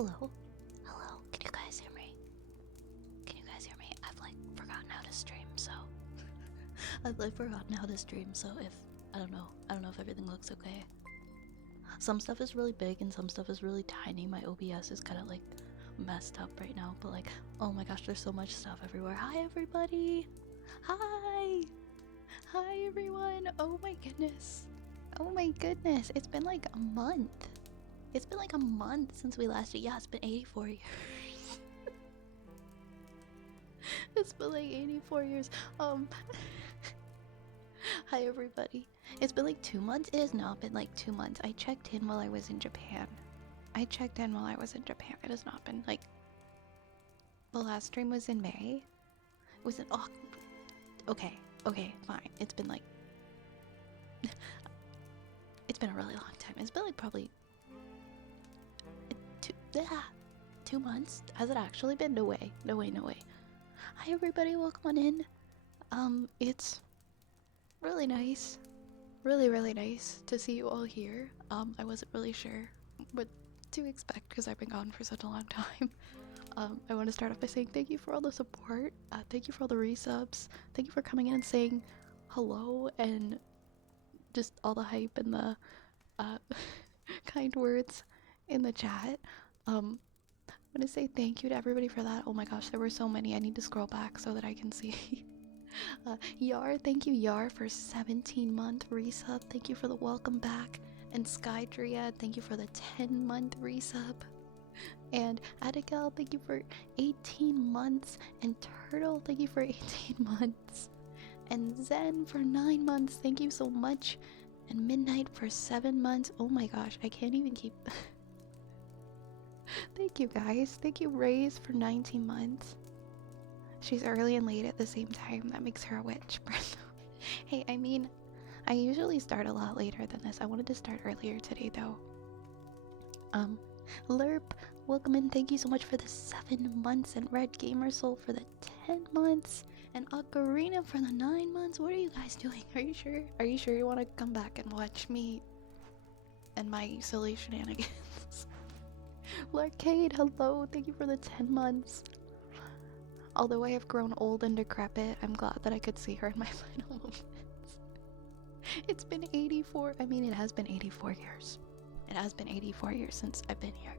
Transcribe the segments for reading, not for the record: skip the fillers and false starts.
Hello? Hello? Can you guys hear me? Can you guys hear me? I've like forgotten how to stream, so I've like forgotten how to stream, so if I don't know if everything looks okay. Some stuff is really big and some stuff is really tiny. My OBS is kind of like messed up right now, but like, oh my gosh, there's so much stuff everywhere. Hi everybody! Hi! Hi everyone! Oh my goodness! Oh my goodness! It's been like a month. It's been like a month since we last did. Yeah, it's been 84 years. It's been like 84 years. Hi everybody. It's been like 2 months. It has not been like 2 months. I checked in while I was in Japan. It has not been like. The last stream was in May. Was it? Oh, okay, fine. It's been like. It's been a really long time. It's been like probably 2 months. Has it actually been? No way. Hi everybody, welcome on in. It's really nice. Really nice to see you all here. I wasn't really sure what to expect because I've been gone for such a long time. I want to start off by saying thank you for all the support. Thank you for all the resubs. Thank you for coming in and saying hello and just all the hype and the kind words in the chat. I'm gonna say thank you to everybody for that. Oh my gosh, there were so many. I need to scroll back so that I can see. Yar, thank you Yar for 17-month resub. Thank you for the welcome back. And Skydriad, thank you for the 10-month resub. And Adigal, thank you for 18 months. And Turtle, thank you for 18 months. And Zen for 9 months. Thank you so much. And Midnight for 7 months. Oh my gosh, I can't even keep. Thank you guys. Thank you Raze for 19 months. She's early and late at the same time. That makes her a witch. Hey, I mean, I usually start a lot later than this. I wanted to start earlier today though. Lerp, welcome in. Thank you so much for the 7 months. And Red Gamer Soul for the 10 months. And Ocarina for the 9 months. What are you guys doing? Are you sure? Are you sure you want to come back and watch me and my silly shenanigans? Larcade, hello. Thank you for the 10 months. Although I have grown old and decrepit, I'm glad that I could see her in my final moments. It's been 84. I mean, it has been 84 years. It has been 84 years since I've been here.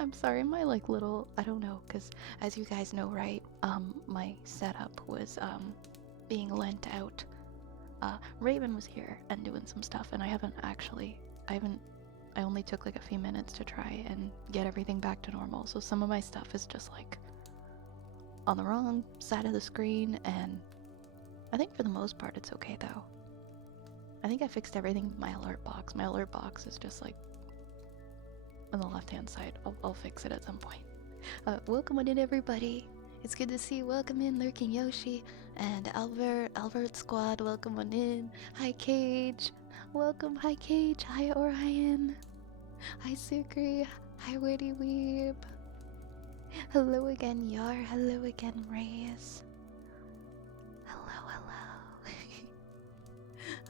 I'm sorry, my like little, I don't know, because as you guys know, right, my setup was being lent out. Raven was here and doing some stuff, and I only took like a few minutes to try and get everything back to normal. So some of my stuff is just like on the wrong side of the screen, and I think for the most part it's okay though. I think I fixed everything with my alert box. My alert box is just like on the left hand side. I'll fix it at some point. Welcome on in everybody. It's good to see you. Welcome in Lurking Yoshi and Albert Squad. Welcome on in. Hi Cage. Welcome. Hi Cage. Hi Orion. Hi Sukri. Hi Witty Weeb. Hello again Yar. Hello again Reyes. Hello.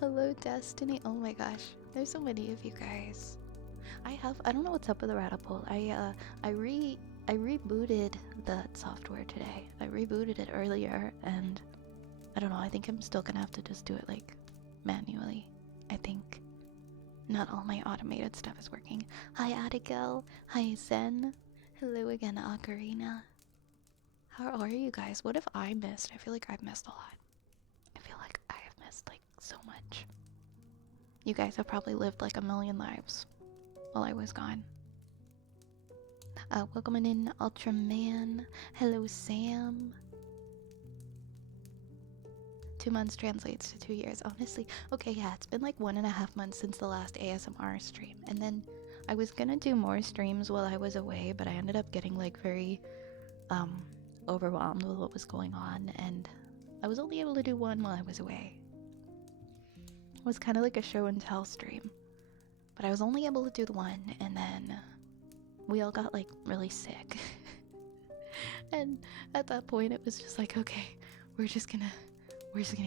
Hello Destiny. Oh my gosh. There's so many of you guys. I don't know what's up with the Ratapult. I rebooted the software today. I rebooted it earlier and I don't know, I think I'm still gonna have to just do it like manually. I think not all my automated stuff is working. Hi Abigail. Hi Zen. Hello again Ocarina. How are you guys? What have I missed? I feel like I've missed a lot. I feel like I have missed like so much. You guys have probably lived like a million lives while I was gone. Welcome in Ultraman. Hello Sam. 2 months translates to 2 years. Honestly, okay, yeah, it's been like 1.5 months since the last ASMR stream, and then I was gonna do more streams while I was away, but I ended up getting like very overwhelmed with what was going on, and I was only able to do one while I was away. It was kind of like a show and tell stream, but I was only able to do the one, and then we all got like really sick. And at that point it was just like, okay, we're just gonna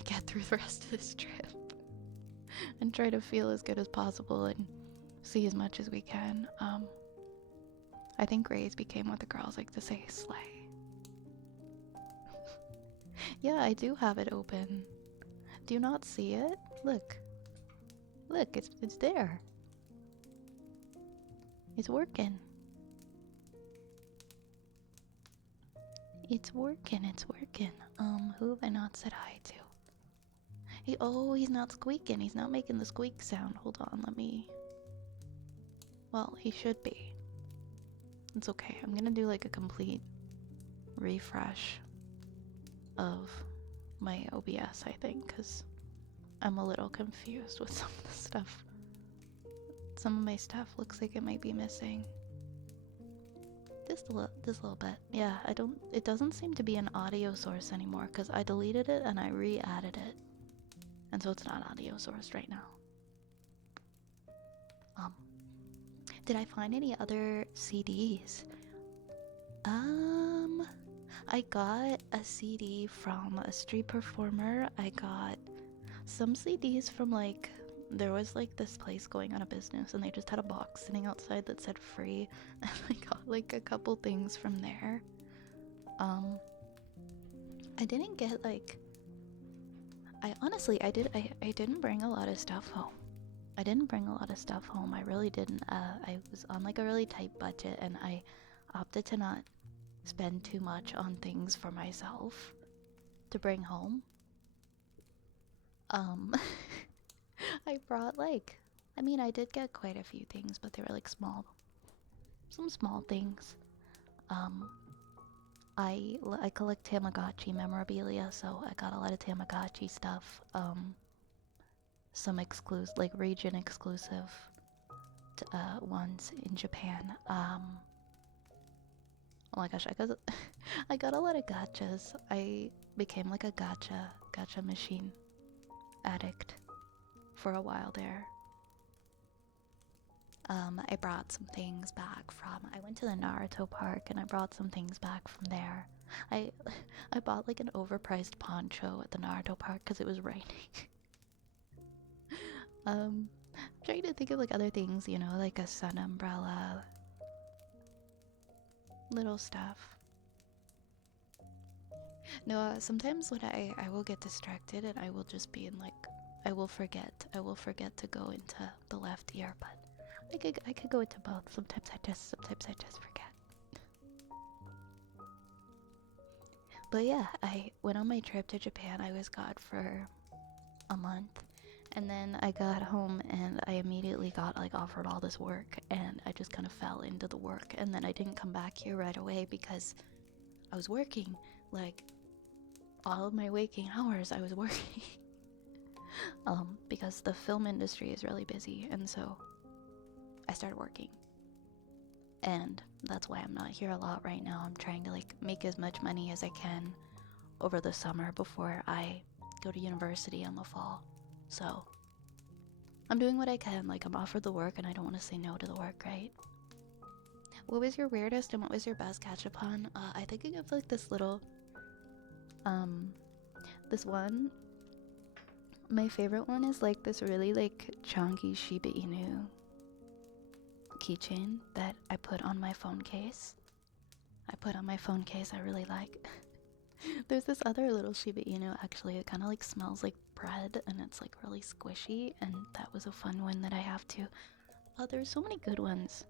get through the rest of this trip and try to feel as good as possible and see as much as we can. I think grays became what the girls like to say, slay. Yeah, I do have it open. Do you not see it? Look. Look, it's there. It's working. It's working, it's working. Who have I not said hi to? Oh, he's not squeaking. He's not making the squeak sound. Hold on, let me... Well, he should be. It's okay. I'm gonna do like a complete refresh of my OBS, I think, because I'm a little confused with some of the stuff. Some of my stuff looks like it might be missing. Just a little bit. Yeah, it doesn't seem to be an audio source anymore because I deleted it and I re-added it. And so it's not audio sourced right now. Did I find any other CDs? I got a CD from a street performer. I got some CDs from like, there was like this place going out of business and they just had a box sitting outside that said free. And I got like a couple things from there. I didn't get like, I didn't bring a lot of stuff home. I didn't bring a lot of stuff home. I really didn't. I was on like a really tight budget and I opted to not spend too much on things for myself to bring home. I brought like, I mean, I did get quite a few things, but they were like some small things. I collect Tamagotchi memorabilia, so I got a lot of Tamagotchi stuff. Some like region exclusive ones in Japan. Oh my gosh, I got a lot of gachas. I became like a gacha machine addict for a while there. I brought some things back from, I went to the Naruto park and I brought some things back from there. I bought like an overpriced poncho at the Naruto park because it was raining. I'm trying to think of like other things, you know, like a sun umbrella, little stuff. No, sometimes when I will get distracted and I will just be in like, I will forget to go into the left ear, but I could go into both. Sometimes I just forget. But yeah, I went on my trip to Japan. I was gone for a month. And then I got home and I immediately got like offered all this work and I just kind of fell into the work, and then I didn't come back here right away because I was working like all of my waking hours. I was working because the film industry is really busy, and so I started working. And that's why I'm not here a lot right now. I'm trying to like make as much money as I can over the summer before I go to university in the fall. So I'm doing what I can. Like, I'm offered the work and I don't want to say no to the work, right? What was your weirdest and what was your best catch upon? I think I have like this little this one. My favorite one is like this really like chunky Shiba Inu keychain that I put on my phone case. I really like. There's this other little Shiba Inu, actually. It kind of like smells like bread and it's like really squishy, and that was a fun one that I have too. Oh, there's so many good ones.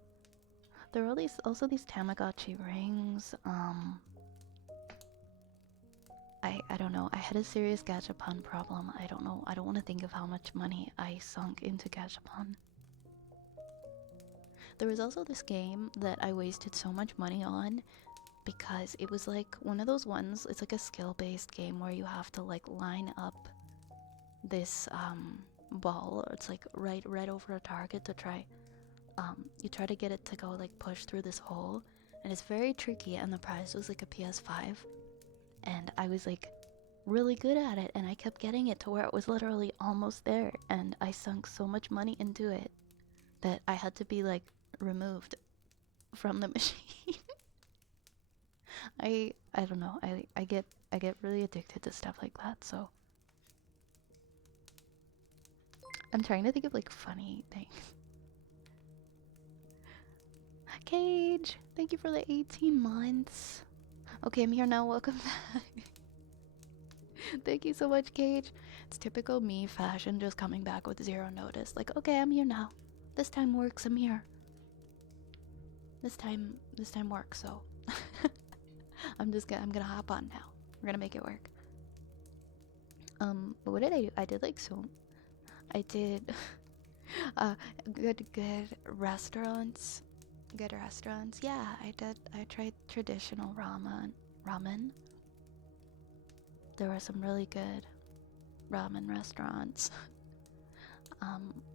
There are also these Tamagotchi rings. I don't know. I had a serious Gachapon problem. I don't know. I don't want to think of how much money I sunk into Gachapon. There was also this game that I wasted so much money on because it was like one of those ones, it's like a skill-based game where you have to like line up this ball, or it's like right over a target to try, you try to get it to go like push through this hole, and it's very tricky, and the prize was like a PS5, and I was like really good at it, and I kept getting it to where it was literally almost there, and I sunk so much money into it that I had to be like removed from the machine. I don't know. I get really addicted to stuff like that, so I'm trying to think of like funny things. Okay, Cage. Thank you for the 18 months. Okay, I'm here now. Welcome back. Thank you so much, Cage. It's typical me fashion, just coming back with zero notice. Like, okay, I'm here now. This time works. I'm here. This time works. So I'm gonna hop on now. We're gonna make it work. But what did I do? I did like so. I did good restaurants. Good restaurants. Yeah, I did. I tried traditional ramen. There were some really good ramen restaurants.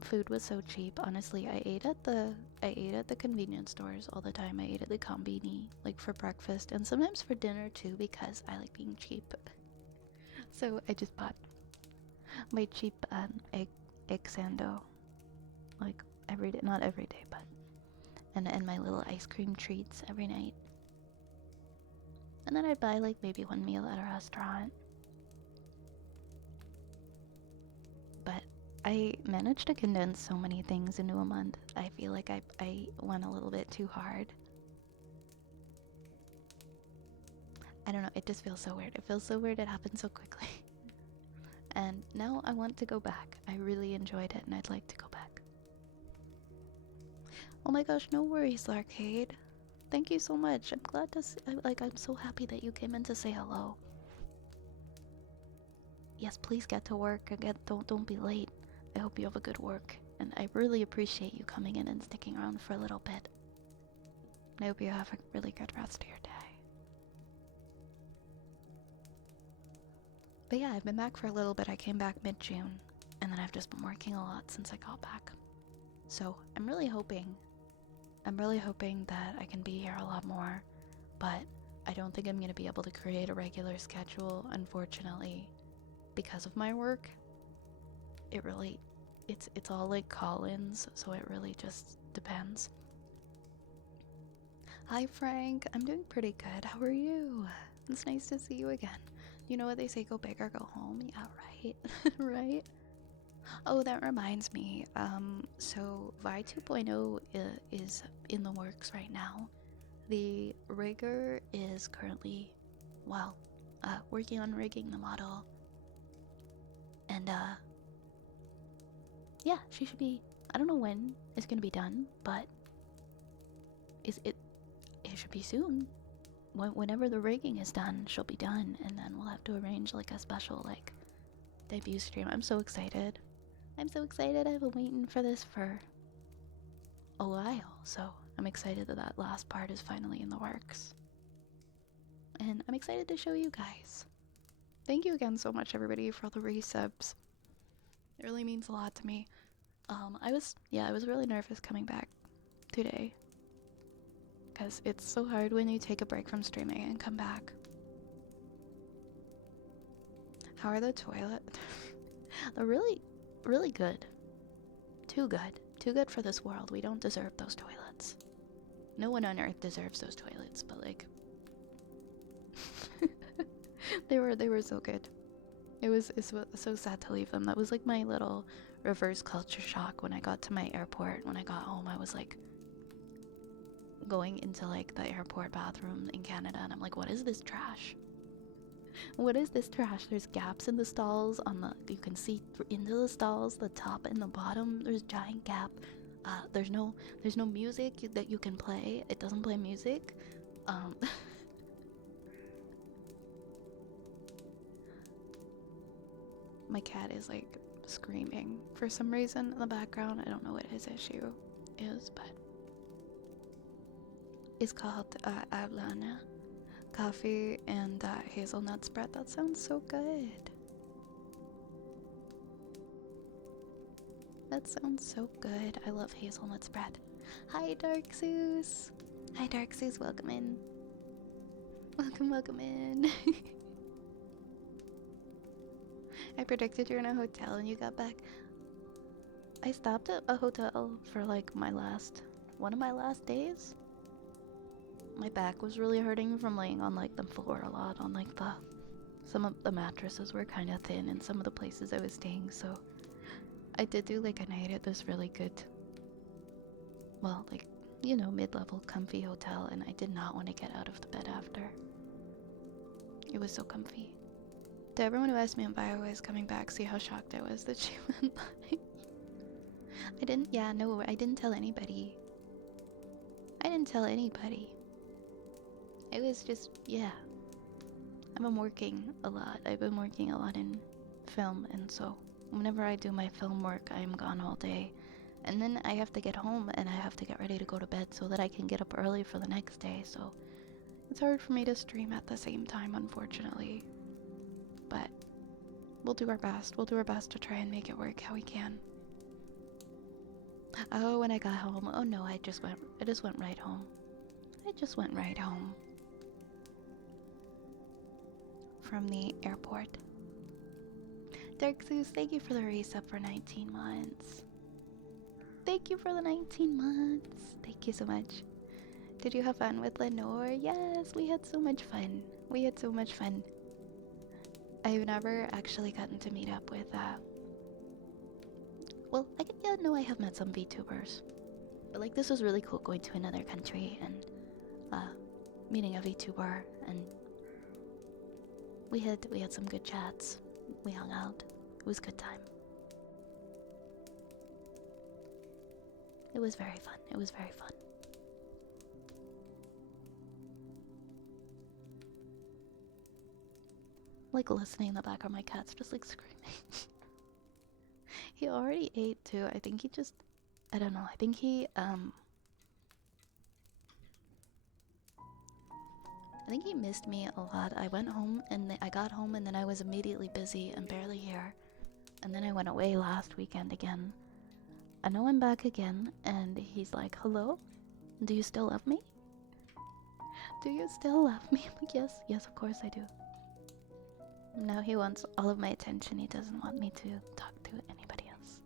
Food was so cheap. Honestly, I ate at the convenience stores all the time. I ate at the combini, like for breakfast and sometimes for dinner too, because I like being cheap. So I just bought my cheap egg sando, like every day, not every day, but and my little ice cream treats every night. And then I'd buy like maybe one meal at a restaurant. But I managed to condense so many things into a month. I feel like I went a little bit too hard. I don't know, it just feels so weird. It feels so weird it happened so quickly. And now I want to go back. I really enjoyed it and I'd like to go back. Oh my gosh, no worries, Arcade. Thank you so much. I'm glad to see, I'm so happy that you came in to say hello. Yes, please get to work. Again, don't be late. I hope you have a good work. And I really appreciate you coming in and sticking around for a little bit. I hope you have a really good rest of your day. But yeah, I've been back for a little bit. I came back mid-June, and then I've just been working a lot since I got back. So I'm really hoping that I can be here a lot more, but I don't think I'm going to be able to create a regular schedule, unfortunately, because of my work. It's all like call-ins, so it really just depends. Hi Frank, I'm doing pretty good. How are you? It's nice to see you again. You know what they say, go big or go home? Yeah, right. Right? Oh, that reminds me. So VI 2.0 is in the works right now. The rigger is currently, working on rigging the model. And, yeah, she should be, I don't know when it's gonna be done, but it should be soon. Whenever the rigging is done, she'll be done, and then we'll have to arrange like a special like debut stream. I'm so excited. I'm so excited. I've been waiting for this for a while, so I'm excited that that last part is finally in the works. And I'm excited to show you guys. Thank you again so much, everybody, for all the resubs. It really means a lot to me. I was really nervous coming back today, because it's so hard when you take a break from streaming and come back. How are the toilet? They're really, really good. Too good. Too good for this world. We don't deserve those toilets. No one on earth deserves those toilets, but like they were so good. It's so sad to leave them. That was like my little reverse culture shock when I got to my airport. When I got home, I was like going into like the airport bathroom in Canada, and I'm like, what is this trash? What is this trash? There's gaps in the stalls you can see into the stalls, the top and the bottom. There's a giant gap. There's no music that you can play. It doesn't play music. My cat is like screaming for some reason in the background. I don't know what his issue is, but it's called Ablana coffee and hazelnut spread. That sounds so good. That sounds so good. I love hazelnut spread. Hi, Dark Zeus. Hi, Dark Zeus. Welcome in. Welcome in. I predicted you're in a hotel and you got back. I stopped at a hotel for like one of my last days. My back was really hurting from laying on like the floor a lot, on like some of the mattresses were kind of thin in some of the places I was staying, so I did do like a night at this really good, well, like you know, mid-level comfy hotel, and I did not want to get out of the bed after. It was so comfy. To everyone who asked me when Bio was coming back, see how shocked I was that she went by. I didn't, yeah, no, I didn't tell anybody. I didn't tell anybody. It was just, yeah. I've been working a lot. I've been working a lot in film, and so whenever I do my film work, I'm gone all day. And then I have to get home and I have to get ready to go to bed so that I can get up early for the next day, so it's hard for me to stream at the same time, unfortunately. But we'll do our best. We'll do our best to try and make it work how we can. Oh, when I got home, oh no, I just went right home. I just went right home. From the airport. Dark Zeus, thank you for the resub for 19 months. Thank you for the 19 months. Thank you so much. Did you have fun with Lenore? Yes, we had so much fun. We had so much fun. I've never actually gotten to meet up with, well, yeah, no, I have met some VTubers. But, like, this was really cool going to another country and, meeting a VTuber, and we had some good chats. We hung out. It was a good time. It was very fun. It was very fun. Like listening in the background, my cat's just like screaming. He already ate too. I think he just, I don't know. I think he missed me a lot. I went home and I got home and then I was immediately busy and barely here. And then I went away last weekend again. I know I'm back again, and he's like, hello? Do you still love me? Do you still love me? I'm like, yes, of course I do. Now he wants all of my attention. He doesn't want me to talk to anybody else.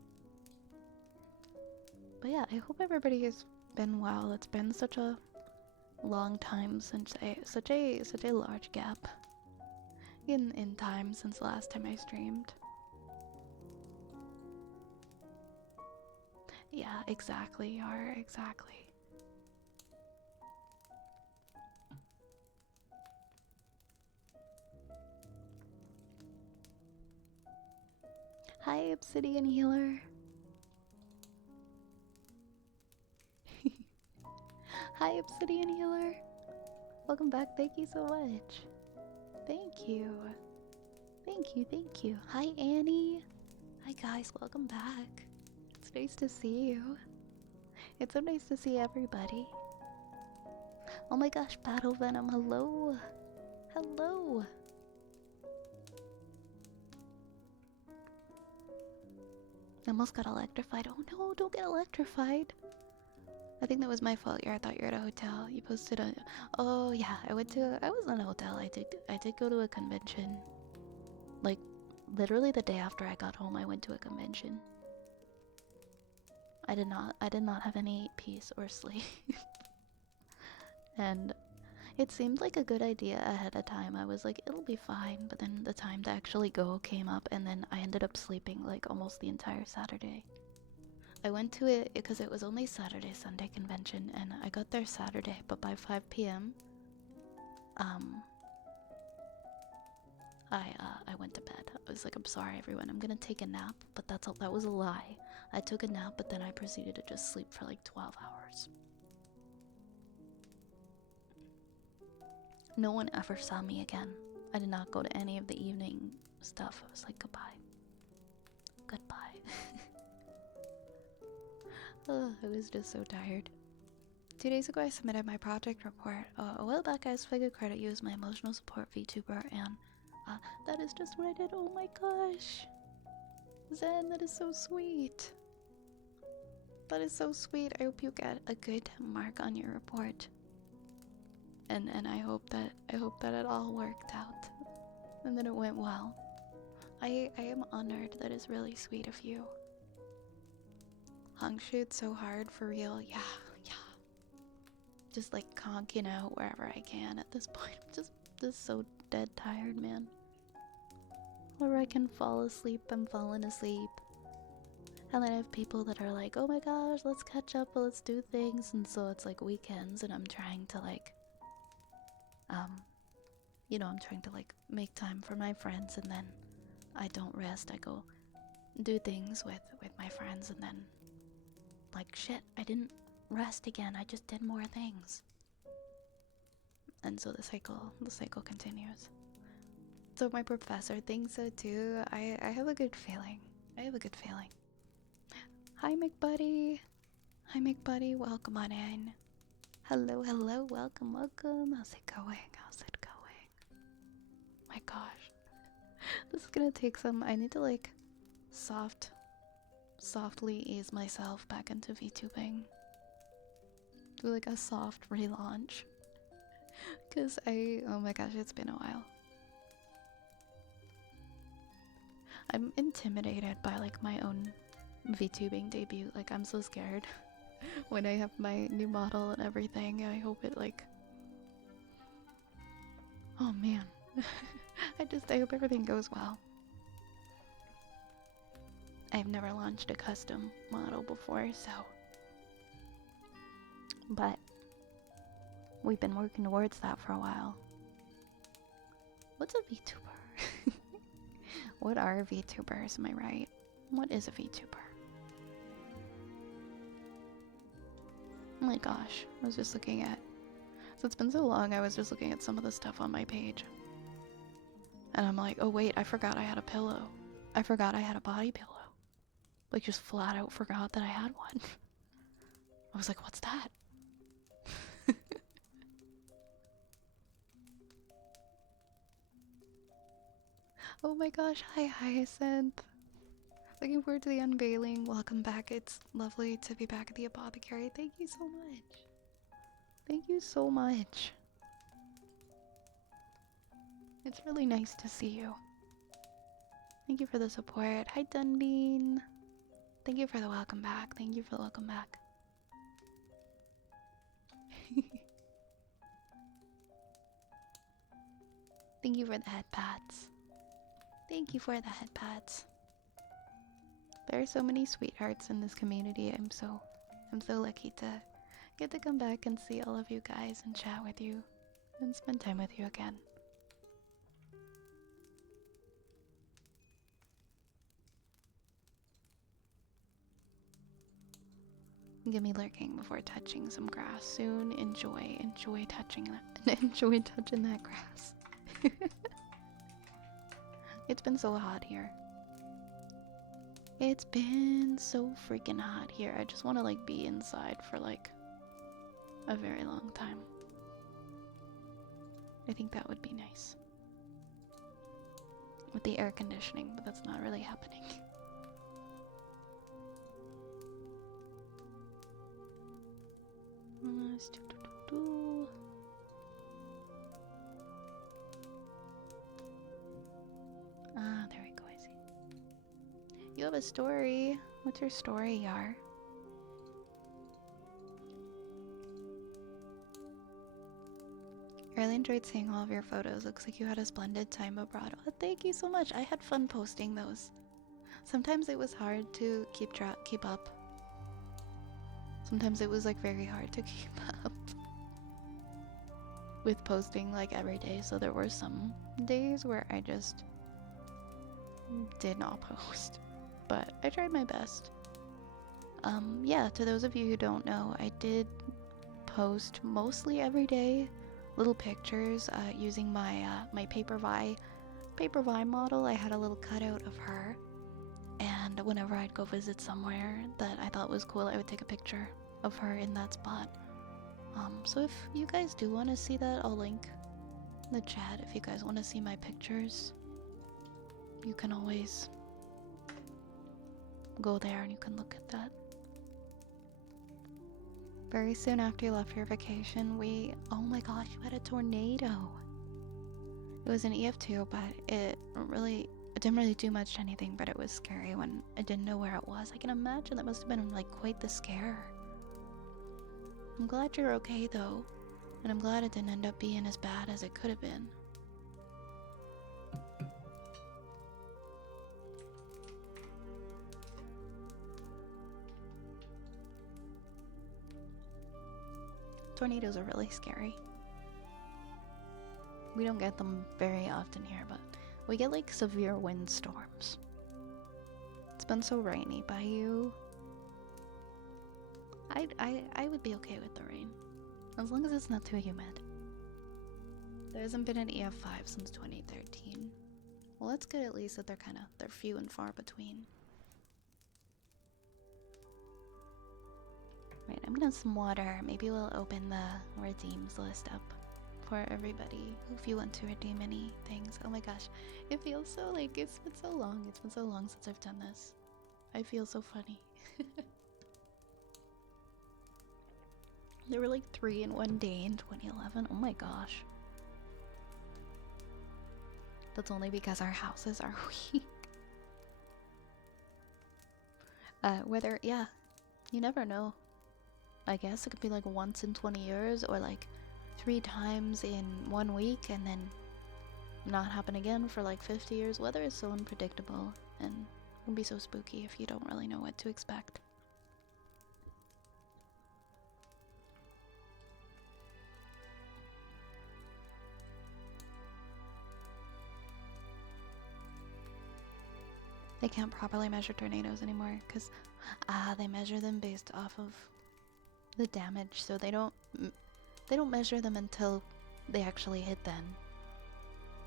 But yeah, I hope everybody has been well. It's been such a long time since such a large gap in time since the last time I streamed. Yeah, exactly, Yar, exactly. Hi, Obsidian Healer. Hi, Obsidian Healer. Welcome back. Thank you so much. Thank you. Thank you. Hi, Annie. Hi, guys. Welcome back. It's nice to see you. It's so nice to see everybody. Oh my gosh, Battle Venom. Hello. Hello. I almost got electrified. Oh no, don't get electrified. I think that was my fault. I thought you were at a hotel. You posted a... Oh yeah, I was in a hotel. I did go to a convention. Like, literally the day after I got home, I went to a convention. I did not have any peace or sleep. And it seemed like a good idea ahead of time. I was like, it'll be fine. But then the time to actually go came up, and then I ended up sleeping like almost the entire Saturday. I went to it because it was only Saturday, Sunday convention, and I got there Saturday, but by 5 p.m. I went to bed. I was like, I'm sorry everyone, I'm gonna take a nap, but that was a lie. I took a nap, but then I proceeded to just sleep for like 12 hours. No one ever saw me again. I did not go to any of the evening stuff. I was like, goodbye. Goodbye. Oh, I was just so tired. 2 days ago I submitted my project report. A while back I asked if I could credit you as my emotional support VTuber, and that is just what I did. Oh my gosh. Zen, that is so sweet. That is so sweet. I hope you get a good mark on your report. And I hope that it all worked out. And that it went well. I am honored. That is really sweet of you. Hung shoot so hard for real. Yeah. Just like conking out wherever I can at this point. I'm just so dead tired, man. Wherever I can fall asleep, I'm falling asleep. And then I have people that are like, oh my gosh, let's catch up, let's do things. And so it's like weekends, and I'm trying to like, I'm trying to like make time for my friends, and then I don't rest. I go do things with my friends, and then like shit, I didn't rest again. I just did more things. And so the cycle continues. So my professor thinks so too. I have a good feeling. I have a good feeling. Hi McBuddy. Hi McBuddy, welcome on in. Hello, hello, welcome, welcome. How's it going? How's it going? My gosh. This is gonna take some. I need to like softly ease myself back into VTubing. Do like a soft relaunch. Cause oh my gosh, it's been a while. I'm intimidated by like my own VTubing debut. Like I'm so scared when I have my new model and everything. I hope it like, oh man. I hope everything goes well. I've never launched a custom model before, so. But we've been working towards that for a while. What's a VTuber? What are VTubers, am I right? What is a VTuber? Oh my gosh, I was just looking at... So it's been so long, I was just looking at some of the stuff on my page. And I'm like, oh wait, I forgot I had a pillow. I forgot I had a body pillow. Like, just flat out forgot that I had one. I was like, what's that? Oh my gosh, hi Hyacinth. Looking forward to the unveiling. Welcome back. It's lovely to be back at the apothecary. Thank you so much. Thank you so much. It's really nice to see you. Thank you for the support. Hi Dunbean. Thank you for the welcome back. Thank you for the welcome back. Thank you for the head pats. Thank you for the head pats. There are so many sweethearts in this community. I'm so lucky to get to come back and see all of you guys and chat with you and spend time with you again. Get me lurking before touching some grass soon. Enjoy touching that. Enjoy touching that grass. It's been so hot here. It's been so freaking hot here. I just want to like be inside for like a very long time. I think that would be nice. With the air conditioning, but that's not really happening. Ah, there we go, I see. You have a story. What's your story, Yar? I really enjoyed seeing all of your photos. Looks like you had a splendid time abroad. Oh, thank you so much. I had fun posting those. Sometimes it was hard to keep up. Sometimes it was like very hard to keep up with posting like every day. So there were some days where I just did not post, but I tried my best. Yeah, to those of you who don't know, I did post mostly every day little pictures using my my Papervi model. I had a little cutout of her, and whenever I'd go visit somewhere that I thought was cool, I would take a picture of her in that spot. So if you guys do want to see that, I'll link in the chat. If you guys want to see my pictures, you can always go there and you can look at that. Very soon after you left your vacation, oh my gosh, you had a tornado. It was an EF2, but it didn't really do much to anything, but it was scary when I didn't know where it was. I can imagine that must have been like quite the scare. I'm glad you're okay though, and I'm glad it didn't end up being as bad as it could have been. Tornadoes are really scary. We don't get them very often here, but we get like severe windstorms. It's been so rainy by you. I would be okay with the rain, as long as it's not too humid. There hasn't been an EF5 since 2013. Well, that's good at least that they're few and far between. Right, I'm gonna have some water. Maybe we'll open the redeems list up for everybody if you want to redeem any things. Oh my gosh, it feels so like it's been so long. It's been so long since I've done this. I feel so funny. There were like 3 in one day in 2011. Oh my gosh. That's only because our houses are weak. Yeah, you never know. I guess it could be like once in 20 years or like 3 times in 1 week and then not happen again for like 50 years. Weather is so unpredictable and it can be so spooky if you don't really know what to expect. They can't properly measure tornadoes anymore because they measure them based off of the damage, so they don't measure them until they actually hit them,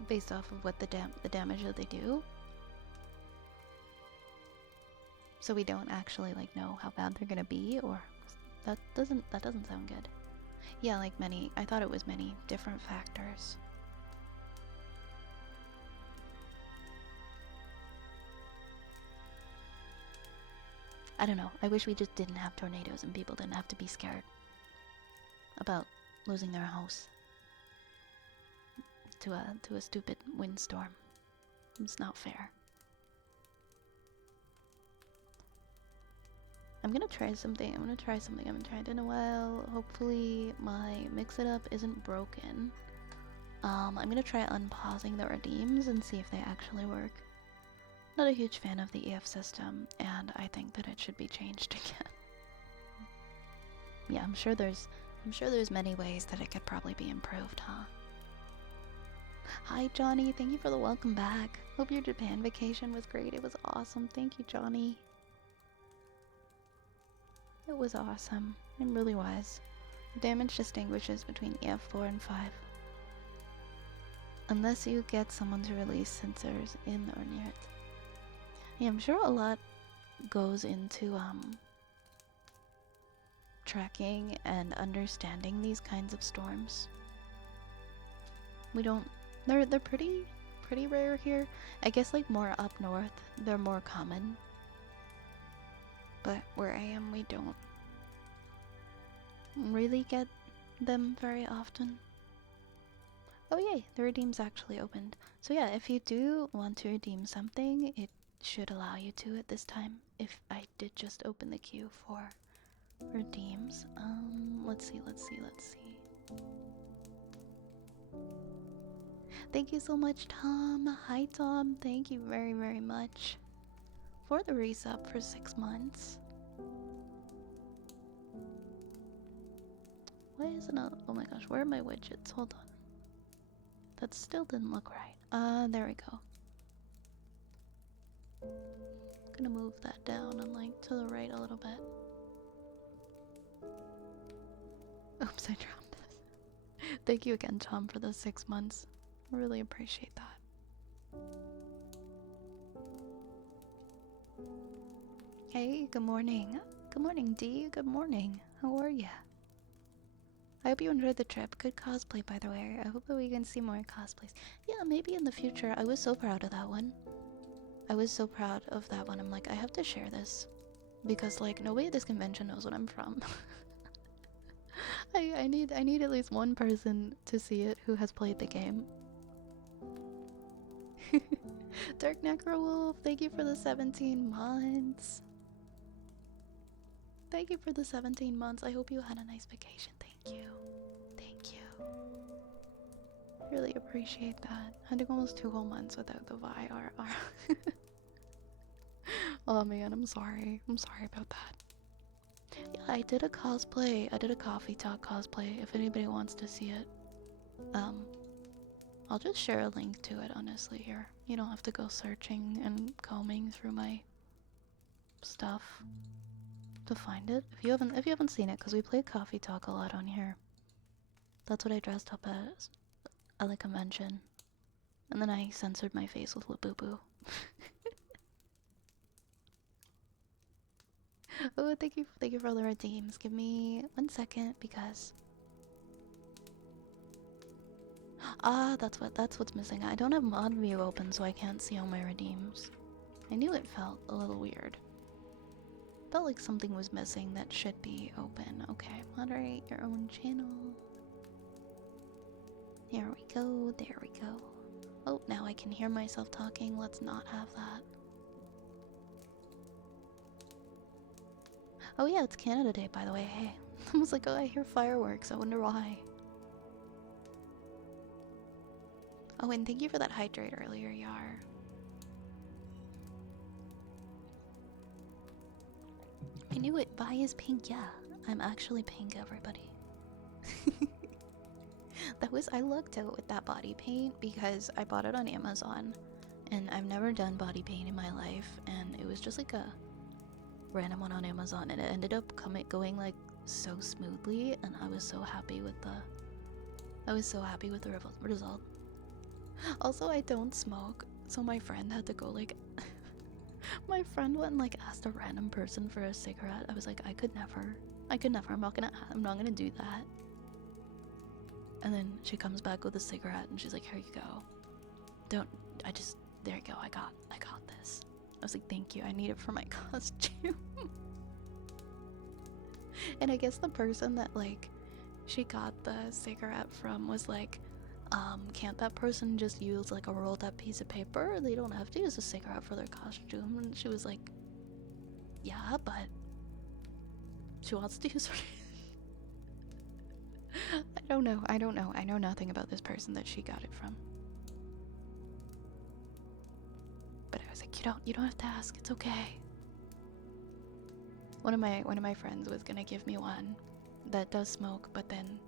based off of what the damage that they do. So we don't actually like know how bad they're gonna be, or that doesn't sound good. Yeah, like I thought it was many different factors. I don't know. I wish we just didn't have tornadoes and people didn't have to be scared about losing their house to a stupid windstorm. It's not fair. I'm gonna try something. I haven't tried in a while. Hopefully my mix-it-up isn't broken. I'm gonna try unpausing the redeems and see if they actually work. Not a huge fan of the EF system, and I think that it should be changed again. Yeah, I'm sure there's many ways that it could probably be improved, huh? Hi Johnny, thank you for the welcome back. Hope your Japan vacation was great. It was awesome. Thank you, Johnny. It was awesome. It really was. Damage distinguishes between EF4 and 5. Unless you get someone to release sensors in or near it. Yeah, I'm sure a lot goes into tracking and understanding these kinds of storms. We don't. They're pretty rare here. I guess like more up north, they're more common. But where I am, we don't really get them very often. Oh yay, the redeem's actually opened. So yeah, if you do want to redeem something, it should allow you to at this time. If I did just open the queue for redeems. Let's see. Thank you so much, Tom. Hi, Tom. Thank you very, very much for the resub for 6 months. Why isn't it? Oh my gosh, where are my widgets? Hold on. That still didn't look right. There we go. Gonna move that down and like to the right a little bit. Oops, I dropped this. Thank you again, Tom, for the 6 months. I really appreciate that. Hey, good morning. Good morning, Dee. Good morning. How are ya? I hope you enjoyed the trip. Good cosplay, by the way. I hope that we can see more cosplays. Yeah, maybe in the future. I was so proud of that one. I'm like, I have to share this. Because, like, nobody at this convention knows what I'm from. I need at least one person to see it who has played the game. Dark Necrowolf, thank you for the 17 months. Thank you for the 17 months. I hope you had a nice vacation. Thank you. Thank you. Really appreciate that. I took almost 2 whole months without the VIRR. Oh man, I'm sorry. I'm sorry about that. Yeah, I did a cosplay. I did a coffee talk cosplay. If anybody wants to see it, I'll just share a link to it. Honestly, here you don't have to go searching and combing through my stuff to find it. If you haven't seen it, because we play coffee talk a lot on here. That's what I dressed up as at the convention, and then I censored my face with Labubu. Oh, thank you for all the redeems. Give me 1 second because that's what's missing. I don't have mod view open, so I can't see all my redeems. I knew it felt a little weird. Felt like something was missing that should be open. Okay, moderate your own channel. There we go. There we go. Oh, now I can hear myself talking. Let's not have that. Oh yeah, it's Canada Day, by the way. Hey, I was like, oh, I hear fireworks. I wonder why. Oh, and thank you for that hydrate earlier, Yar. I knew it. Vi is pink. Yeah, I'm actually pink, everybody. I lucked out with that body paint because I bought it on Amazon, and I've never done body paint in my life, and it was just like a random one on Amazon, and it ended up going like so smoothly, and I was so happy with the result. Also, I don't smoke, so my friend had to go like my friend went and like asked a random person for a cigarette. I was like, I could never. I'm not gonna do that. And then she comes back with a cigarette and she's like, here you go. There you go, I got this. I was like, thank you, I need it for my costume. And I guess the person that like she got the cigarette from was like, can't that person just use like a rolled up piece of paper? They don't have to use a cigarette for their costume. And she was like, yeah, but she wants to use her. I don't know. I know nothing about this person that she got it from. But I was like, you don't have to ask. It's okay. One of my friends was gonna give me one that does smoke, but then,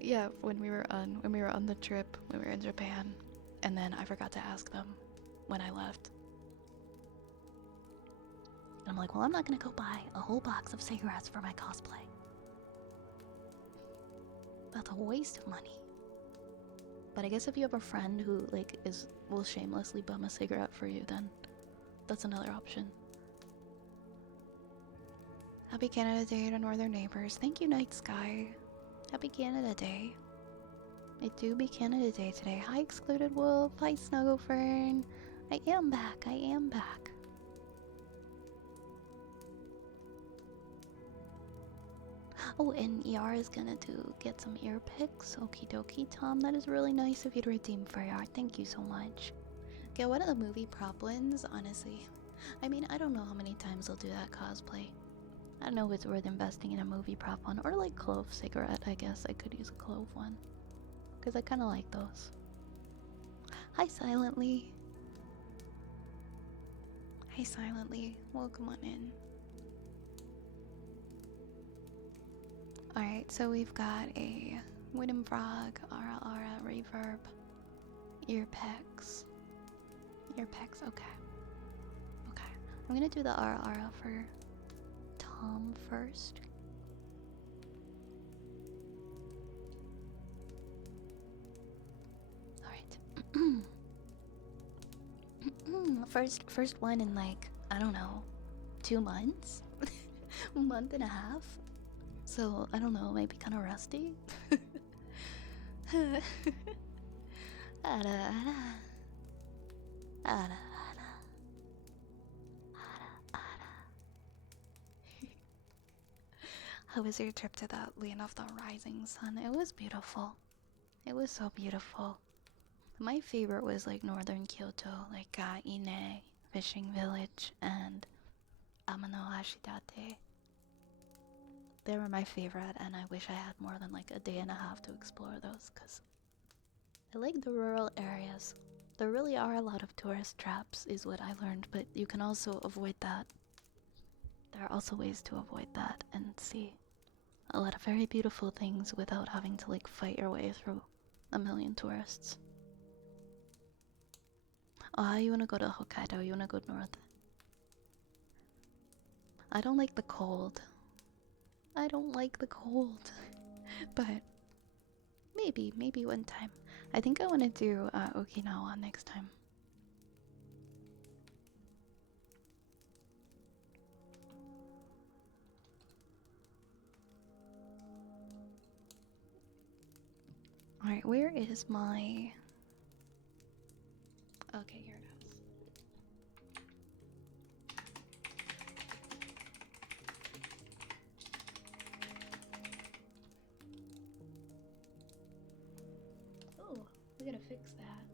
yeah, when we were on the trip, when we were in Japan, and then I forgot to ask them when I left. And I'm like, well, I'm not gonna go buy a whole box of cigarettes for my cosplay. That's a waste of money. But I guess if you have a friend who like will shamelessly bum a cigarette for you, then that's another option. Happy Canada Day to Northern Neighbors. Thank you, Night Sky. Happy Canada Day. It do be Canada Day today. Hi, Excluded Wolf. Hi, Snugglefern. I am back. Oh, and Yar is gonna get some ear picks. Okie dokie, Tom. That is really nice of you to redeem for Yar. Thank you so much. Get one of the movie prop ones, honestly. I mean, I don't know how many times I'll do that cosplay. I don't know if it's worth investing in a movie prop one. Or like clove cigarette, I guess. I could use a clove one. Because I kind of like those. Hi, Silently. Hi, Silently. Welcome on in. Alright, so we've got a Wooden Frog, Aura, Reverb, Ear Pecks. Okay. I'm gonna do the Aura for Tom first. Alright. First one in like, I don't know, 2 months? A month and a half? So, I don't know, maybe kind of rusty. How was your trip to the Land of the Rising Sun? It was beautiful. It was so beautiful. My favorite was like northern Kyoto, like Ine Fishing Village and Amano Hashidate. They were my favorite, and I wish I had more than like a day and a half to explore those, because I like the rural areas. There really are a lot of tourist traps, is what I learned, but you can also avoid that. there are also ways to avoid that and see a lot of very beautiful things without having to like fight your way through a million tourists. Ah, you wanna go to Hokkaido, you wanna go north. I don't like the cold. I don't like the cold. But maybe one time. I think I wanna do Okinawa next time. Alright, where is my... Okay, here it is. Oh, we gotta fix that.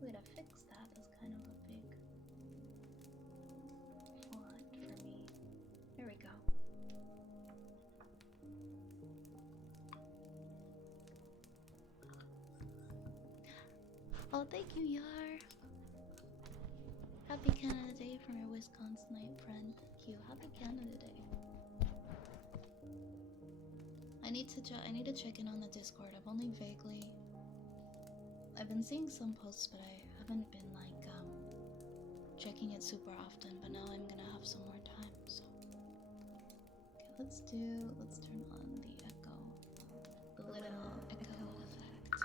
We gotta fix that. That's kind of a big font for me. There we go. Oh, thank you, Yar. Happy Canada Day from your Wisconsinite friend. Thank you. Happy Canada Day. I need to check in on the Discord. I've been seeing some posts, but I haven't been like checking it super often. But now I'm gonna have some more time. So okay, let's turn on the echo, the little echo effect.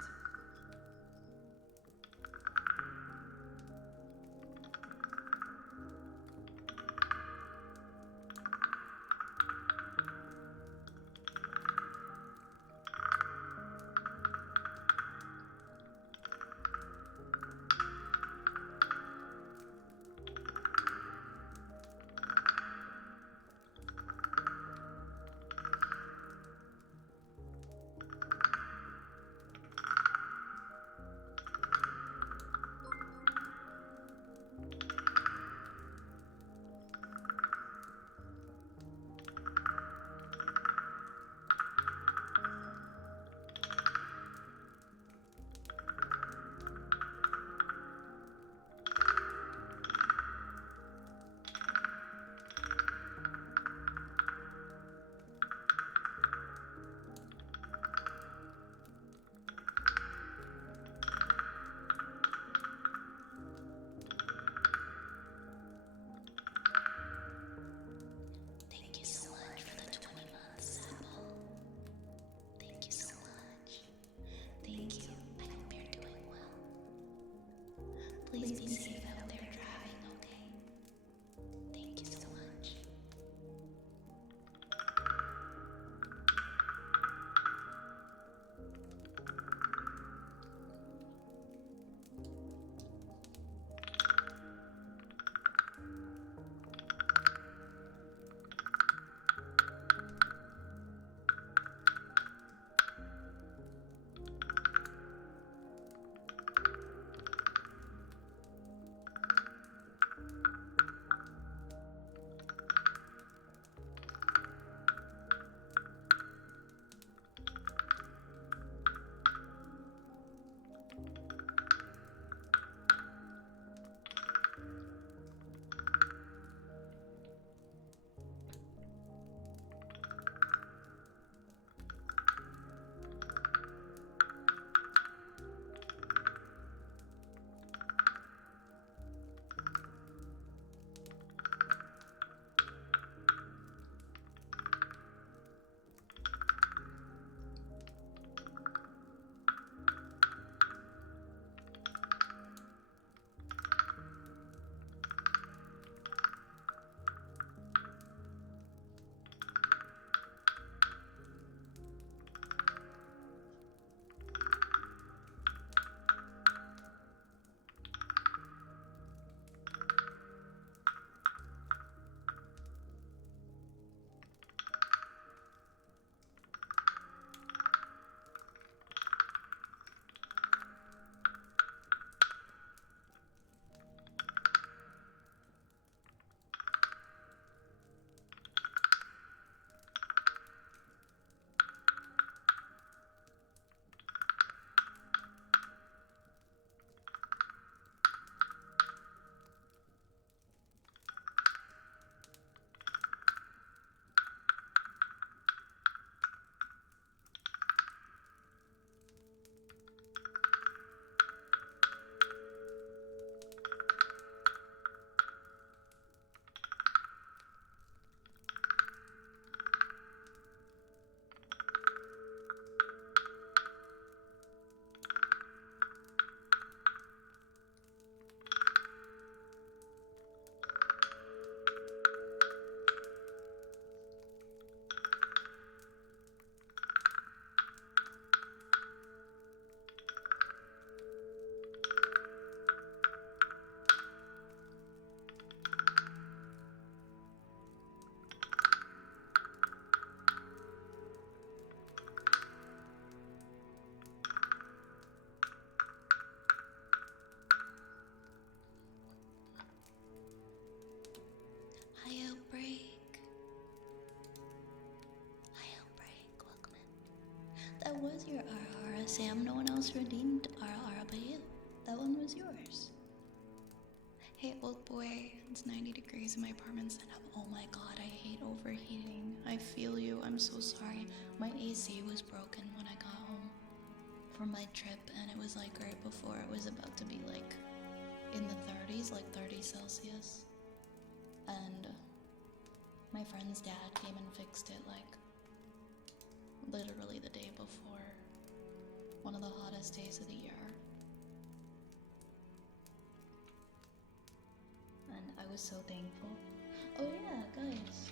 Please be safe out there driving, okay? Thank you so much. That was your Ara, Sam. No one else redeemed Ara but you. That one was yours. Hey, old boy. It's 90 degrees in my apartment setup. Oh my god, I hate overheating. I feel you. I'm so sorry. My AC was broken when I got home from my trip, and it was like right before it was about to be like in the 30s, like 30 Celsius. And my friend's dad came and fixed it like literally the day before one of the hottest days of the year. And I was so thankful. Oh yeah, guys.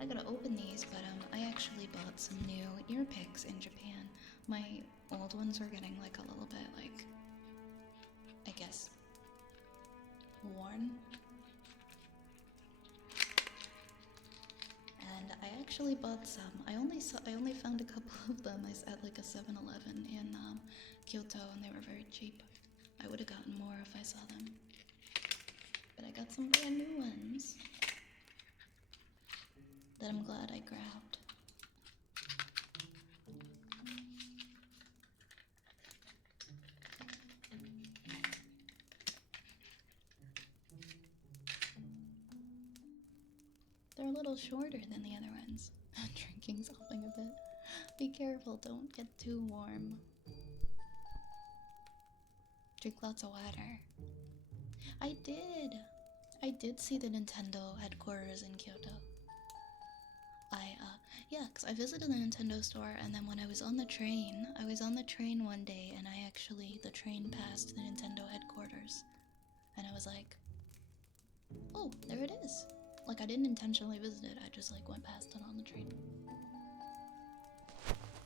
I gotta open these, but I actually bought some new ear picks in Japan. My old ones are getting like a little bit like, I guess, worn. And I actually bought some. I only found a couple of them at like a 7-Eleven in Kyoto, and they were very cheap. I would have gotten more if I saw them. But I got some brand new ones that I'm glad I grabbed. They're a little shorter than the other ones. Drinking's helping a bit. Be careful, don't get too warm. Drink lots of water. I did see the Nintendo headquarters in Kyoto. Yeah, because I visited the Nintendo store, and then when I was on the train one day, and the train passed the Nintendo headquarters. And I was like, oh, there it is. Like, I didn't intentionally visit it, I just like went past it on the train.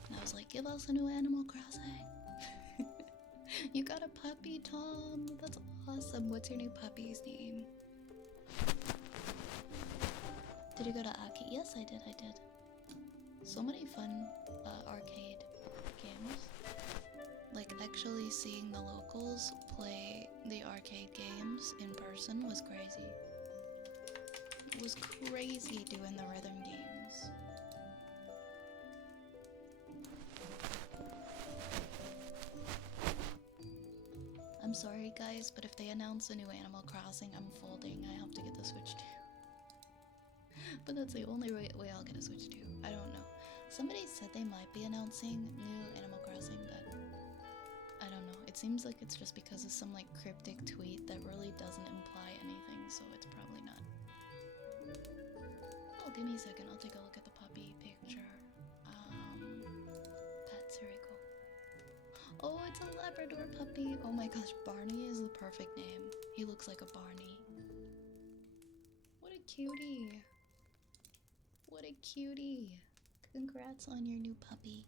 And I was like, give us a new Animal Crossing. You got a puppy, Tom? That's awesome. What's your new puppy's name? Did you go to Aki? Yes, I did. So many fun arcade games. Like, actually seeing the locals play the arcade games in person was crazy. It was crazy doing the rhythm games. I'm sorry guys, but if they announce a new Animal Crossing, I'm folding. I have to get the Switch 2. But that's the only way I'll get a Switch 2. I don't know. Somebody said they might be announcing new Animal Crossing, but I don't know. It seems like it's just because of some like cryptic tweet that really doesn't imply anything, so it's probably not. Oh, give me a second. I'll take a look at the puppy picture. That's very cool. Oh, it's a Labrador puppy. Oh my gosh, Barney is the perfect name. He looks like a Barney. What a cutie. What a cutie. Congrats on your new puppy.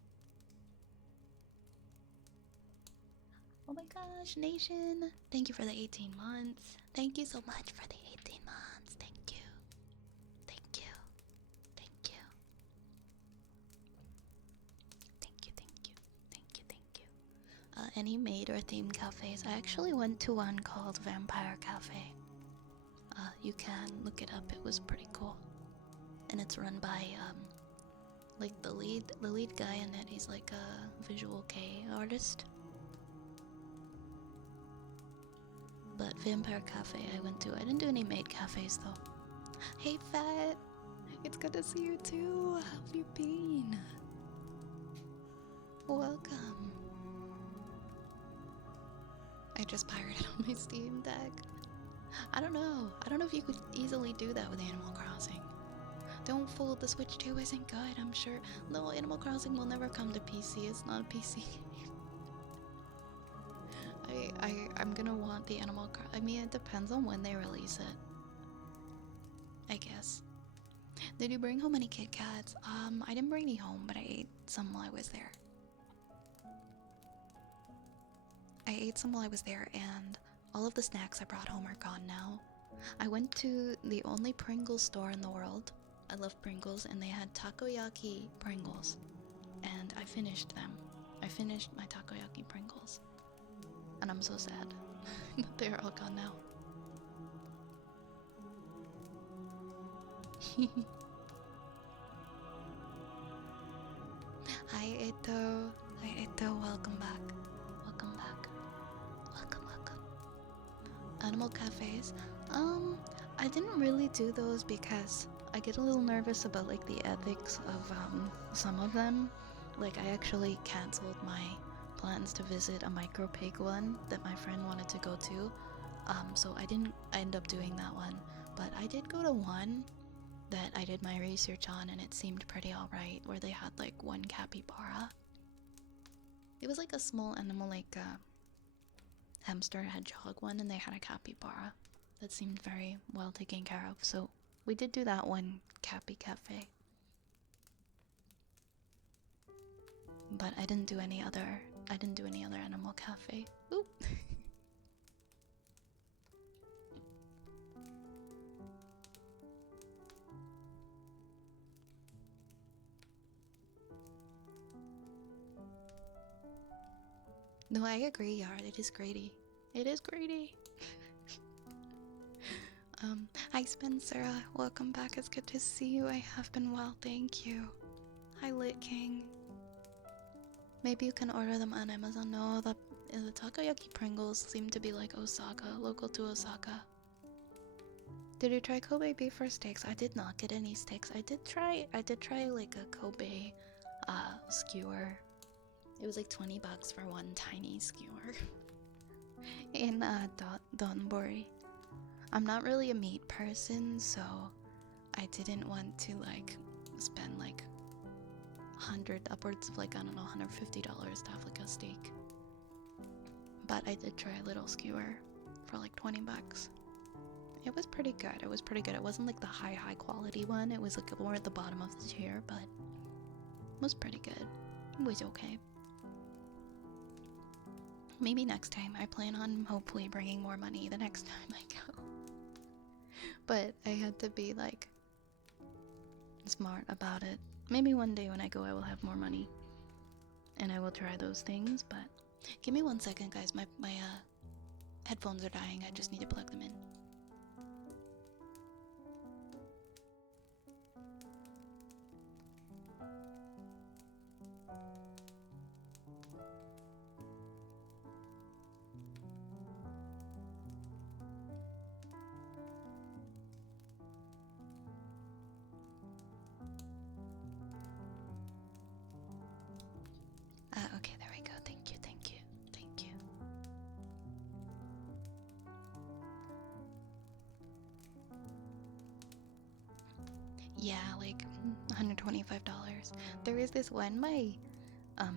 Oh my gosh, Nation. Thank you for the 18 months. Thank you so much for the 18 months. Thank you. Thank you. Thank you. Thank you, thank you. Thank you, thank you. Any maid or themed cafes? I actually went to one called Vampire Cafe. You can look it up. It was pretty cool. And it's run by like the lead guy in it. He's like a visual K artist. But Vampire Cafe I went to. I didn't do any maid cafes though. Hey Fat, it's good to see you too. How have you been? Welcome. I just pirated on my Steam Deck. I don't know if you could easily do that with Animal Crossing. Don't fool, the Switch 2 isn't good, I'm sure. No, Animal Crossing will never come to PC. It's not a PC game. I'm gonna want the Animal Crossing. I mean, it depends on when they release it, I guess. Did you bring home any Kit Kats? I didn't bring any home, but I ate some while I was there. And all of the snacks I brought home are gone now. I went to the only Pringles store in the world. I love Pringles, and they had takoyaki Pringles. And I finished them. I finished my takoyaki Pringles. And I'm so sad that they're all gone now. Hi Ito. cafes. I didn't really do those because I get a little nervous about like the ethics of some of them. Like I actually canceled my plans to visit a micro pig one that my friend wanted to go to. So I didn't end up doing that one, but I did go to one that I did my research on and it seemed pretty alright, where they had like one capybara. It was like a small animal, like a hamster hedgehog one, and they had a capybara that seemed very well taken care of, so we did do that one Cappy Cafe. But I didn't do any other animal cafe. Oop. No, I agree, Yard. It is greedy. It is greedy. Hi Spencer, welcome back. It's good to see you. I have been well, thank you. Hi Lit King. Maybe you can order them on Amazon. No, the takoyaki Pringles seem to be like Osaka, local to Osaka. Did you try Kobe beef or steaks? I did not get any steaks. I did try like a Kobe skewer. It was like $20 for one tiny skewer in Donbori. I'm not really a meat person, so I didn't want to like spend like upwards of like, I don't know, $150 to have like a steak. But I did try a little skewer for like $20. It was pretty good. It wasn't like the high quality one. It was like more at the bottom of the tier, but it was pretty good. It was okay. Maybe next time. I plan on hopefully bringing more money the next time I go. But I had to be like smart about it. Maybe one day when I go I will have more money and I will try those things, but give me 1 second guys, my headphones are dying. I just need to plug them in. Okay, there we go. Thank you. Yeah, like $125. There is this one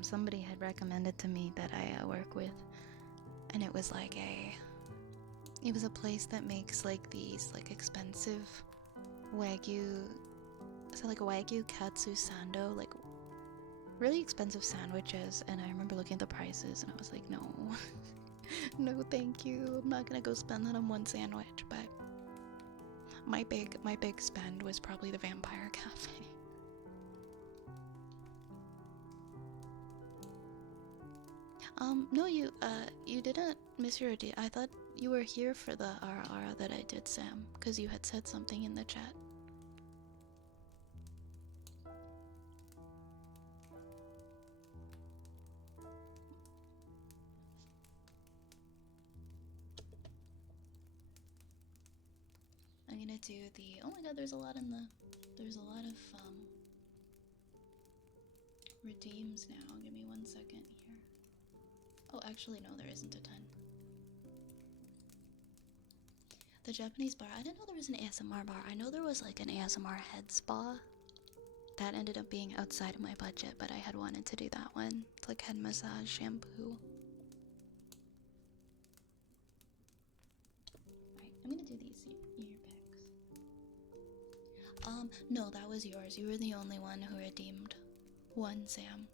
somebody had recommended to me that I work with, and it was a place that makes like these like expensive wagyu, so like a wagyu katsu sando, like really expensive sandwiches, and I remember looking at the prices and I was like, no. No thank you, I'm not gonna go spend that on one sandwich. But my big spend was probably the Vampire Cafe. No, you didn't miss your idea. I thought you were here for the RR that I did, Sam, because you had said something in the chat. I'm gonna do the, oh my god, there's a lot of redeems now. Give me 1 second here. Oh, actually no, there isn't a ton. The Japanese bar, I didn't know there was an ASMR bar. I know there was like an ASMR head spa. That ended up being outside of my budget, but I had wanted to do that one. It's like head massage, shampoo. Right, I'm gonna do these ear picks. No, that was yours. You were the only one who redeemed one, Sam.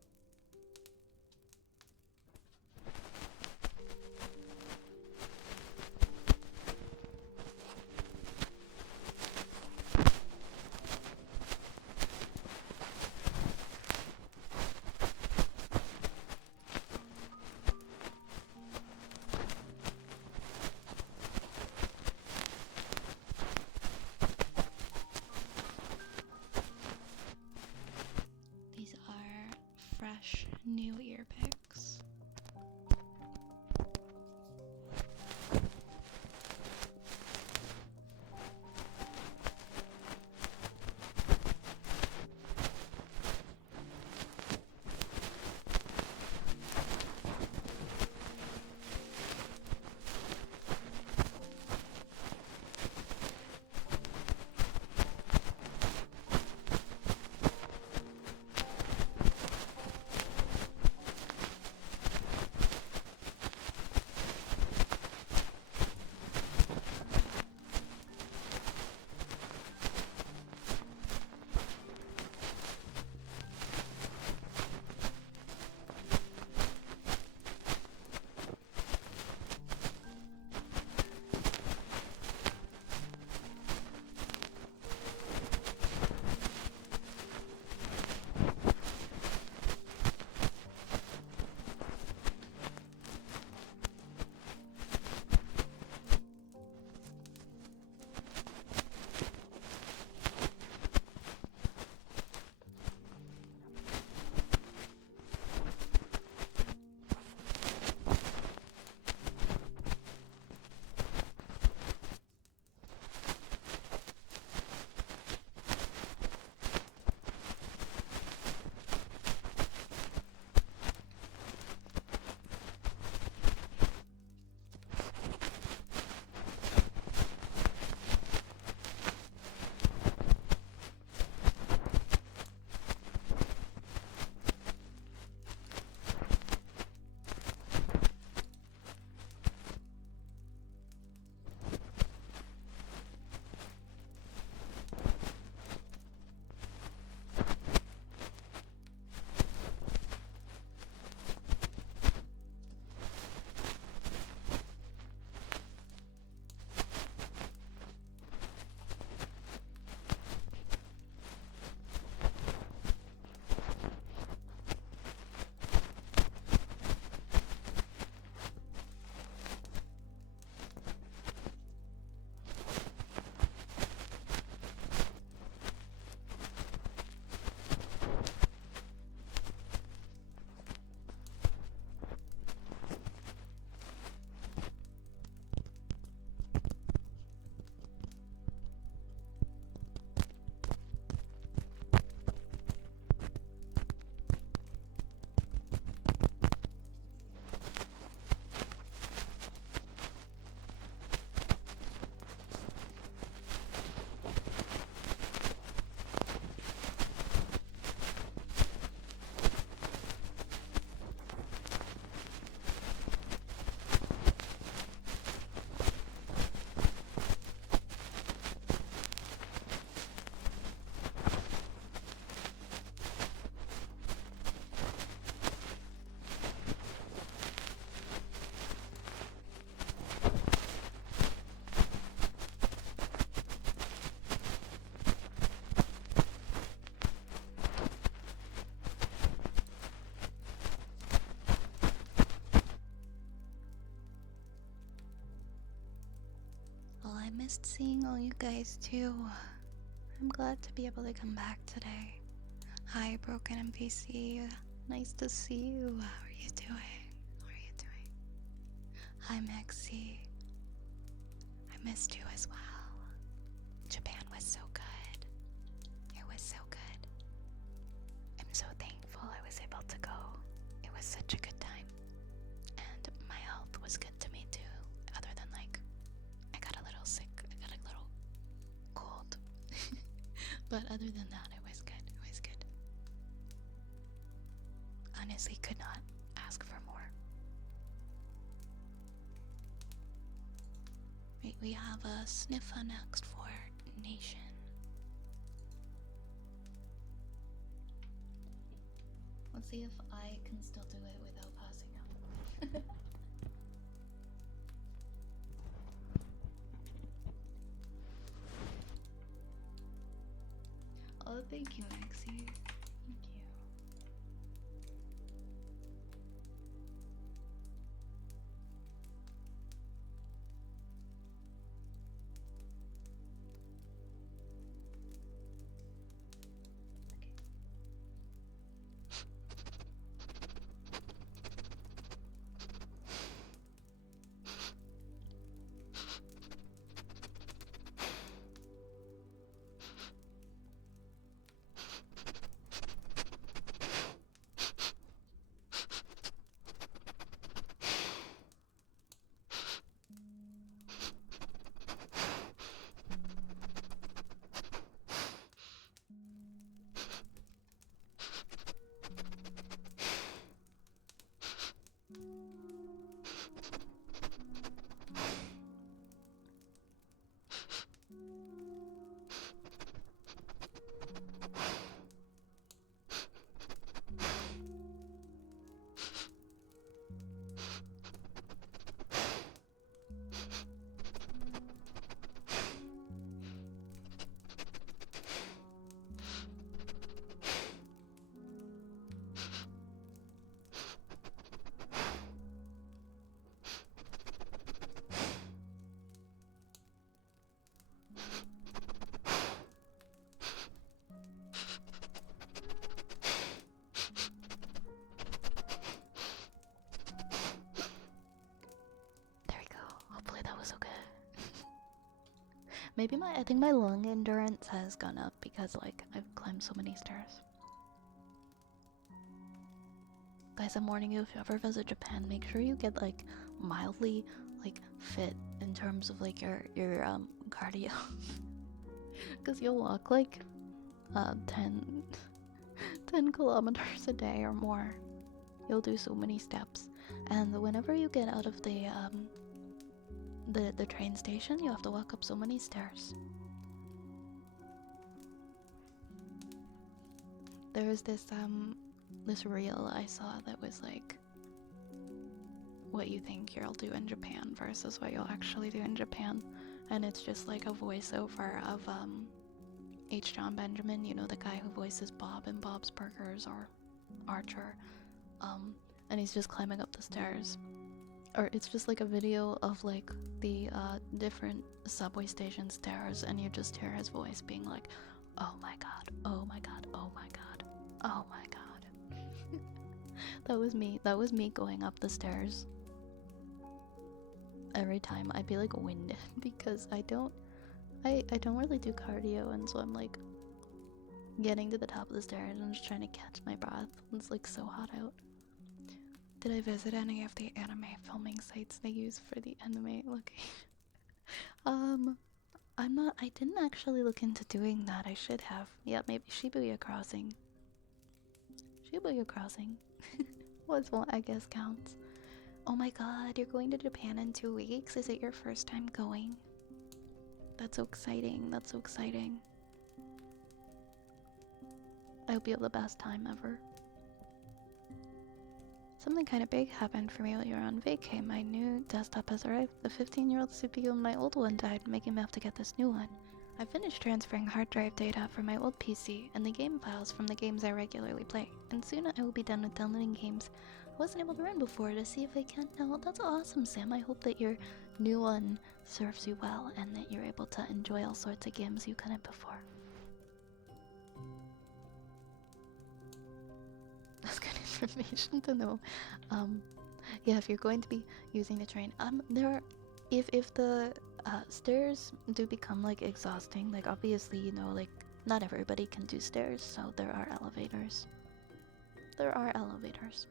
These are fresh new ear picks. missed seeing all you guys too. I'm glad to be able to come back today. Hi, Broken NPC. Nice to see you. How are you doing? How are you doing? Hi, Maxie. I missed you as well. Japan was so good. It was so good. I'm so thankful I was able to go. It was such a good time. And my health was good to me too. Other than like, I got a little sick. I got a little cold. But other than that, it was good. It was good. Honestly, could not ask for more. We have a sniffer next for Nation. Let's see if I can still do it without passing out. Oh, thank you, Maxie. Thank you. There we go. Hopefully that was okay. Maybe I think my lung endurance has gone up because like I've climbed so many stairs. Guys, I'm warning you, if you ever visit Japan, make sure you get like mildly like fit in terms of like your cardio. Cause you'll walk like 10 kilometers a day or more. You'll do so many steps, and whenever you get out of the train station, you have to walk up so many stairs. There was this reel I saw that was like what you think you'll do in Japan versus what you'll actually do in Japan, and it's just like a voiceover of H. John Benjamin, you know, the guy who voices Bob in Bob's Burgers or Archer, and he's just climbing up the stairs. Or it's just like a video of like the different subway station stairs, and you just hear his voice being like, oh my god, oh my god, oh my god, oh my god. That was me going up the stairs. Every time I'd be like winded because I don't really do cardio, and so I'm like getting to the top of the stairs and just trying to catch my breath. It's like so hot out. Did I visit any of the anime filming sites they use for the anime location? I didn't actually look into doing that. I should have. Yeah, maybe Shibuya Crossing. Shibuya Crossing was what I guess counts. Oh my god, you're going to Japan in 2 weeks? Is it your first time going? That's so exciting. That's so exciting. I hope you have the best time ever. Something kind of big happened for me while you were on vacay. My new desktop has arrived. The 15-year-old CPU on my old one died, making me have to get this new one. I finished transferring hard drive data from my old PC and the game files from the games I regularly play, and soon I will be done with downloading games I wasn't able to run before to see if I can now. That's awesome, Sam. I hope that you're new one serves you well and that you're able to enjoy all sorts of games you couldn't before. That's good information to know. Yeah, if you're going to be using the train, if the stairs do become like exhausting, like obviously, you know, like not everybody can do stairs, so there are elevators. There are elevators.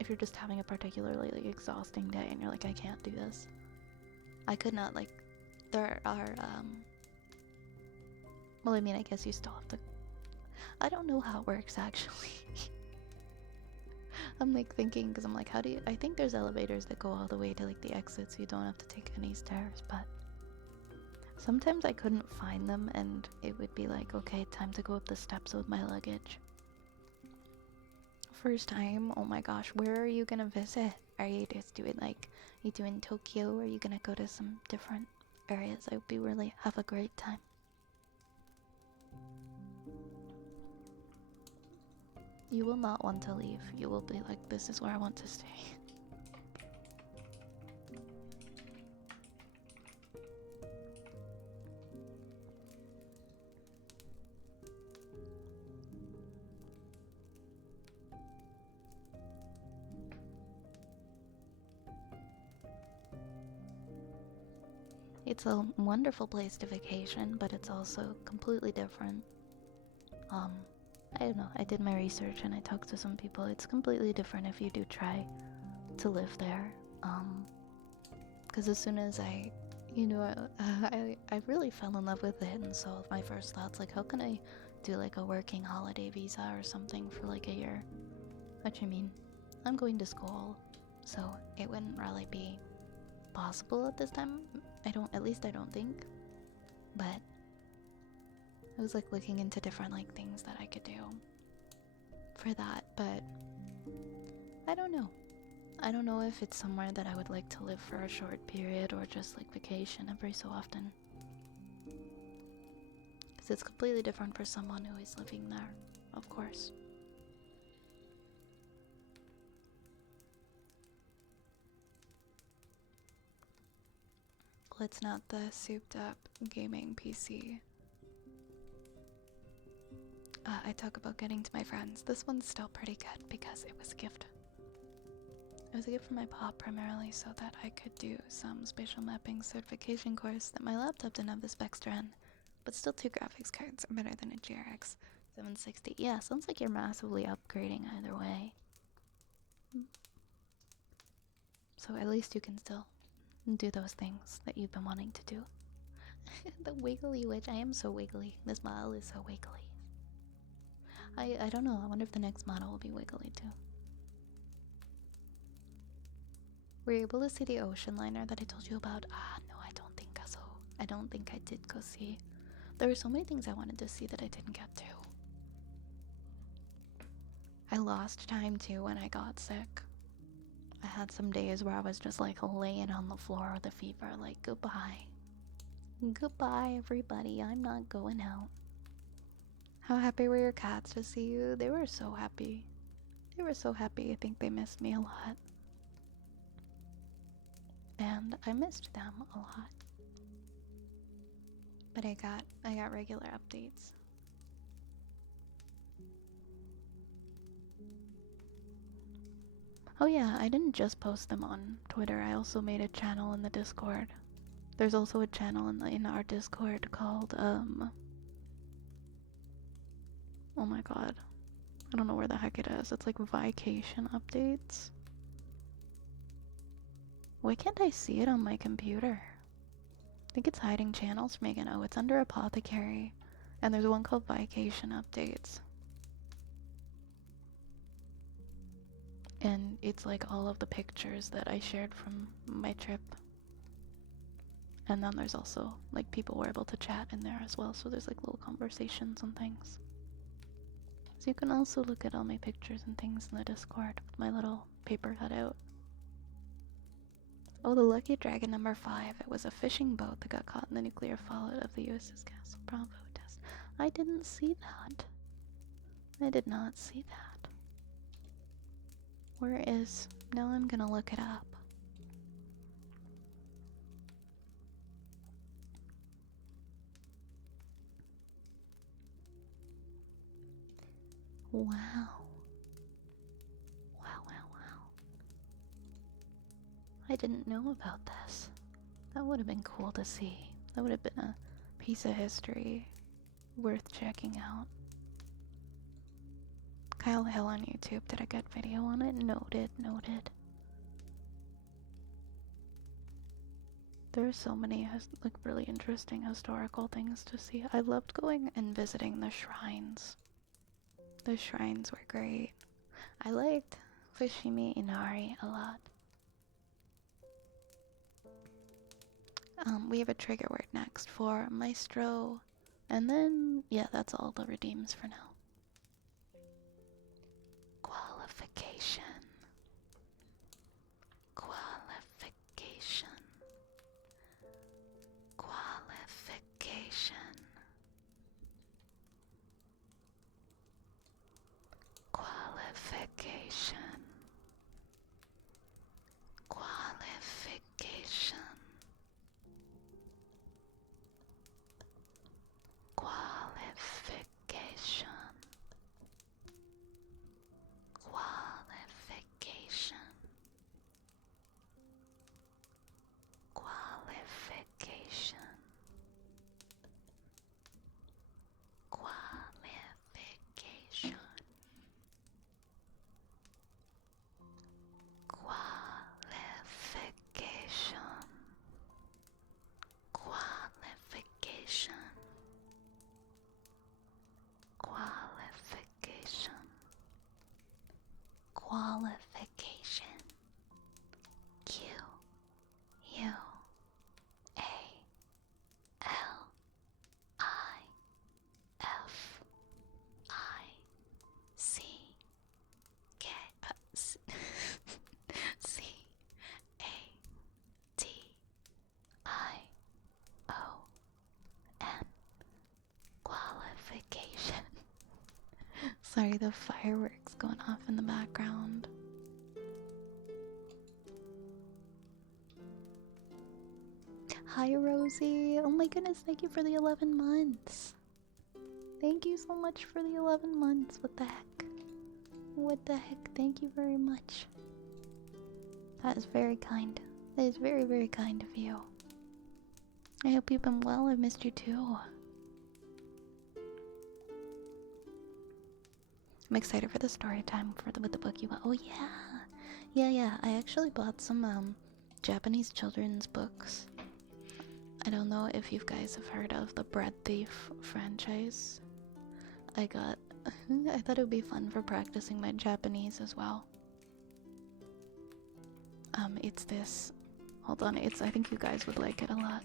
If you're just having a particularly like, exhausting day and you're like, I can't do this. I could not, like, there are, well, I mean, I guess you still have to, I don't know how it works actually. I'm like thinking, because I'm like, how do you, I think there's elevators that go all the way to like the exit so you don't have to take any stairs, but sometimes I couldn't find them and it would be like, okay, time to go up the steps with my luggage. First time, oh my gosh, where are you gonna visit? Are you just doing like, you doing Tokyo, or are you gonna go to some different areas? I would be really, have a great time. You will not want to leave. You will be like, this is where I want to stay. It's a wonderful place to vacation, but it's also completely different. I don't know, I did my research and I talked to some people. It's completely different if you do try to live there. Because as soon as I, you know, I really fell in love with it, and so my first thought's like, how can I do like a working holiday visa or something for like a year? Which I mean, I'm going to school, so it wouldn't really be possible at this time. At least I don't think. But I was like looking into different like things that I could do for that, but I don't know. I don't know if it's somewhere that I would like to live for a short period or just like vacation every so often. Because it's completely different for someone who is living there, of course. Well, it's not the souped up gaming PC. I talk about getting to my friends. This one's still pretty good because it was a gift. It was a gift from my pop primarily so that I could do some spatial mapping certification course that my laptop didn't have the specs to run. But still 2 graphics cards are better than a GRX 760. Yeah, sounds like you're massively upgrading either way. So at least you can still do those things that you've been wanting to do. The wiggly witch. I am so wiggly. This model is so wiggly. I don't know. I wonder if the next model will be wiggly too. Were you able to see the ocean liner that I told you about? No, I don't think so. I don't think I did go see. There were so many things I wanted to see that I didn't get to. I lost time too when I got sick. I had some days where I was just like laying on the floor with a fever, like goodbye. Goodbye, everybody. I'm not going out. How happy were your cats to see you? They were so happy. They were so happy. I think they missed me a lot. And I missed them a lot. But I got regular updates. Oh yeah, I didn't just post them on Twitter. I also made a channel in the Discord. There's also a channel in our Discord called oh my god. I don't know where the heck it is. It's like vacation updates. Why can't I see it on my computer? I think it's hiding channels for Megan. Oh, it's under Apothecary. And there's one called Vacation Updates. And it's like all of the pictures that I shared from my trip. And then there's also, like, people were able to chat in there as well. So there's like little conversations and things. So you can also look at all my pictures and things in the Discord with my little paper cutout. Oh, the Lucky Dragon number 5. It was a fishing boat that got caught in the nuclear fallout of the USS Castle Bravo test. I didn't see that. I did not see that. Where is... Now I'm gonna look it up. Wow. Wow, wow, wow. I didn't know about this. That would have been cool to see. That would have been a piece of history worth checking out. Kyle Hill on YouTube did a good video on it. Noted, noted. There are so many like really interesting historical things to see. I loved going and visiting the shrines. The shrines were great. I liked Fushimi Inari a lot. We have a trigger word next for Maestro, and then, yeah, that's all the redeems for now. Qualification. Qualification. Qualification. Qualification. Qualification. Qualification. Qualification. Qualification. Qualification. Qualification. Qualification. Qualification. Qualification. Q U A L I F I C K C A T I O N. Qualification. Sorry, the fireworks going off in the background. Hi, Rosie. Oh my goodness, thank you for the 11 months. Thank you so much for the 11 months. What the heck? What the heck? Thank you very much. That is very kind. That is very, very kind of you. I hope you've been well. I've missed you too. I'm excited for the story time with the book you bought. Oh yeah. Yeah. I actually bought some Japanese children's books. I don't know if you guys have heard of the Bread Thief franchise. I thought it would be fun for practicing my Japanese as well. It's this. Hold on, I think you guys would like it a lot.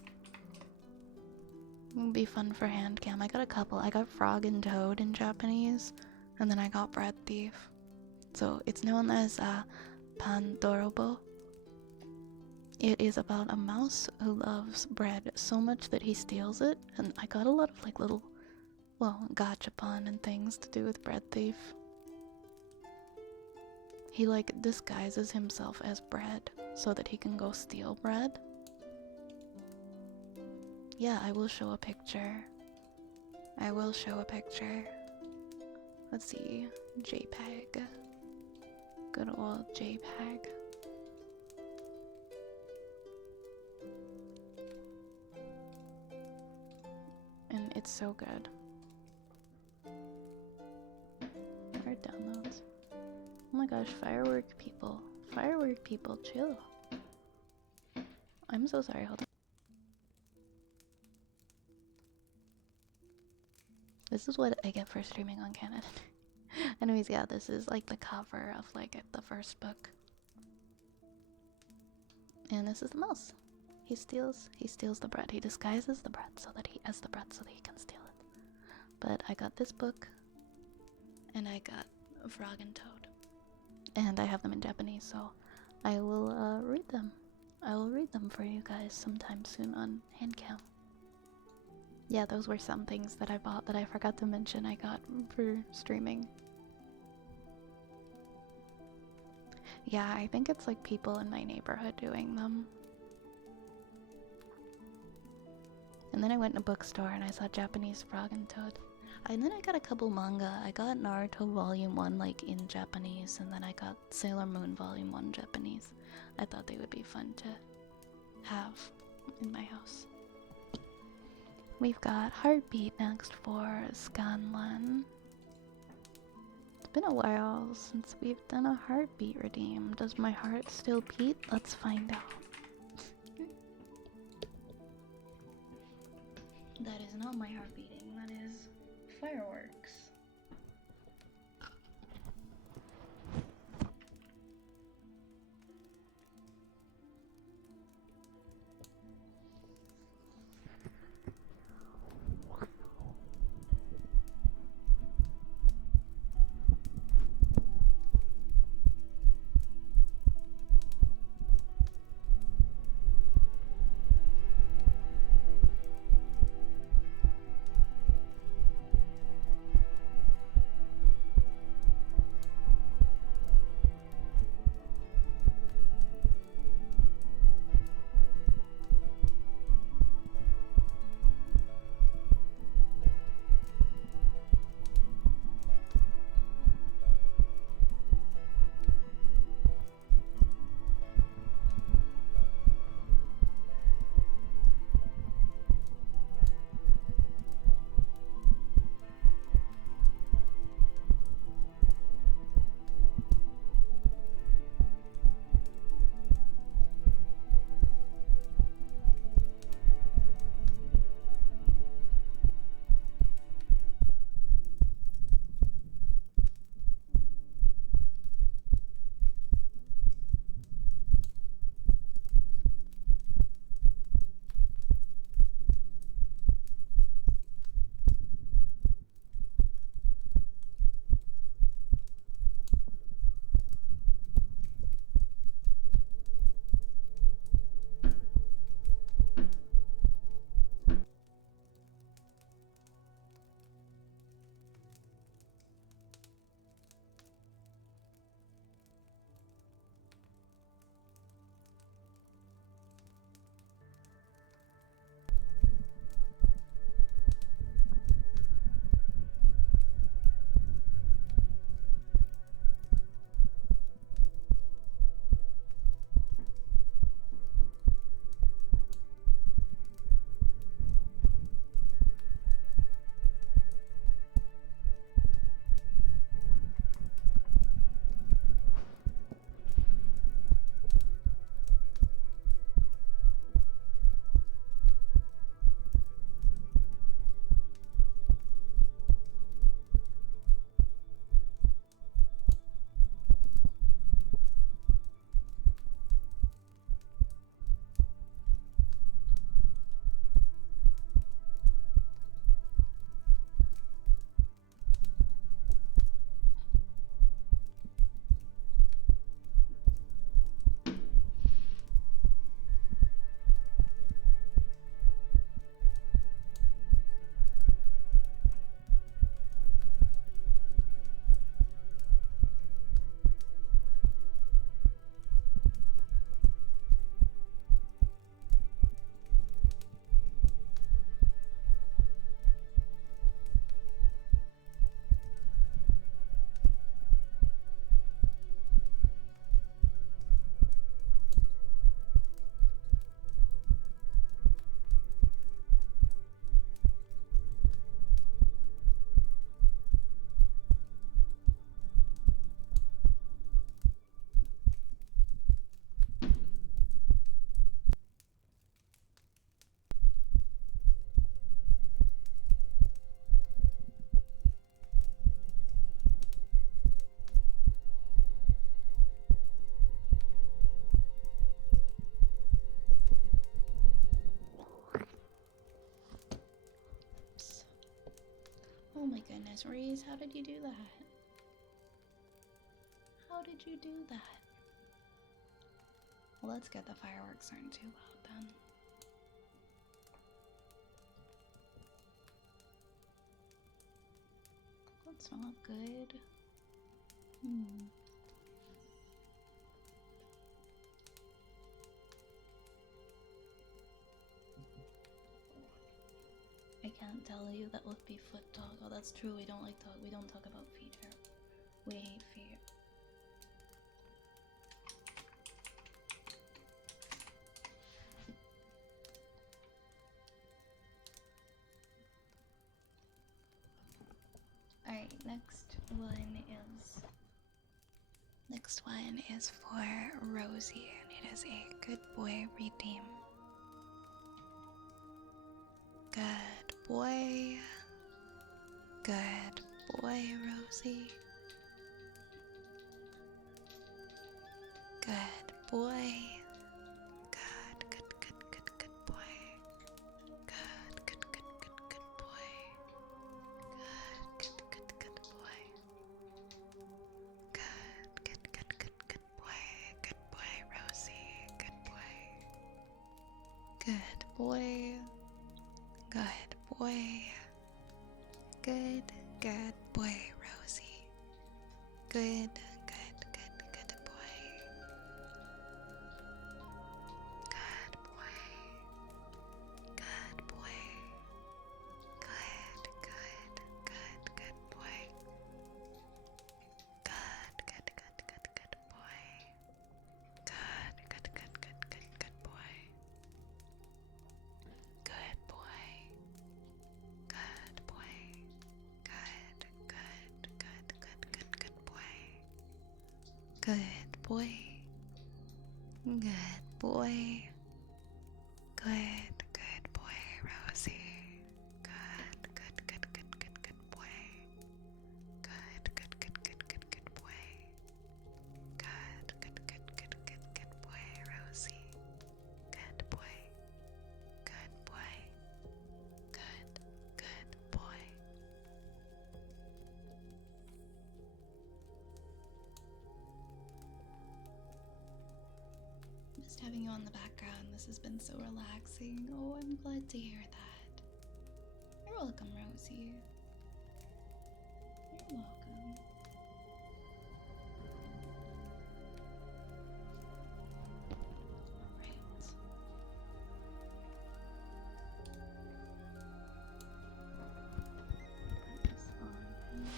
It would be fun for hand cam. I got a couple. I got Frog and Toad in Japanese, and then I got Bread Thief. So it's known as Pandorobo. It is about a mouse who loves bread so much that he steals it, and I got a lot of like little, well, gachapon and things to do with Bread Thief. He like disguises himself as bread so that he can go steal bread. Yeah, I will show a picture. I will show a picture. Let's see, JPEG. Good old JPEG. And it's so good. Our downloads. Oh my gosh, firework people. Firework people, chill. I'm so sorry, hold on. This is what I get for streaming on Canada. Anyways, yeah, this is like the cover of like the first book. And this is the mouse. He steals the bread. He disguises the bread so that he has the bread so that he can steal it. But I got this book, and I got Frog and Toad. And I have them in Japanese, so I will read them. I will read them for you guys sometime soon on Handcam. Yeah, those were some things that I bought that I forgot to mention I got for streaming. Yeah, I think it's like people in my neighborhood doing them. And then I went in a bookstore and I saw Japanese Frog and Toad. And then I got a couple manga. I got Naruto Volume 1 like in Japanese, and then I got Sailor Moon Volume 1 Japanese. I thought they would be fun to have in my house. We've got Heartbeat next for Scanlan. It's been a while since we've done a Heartbeat redeem. Does my heart still beat? Let's find out. That is not my heart beating, that is fireworks. Oh my goodness, Reese, how did you do that? How did you do that? Well, let's get the fireworks aren't too loud then. That's not good. I can't tell tell you that would be foot talk. Oh, that's true. We don't talk about feet here. We hate feet. Alright, next one is for Rosie, and it is a good boy redeem. Good boy. Good boy, Rosie. Good boy. Good boy. Good boy. Good boy. Good boy. Good boy, Rosie. Good boy. Good boy. Good boy. Good boy, Rosie. Good boy. Good boy. Good boy. Good boy. Good boy. Good boy. Good boy. Good boy. Good boy. Good boy. Good boy. Good boy. Good boy, Rosie. Good boy. Good boy. Good boy, Rosie. Good boy. Good boy. Good boy. Just having you on the background, this has been so relaxing. Oh, I'm glad to hear that. You're welcome, Rosie. You're welcome. Alright. Put this on.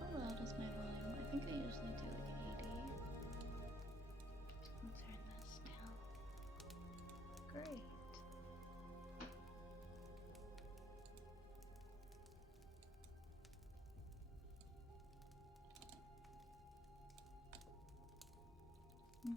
How loud is my volume? I think I usually do like 80. I'll turn this down. Great. Okay.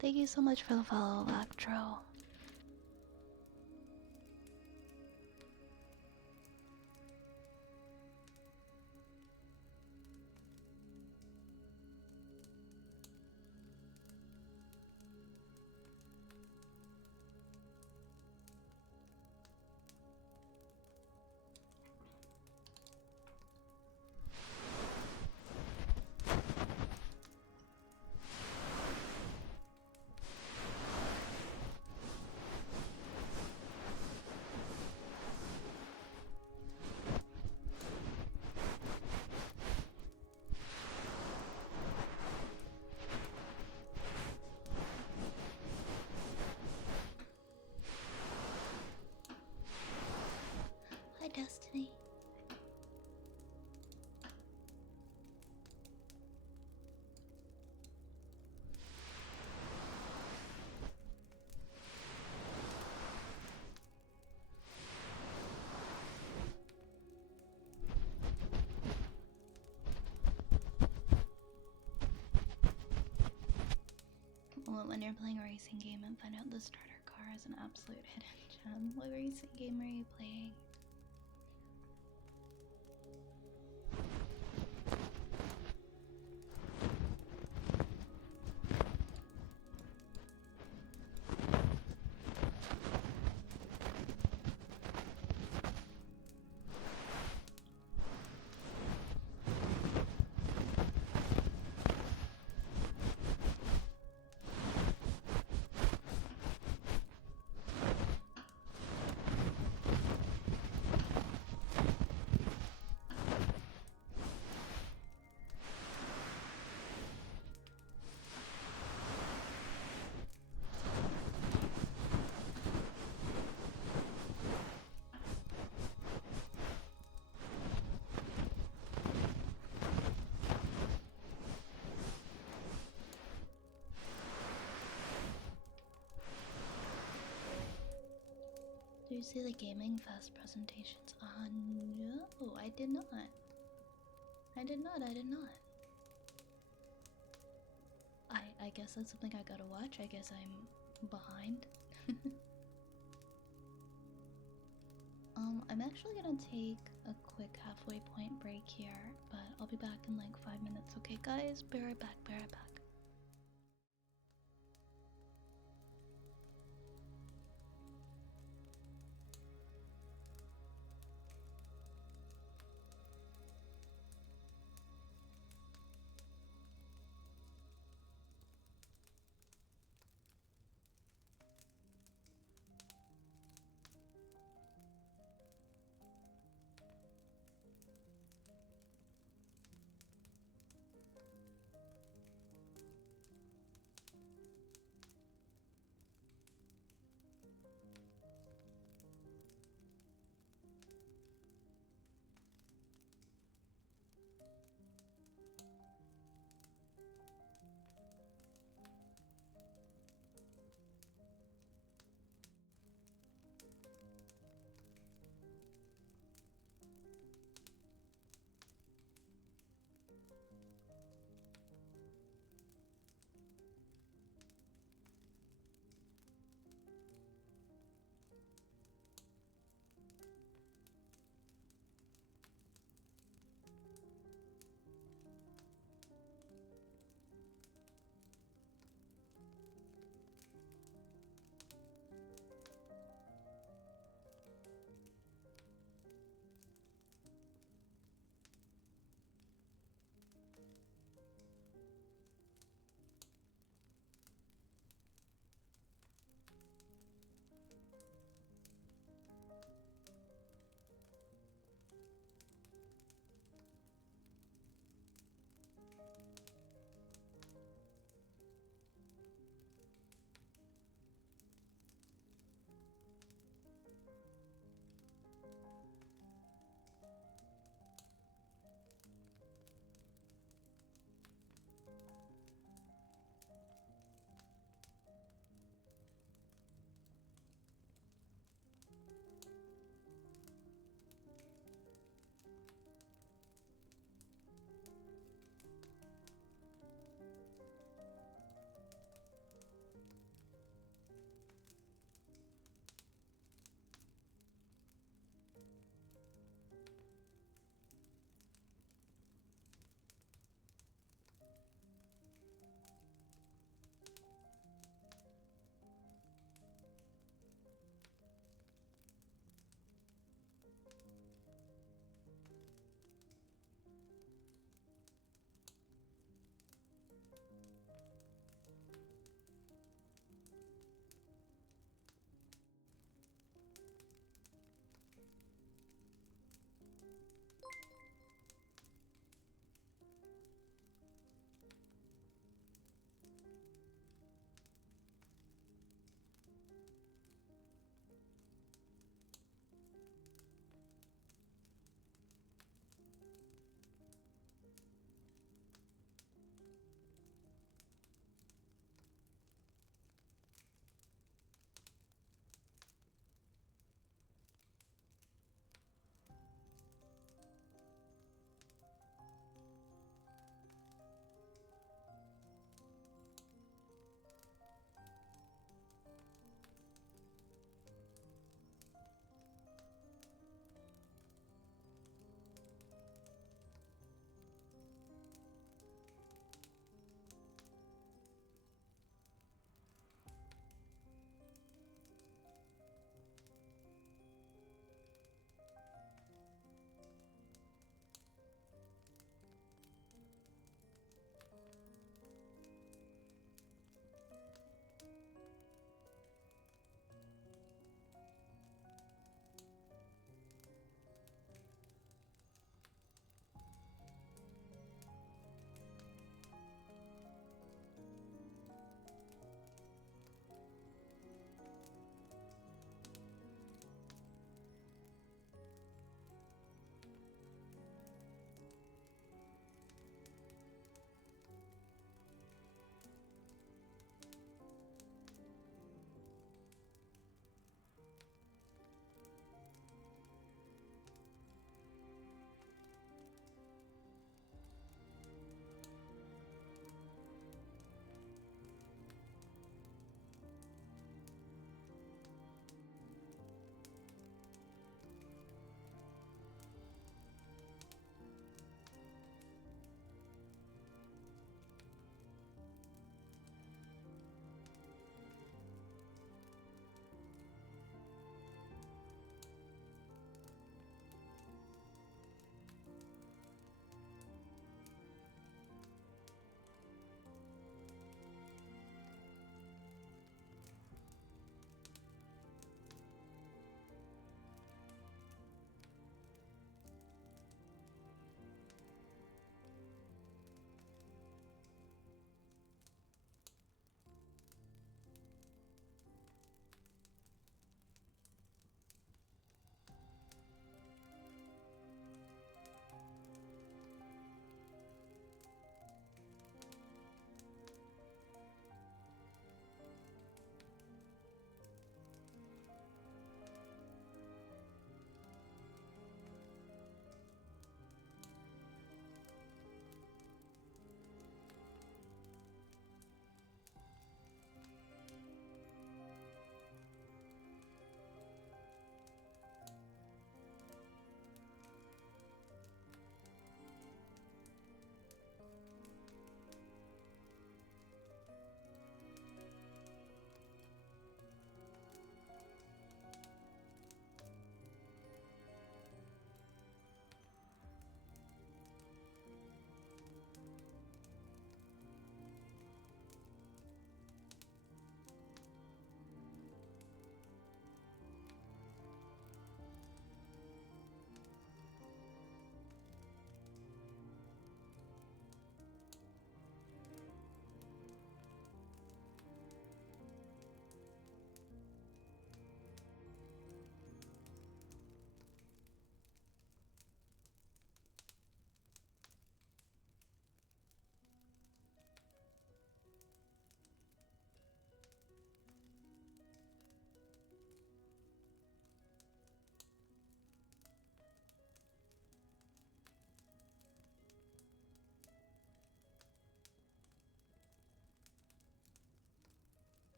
Thank you so much for the follow, Electro. moment when you're playing a racing game and find out the starter car is an absolute hidden gem. What racing game are you playing? Do you see the Gaming Fest presentations? No, I did not. I did not. I guess that's something I gotta watch. I guess I'm behind. I'm actually gonna take a quick halfway point break here, but I'll be back in like 5 minutes, okay guys? Be right back, be right back.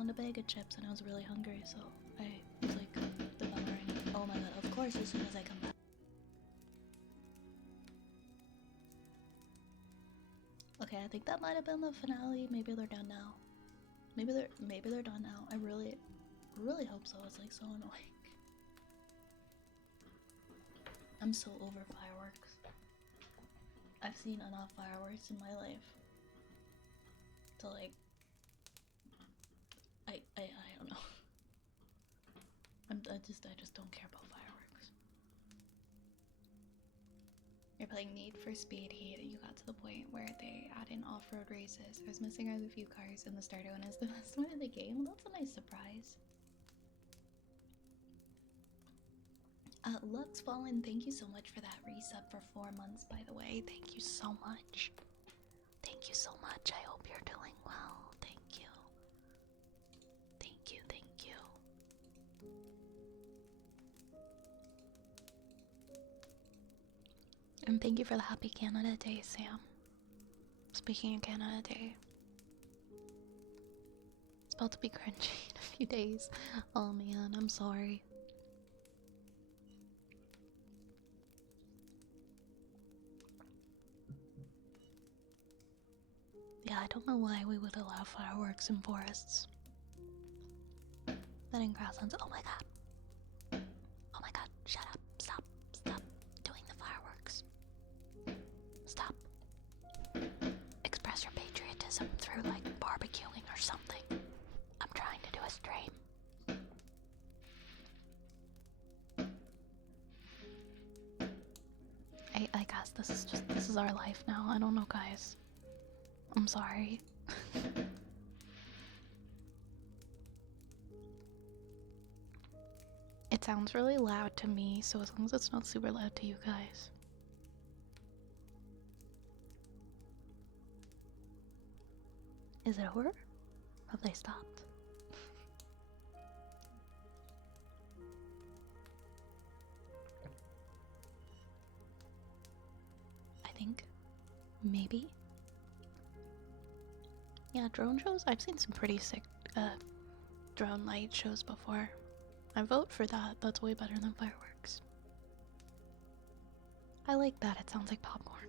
found a bag of chips and I was really hungry, so I was like, the bell rang. Oh my god, of course, as soon as I come back. Okay, I think that might have been the finale. Maybe they're done now. Maybe they're done now. I really hope so. It's like so annoying. I'm so over fireworks. I've seen enough fireworks in my life to like I don't know. I just don't care about fireworks. You're playing Need for Speed Heat and you got to the point where they add in off-road races. I was missing out a few cars and the starter one is the best one in the game. Well, that's a nice surprise. Lux Fallen, thank you so much for that resub for 4 months, by the way. Thank you so much. Thank you so much. I hope you're doing well. Thank you. Thank you, thank you. And thank you for the happy Canada Day, Sam. Speaking of Canada Day, it's about to be cringy in a few days. Oh man, I'm sorry. Yeah, I don't know why we would allow fireworks in forests. Then in grasslands, oh my god. Oh my god, shut up. Stop. Stop doing the fireworks. Stop. Express your patriotism through, like, barbecuing or something. I'm trying to do a stream. I guess this is our life now. I don't know, guys. I'm sorry. It sounds really loud to me, so as long as it's not super loud to you guys. Is it over? Have they stopped? I think maybe. Yeah, drone shows? I've seen some pretty sick drone light shows before. I vote for that. That's way better than fireworks. I like that. It sounds like popcorn.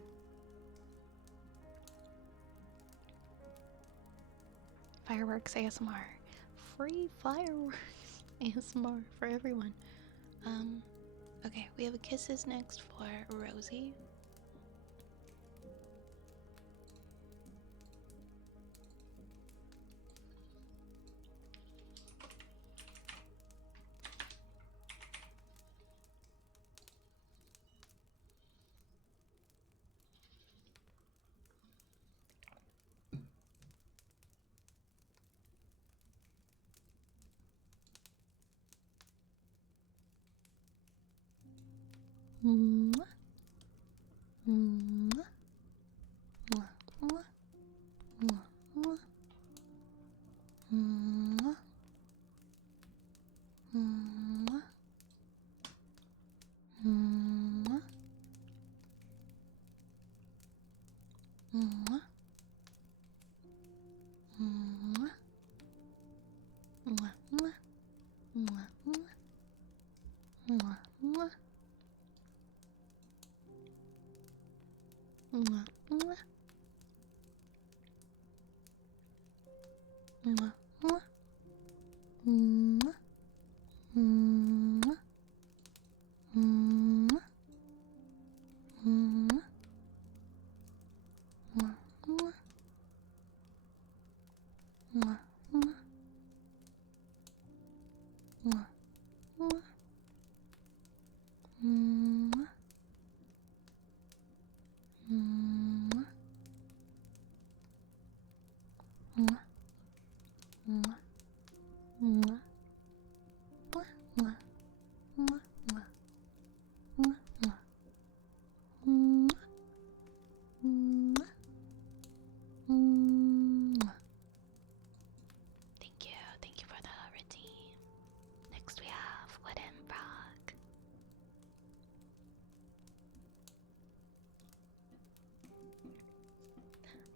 Fireworks ASMR. Free fireworks ASMR for everyone. Okay, we have a kisses next for Rosie. Mwah. Mwah. Mwah. Mwah. Mwah. Mwah. Mwah. Mwah. Mwah. Mwah. Mwah. Mwah. Mwah. Mwah. Mwah. Mwah. Mwah, mwah. Mwah, mwah. Mwah. Mwah. Mwah. Mwah. Mwah, mwah. Mwah, mwah. Mwah, mwah. Mwah.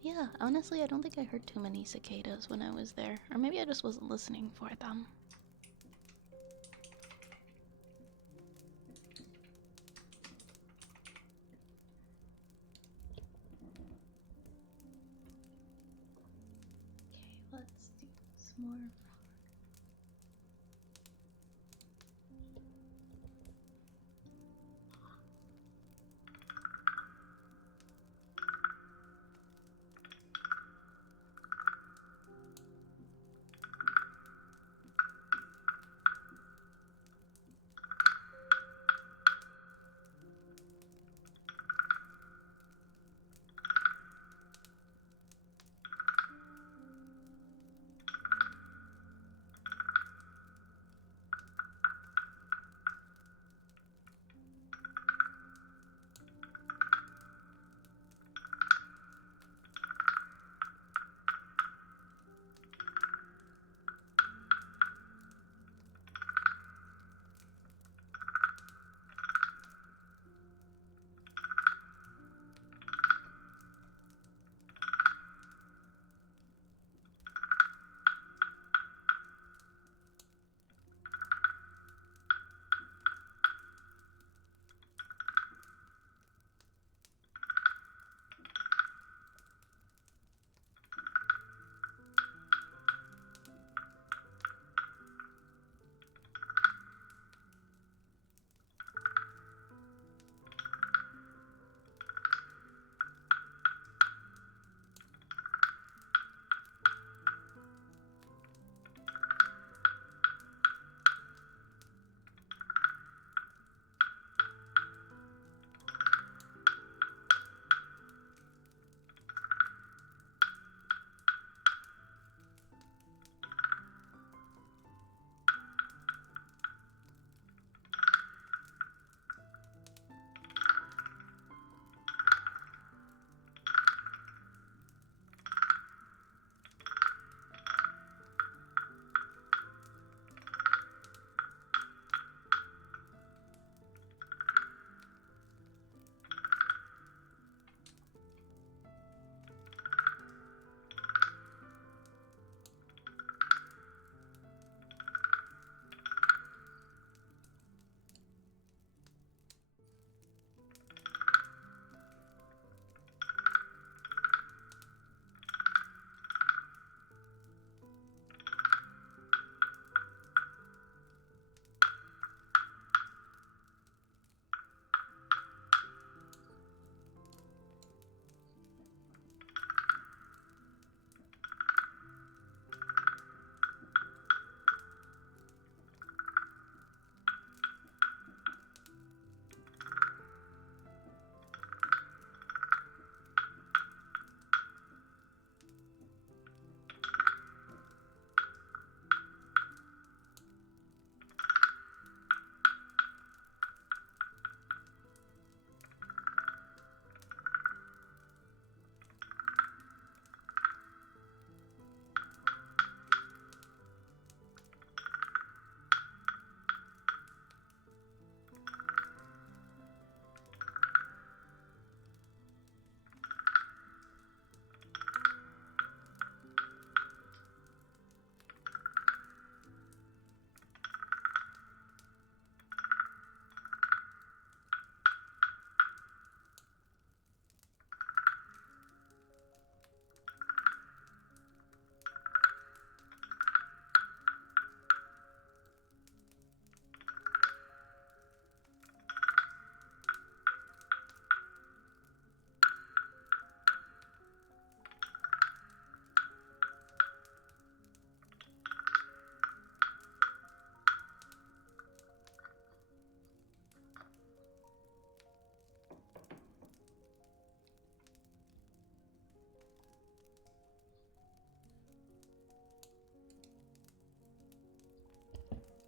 Yeah, honestly, I don't think I heard too many cicadas when I was there. Or maybe I just wasn't listening for them. Okay, let's do some more.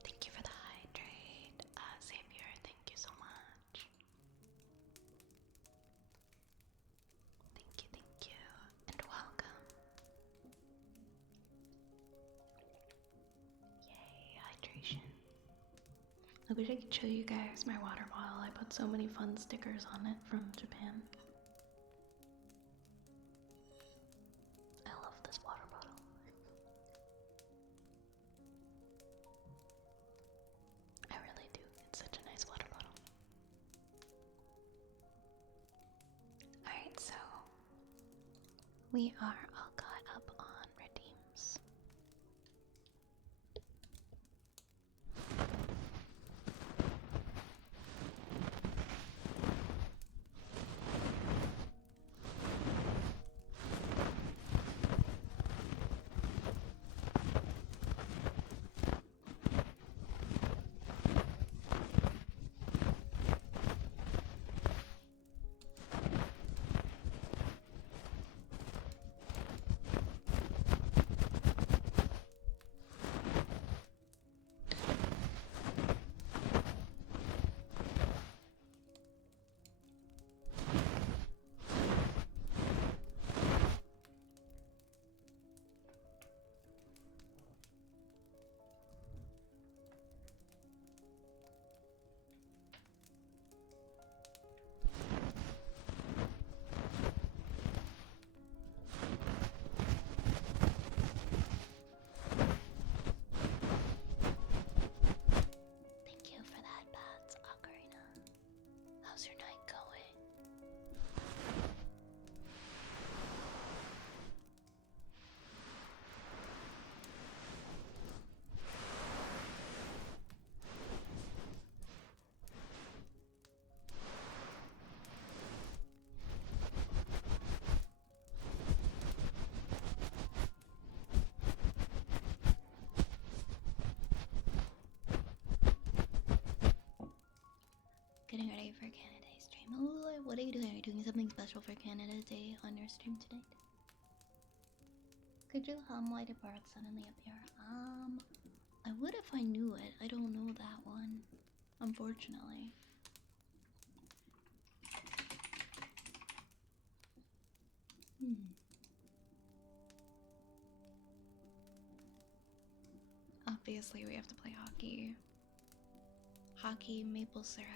Thank you for the hydrate, Xavier. Thank you so much. Thank you, and welcome. Yay, hydration. I wish I could show you guys my water bottle. I put so many fun stickers on it from Japan. We are all caught up on redeems. Thank you for that, Bats Ocarina. How's your night going? Getting ready for Canada Day stream. Oh, what are you doing? Are you doing something special for Canada Day on your stream tonight? Could you hum Why Did Birds Suddenly Appear? I would if I knew it. I don't know that one, unfortunately. Obviously, we have to play hockey. Hockey, maple syrup.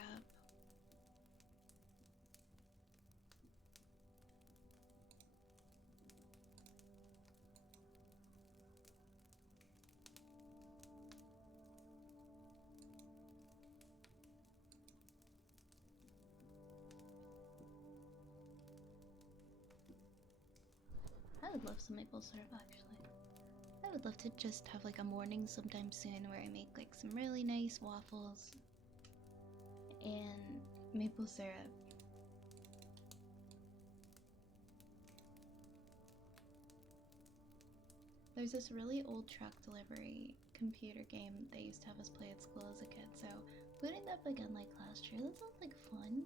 I would love some maple syrup, actually. I would love to just have like a morning sometime soon where I make like some really nice waffles and maple syrup. There's this really old truck delivery computer game they used to have us play at school as a kid, so putting that up again like last year, that sounds like fun.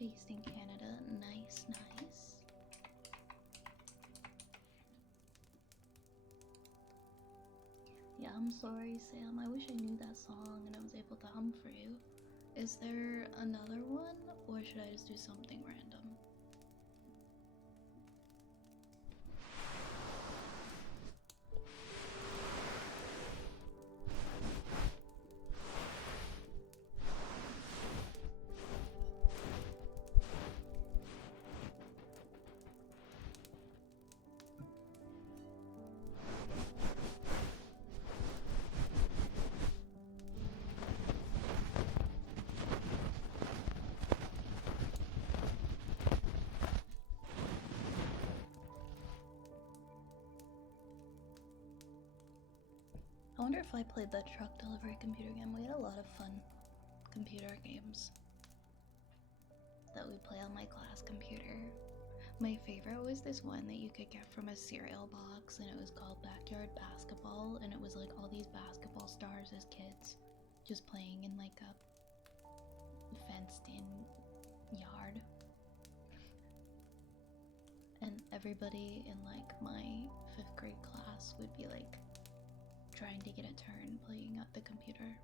Based in Canada, nice, nice. Yeah, I'm sorry, Sam. I wish I knew that song and I was able to hum for you. Is there another one, or should I just do something random? I wonder if I played that truck delivery computer game. We had a lot of fun computer games that we play on my class computer. My favorite was this one that you could get from a cereal box, and it was called Backyard Basketball, and it was like all these basketball stars as kids just playing in like a fenced in yard. And everybody in like my 5th grade class would be like trying to get a turn playing at the computer.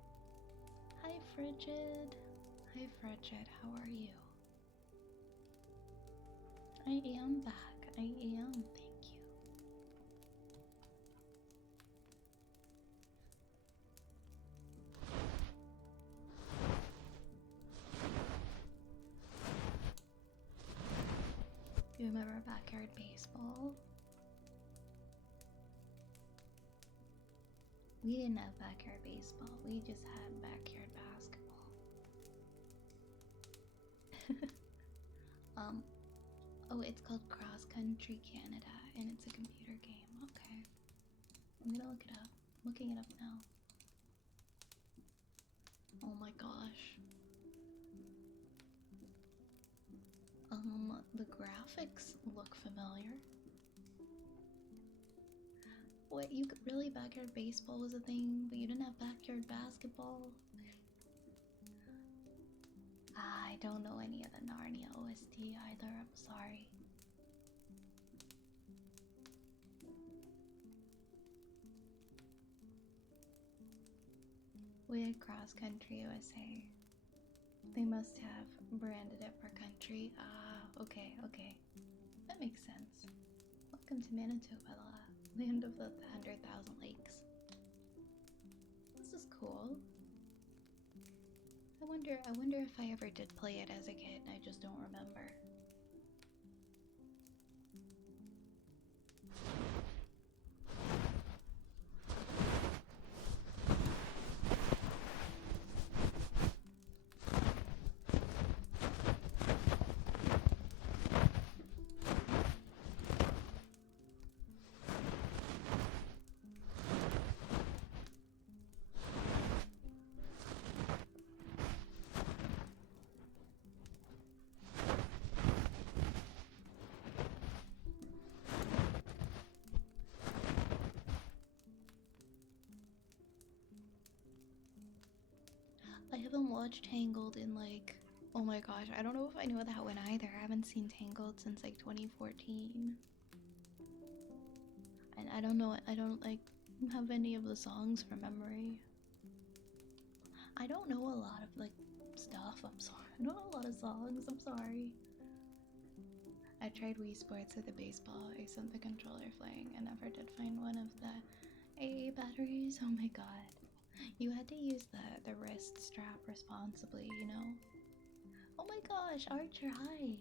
Hi Frigid! Hi Frigid, how are you? I am back. I am, thank you. You remember backyard baseball? We didn't have backyard baseball, we just had backyard basketball. Oh, it's called cross country Canada, and it's a computer game. Okay. I'm gonna look it up. Looking it up now. Oh my gosh. The graphics look familiar. Wait, you really backyard baseball was a thing, but you didn't have backyard basketball? I don't know any of the Narnia OST either, I'm sorry. We had Cross Country USA. They must have branded it per country. Ah, okay, okay. That makes sense. Welcome to Manitoba, land of the 100,000 lakes. This is cool. I wonder if I ever did play it as a kid. I just don't remember. I haven't watched Tangled in like, oh my gosh, I don't know if I know that one either. I haven't seen Tangled since like 2014. And I don't know, I don't like have any of the songs from memory. I don't know a lot of like stuff, I'm sorry. I don't know a lot of songs, I'm sorry. I tried Wii Sports with the baseball. I sent the controller flying. I never did find one of the AA batteries. Oh my god. You had to use the wrist strap responsibly, you know? Oh my gosh, Archer, hi!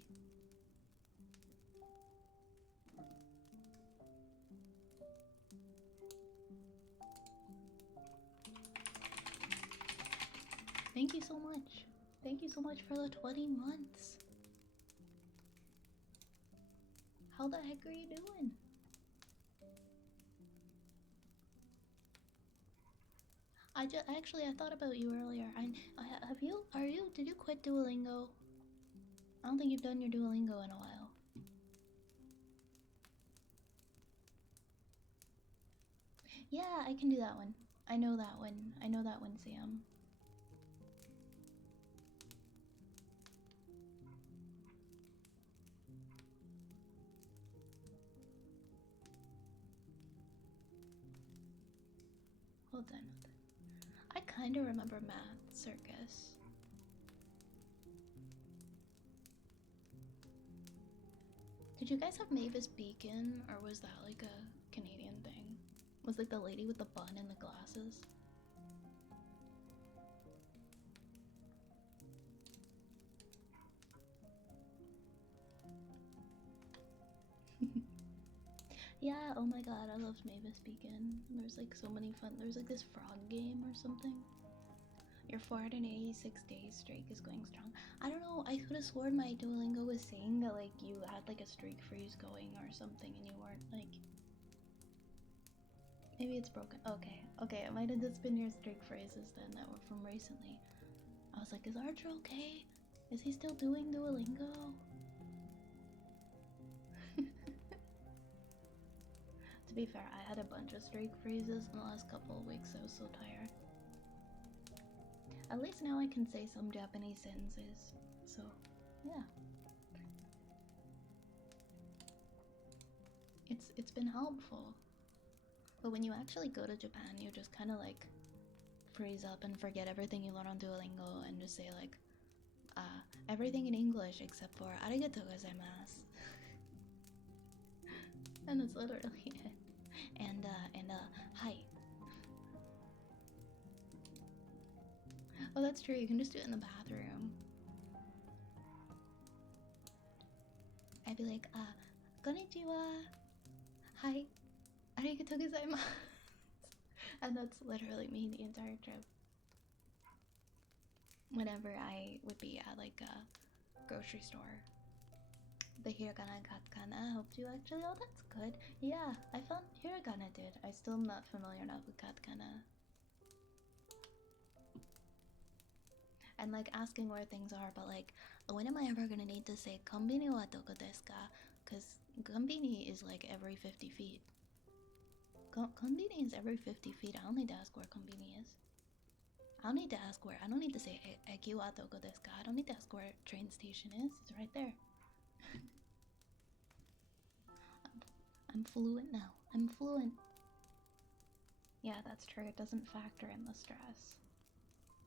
Thank you so much. Thank you so much for the 20 months. How the heck are you doing? I thought about you earlier. Did you quit Duolingo? I don't think you've done your Duolingo in a while. Yeah, I can do that one. I know that one. I know that one, Sam. Hold on. I kind of remember Math Circus. Did you guys have Mavis Beacon, or was that like a Canadian thing? Was like the lady with the bun and the glasses? Yeah, oh my god, I loved Mavis Beacon. There's like so many fun. There's like this frog game or something. Your 486 days streak is going strong. I don't know, I could have sworn my Duolingo was saying that like you had like a streak freeze going or something and you weren't like... Maybe it's broken. Okay, okay, it might have just been your streak phrases then that were from recently. I was like, is Archer okay? Is he still doing Duolingo? To be fair, I had a bunch of streak phrases in the last couple of weeks. I was so tired. At least now I can say some Japanese sentences. So, yeah. It's been helpful. But when you actually go to Japan, you just kind of like freeze up and forget everything you learn on Duolingo and just say like everything in English except for arigatou gozaimasu. And that's literally it. And hi. Oh, that's true. You can just do it in the bathroom. I'd be like, konnichiwa. Hi. Arigatou gozaimasu. And that's literally me the entire trip. Whenever I would be at like a grocery store. The hiragana katakana helped you actually? Oh, that's good. Yeah, I found hiragana did. I still am not familiar enough with katakana. And like asking where things are, but like, when am I ever gonna need to say konbini wa doko desu ka? Because konbini is like every 50 feet. Konbini is every 50 feet. I don't need to ask where konbini is. I don't need to ask where. I don't need to say eki wa doko desu ka. I don't need to ask where train station is. It's right there. I'm fluent now. I'm fluent. Yeah, that's true. It doesn't factor in the stress.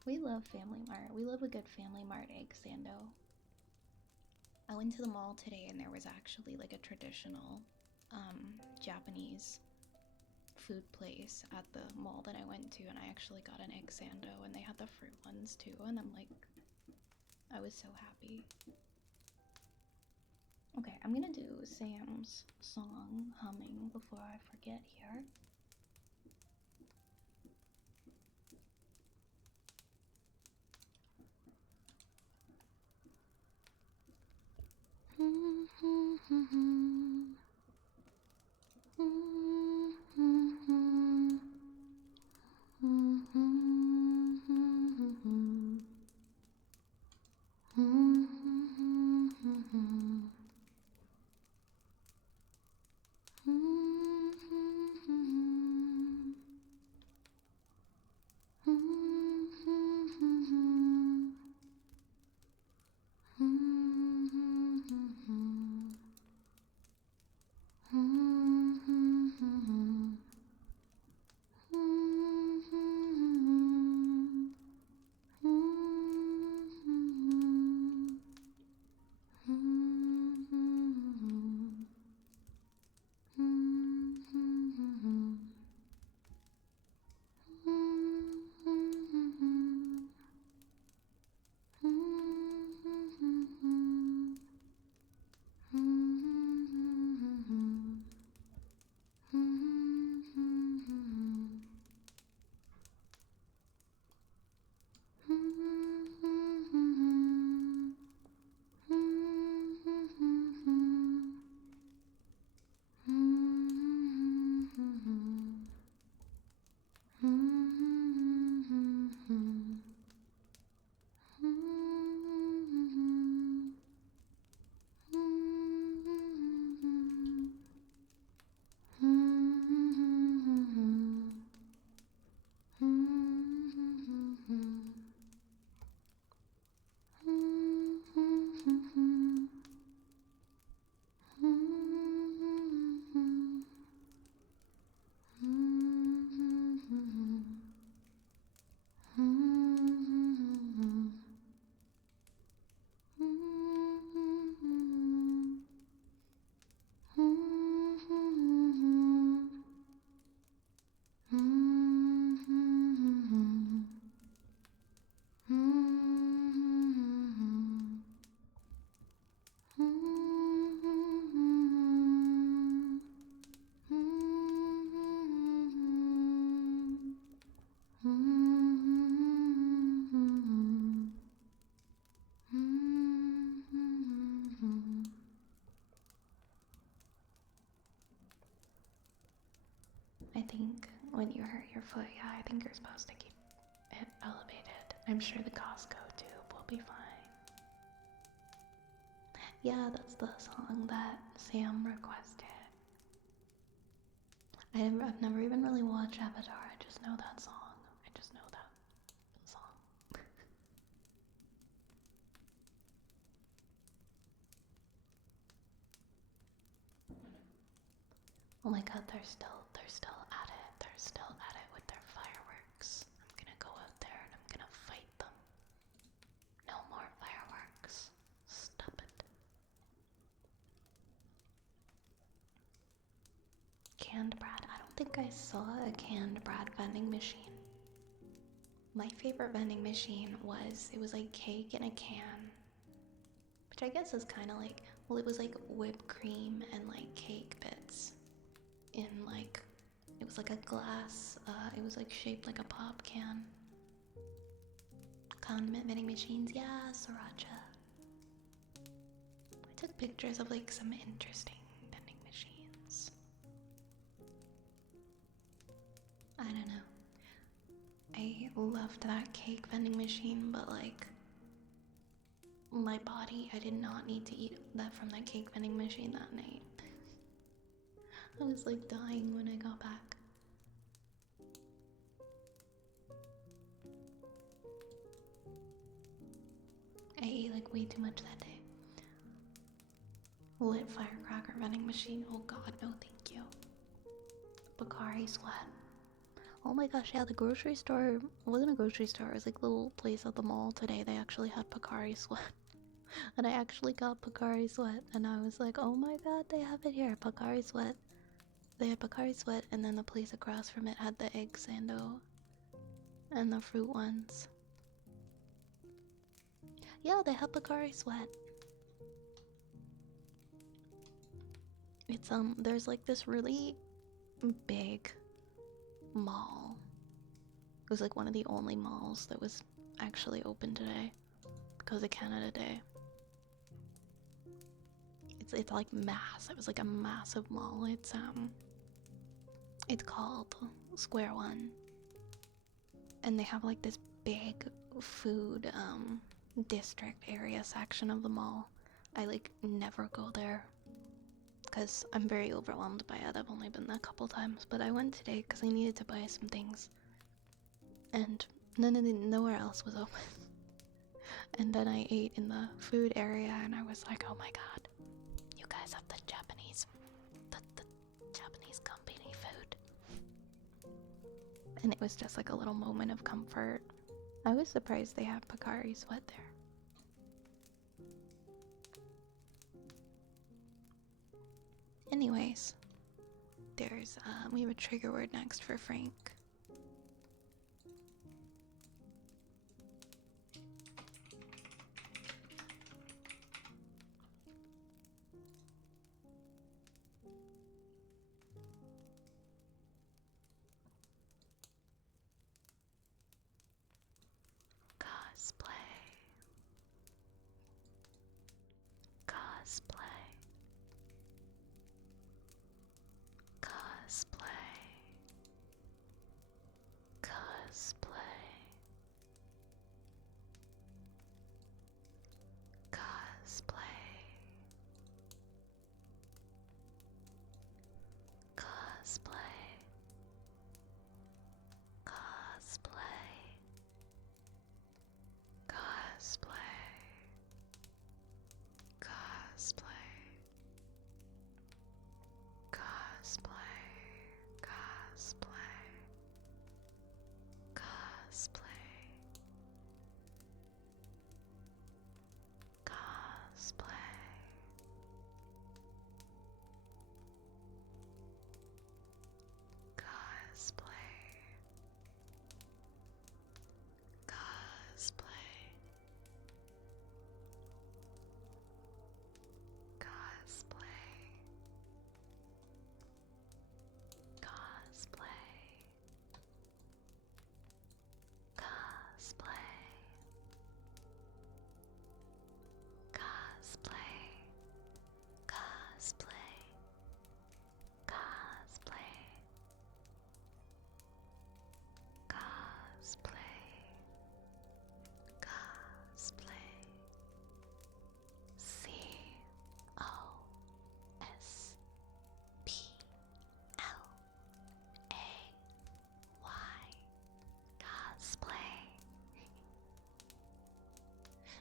We love Family Mart. We love a good Family Mart egg sando. I went to the mall today and there was actually like a traditional Japanese food place at the mall that I went to, and I actually got an egg sando and they had the fruit ones too, and I'm like, I was so happy. Okay, I'm gonna do Sam's song humming before I forget here. I think when you hurt your foot, yeah, I think you're supposed to keep it elevated. I'm sure the Costco tube will be fine. Yeah, that's the song that Sam requested. I've never even really watched Avatar, I just know that song. I just know that song. Oh my god, they're still at it. They're still at it with their fireworks. I'm gonna go out there and I'm gonna fight them. No more fireworks. Stop it. Canned bread. I don't think I saw a canned bread vending machine. My favorite vending machine was, it was like cake in a can. Which I guess is kind of like, well, it was like whipped cream and like cake bits in like, it was like a glass, it was like shaped like a pop can. Condiment vending machines, yeah, sriracha. took pictures of like some interesting vending machines. I don't know. I loved that cake vending machine, but like my body, I did not need to eat that from that cake vending machine that night. I was like dying when I got back. I ate like way too much that day. Lit firecracker vending machine. Oh god, no thank you. Bakari sweat. Oh my gosh, yeah, the grocery store wasn't a grocery store, it was like a little place at the mall today. They actually had Bakari sweat. And I actually got Bakari sweat and I was like, oh my god, they have it here, Bakari sweat. They had Bakari sweat and then the place across from it had the egg sando and the fruit ones. Yeah, they have Bakari sweat. It's there's like this really big mall. It was like one of the only malls that was actually open today because of Canada Day. It's like mass. It was like a massive mall. It's called Square One, and they have like this big food district area section of the mall. I like never go there because I'm very overwhelmed by it. I've only been there a couple times, but I went today because I needed to buy some things, and nowhere else was open. And then I ate in the food area, and I was like, oh my god, you guys have the Japanese company food. And it was just like a little moment of comfort. I was surprised they have Bakari sweat there. Anyways, there's we have a trigger word next for Frank.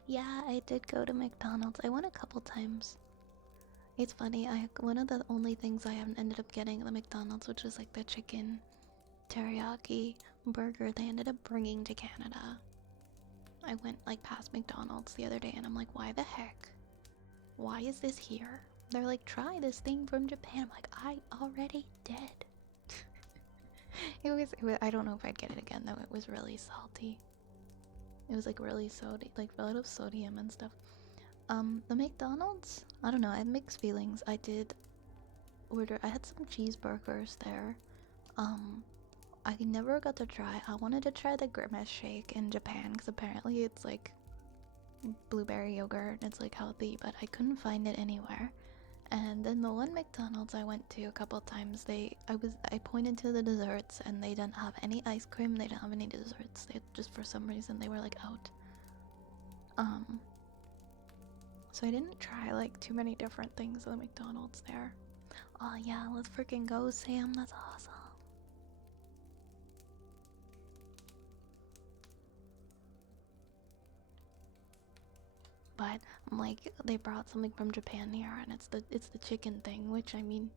Yeah, I did go to McDonald's. I went a couple times. It's funny, one of the only things I haven't ended up getting at the McDonald's, which was like the chicken teriyaki burger, they ended up bringing to Canada. I went like past McDonald's the other day and I'm like, why the heck? Why is this here? They're like, try this thing from Japan. I'm like, I already did. It was, I don't know if I'd get it again though. It was really salty. It was like really like a lot of sodium and stuff. The McDonald's, I don't know, I had mixed feelings. I did order, I had some cheeseburgers there. I never got to try, I wanted to try the Grimace shake in Japan because apparently it's like blueberry yogurt. It's like healthy, but I couldn't find it anywhere. And then the one McDonald's I went to a couple times, I pointed to the desserts and they didn't have any ice cream, they didn't have any desserts. They just for some reason they were like out. So I didn't try like too many different things at the McDonald's there. Oh yeah, let's freaking go, Sam. That's awesome. But like they brought something from Japan here, and it's the chicken thing, which I mean,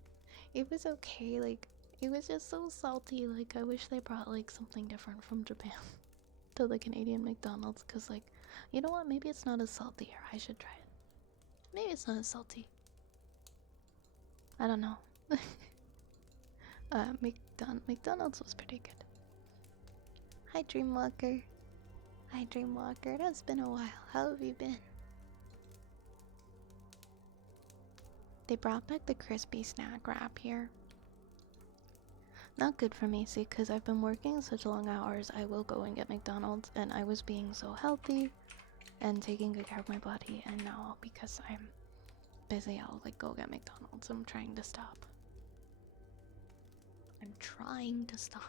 it was okay. Like it was just so salty. Like I wish they brought like something different from Japan to the Canadian McDonald's, cause like, you know what? Maybe it's not as salty here. I should try it. Maybe it's not as salty. I don't know. McDonald's was pretty good. Hi Dreamwalker. Hi Dreamwalker. It's been a while. How have you been? They brought back the crispy snack wrap here. Not good for me, see, because I've been working such long hours. I will go and get McDonald's, and I was being so healthy and taking good care of my body, and now because I'm busy, I'll like go get McDonald's. I'm trying to stop. I'm trying to stop.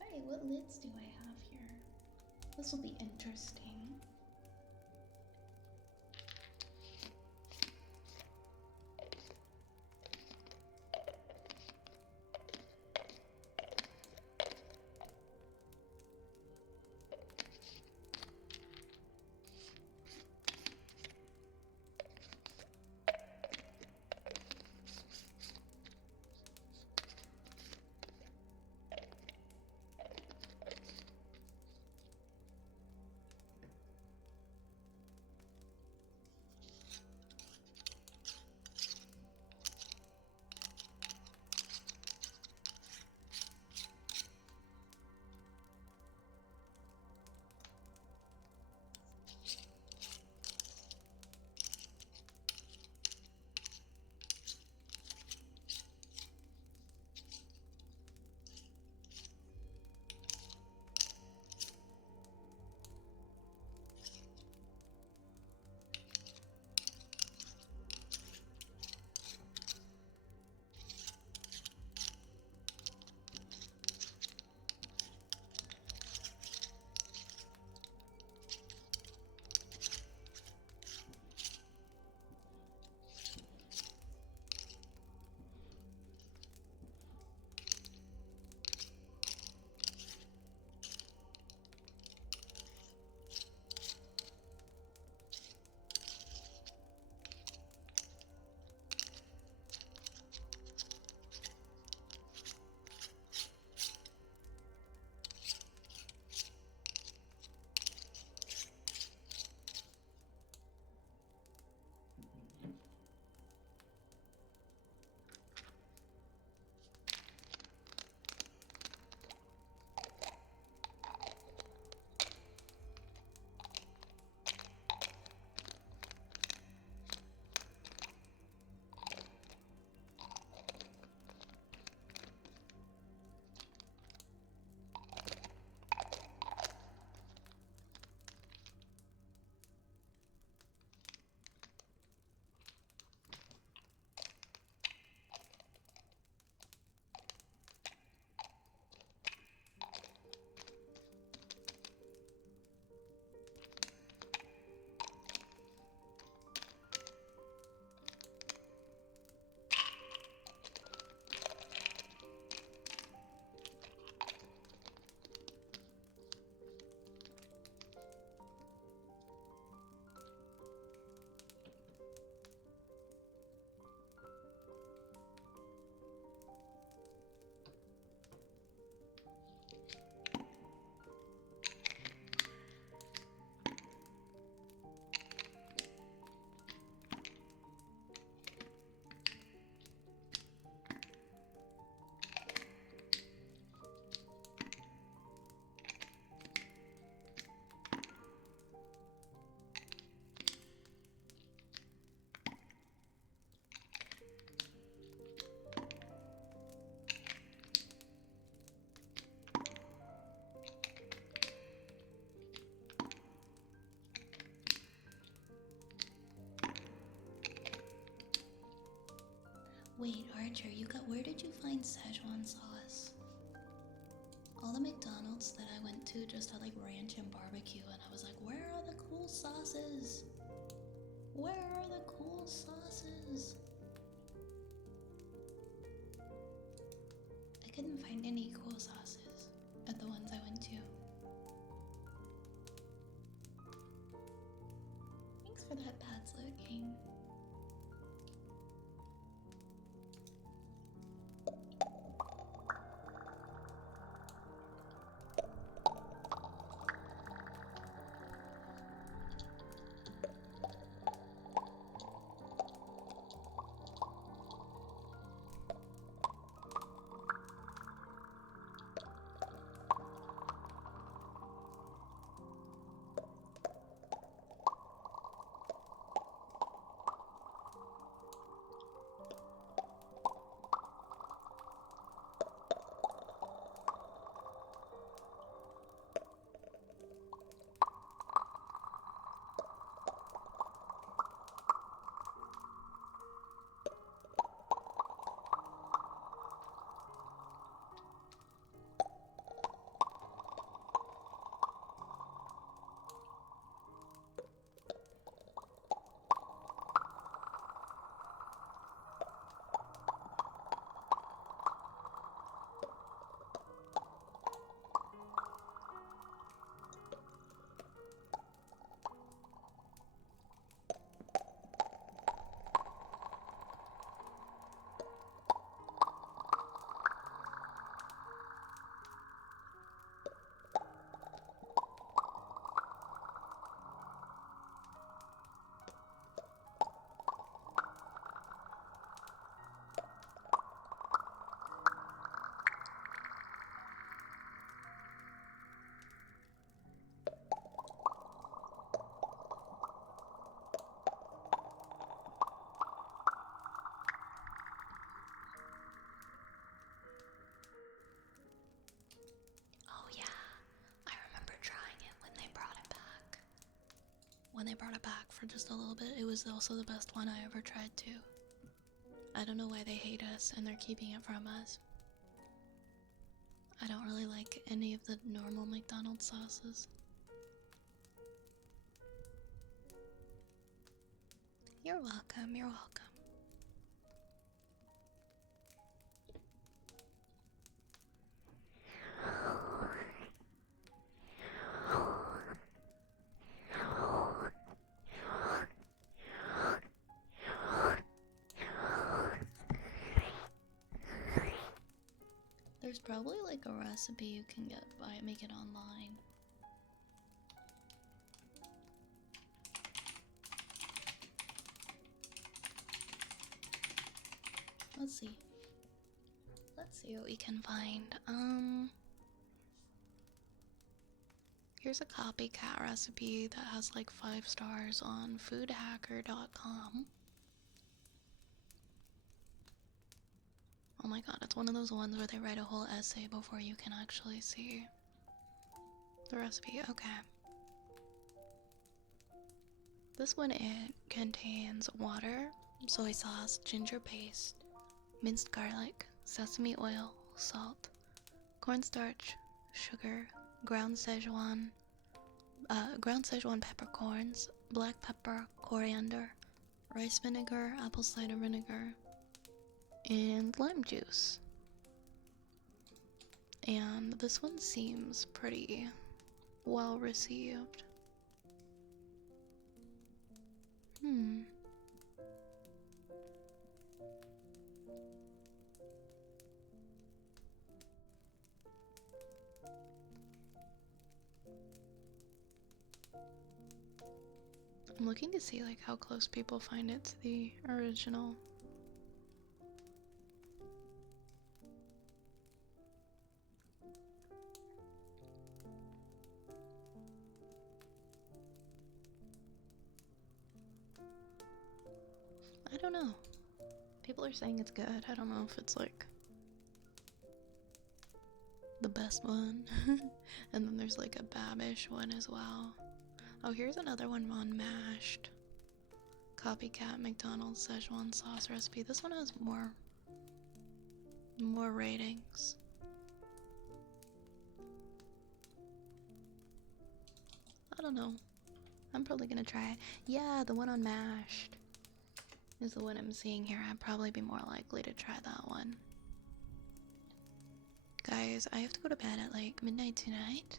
Alright, what lids do I have here? This will be interesting. Wait, Archer, where did you find Szechuan sauce? All the McDonald's that I went to just had like ranch and barbecue, and I was like, where are the cool sauces? Where are the cool sauces? I couldn't find any cool sauces at the ones I went to. Thanks for that, Patsla King. When they brought it back for just a little bit, it was also the best one I ever tried too. I don't know why they hate us and they're keeping it from us. I don't really like any of the normal McDonald's sauces. You're welcome, you're welcome. There's probably like a recipe you can make it online. Let's see. Let's see what we can find. Here's a copycat recipe that has like 5 stars on foodhacker.com. Oh my god, it's one of those ones where they write a whole essay before you can actually see the recipe. Okay. This one, it contains water, soy sauce, ginger paste, minced garlic, sesame oil, salt, cornstarch, sugar, ground Szechuan peppercorns, black pepper, coriander, rice vinegar, apple cider vinegar, and lime juice. And this one seems pretty well received. I'm looking to see like how close people find it to the original. I don't know. People are saying it's good. I don't know if it's like the best one. And then there's like a Babish one as well. Oh, here's another one on mashed. Copycat McDonald's Szechuan sauce recipe. This one has more More ratings. I don't know. I'm probably gonna try it. Yeah, the one on Mashed is the one I'm seeing here. I'd probably be more likely to try that one. Guys, I have to go to bed at like midnight tonight.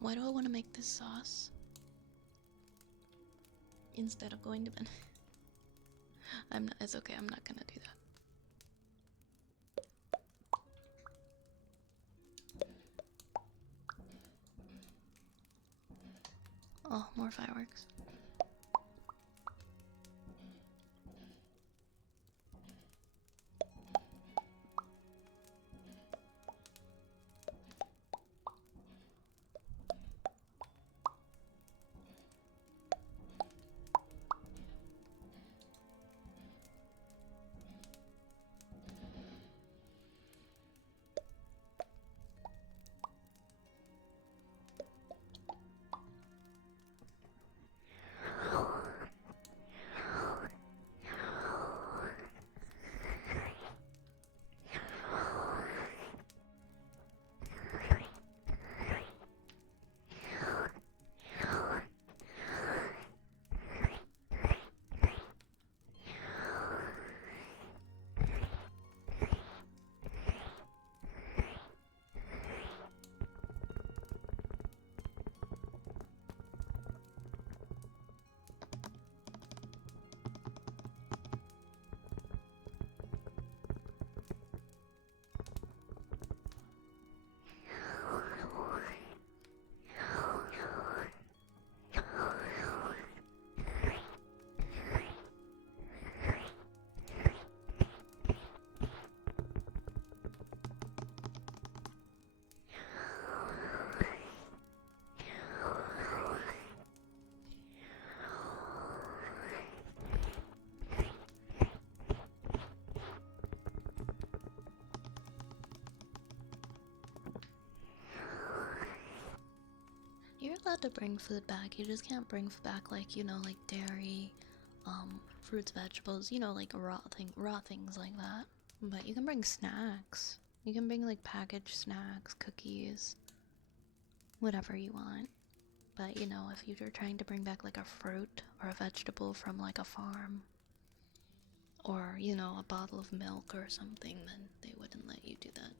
Why do I want to make this sauce instead of going to bed? It's okay, I'm not gonna do that. Oh, more fireworks. You're allowed to bring food back. You just can't bring back, like, you know, like dairy, fruits, vegetables, you know, like raw things like that. But you can bring snacks. You can bring like packaged snacks, cookies, whatever you want. But you know, if you're trying to bring back like a fruit or a vegetable from like a farm, or you know, a bottle of milk or something, then they wouldn't let you do that.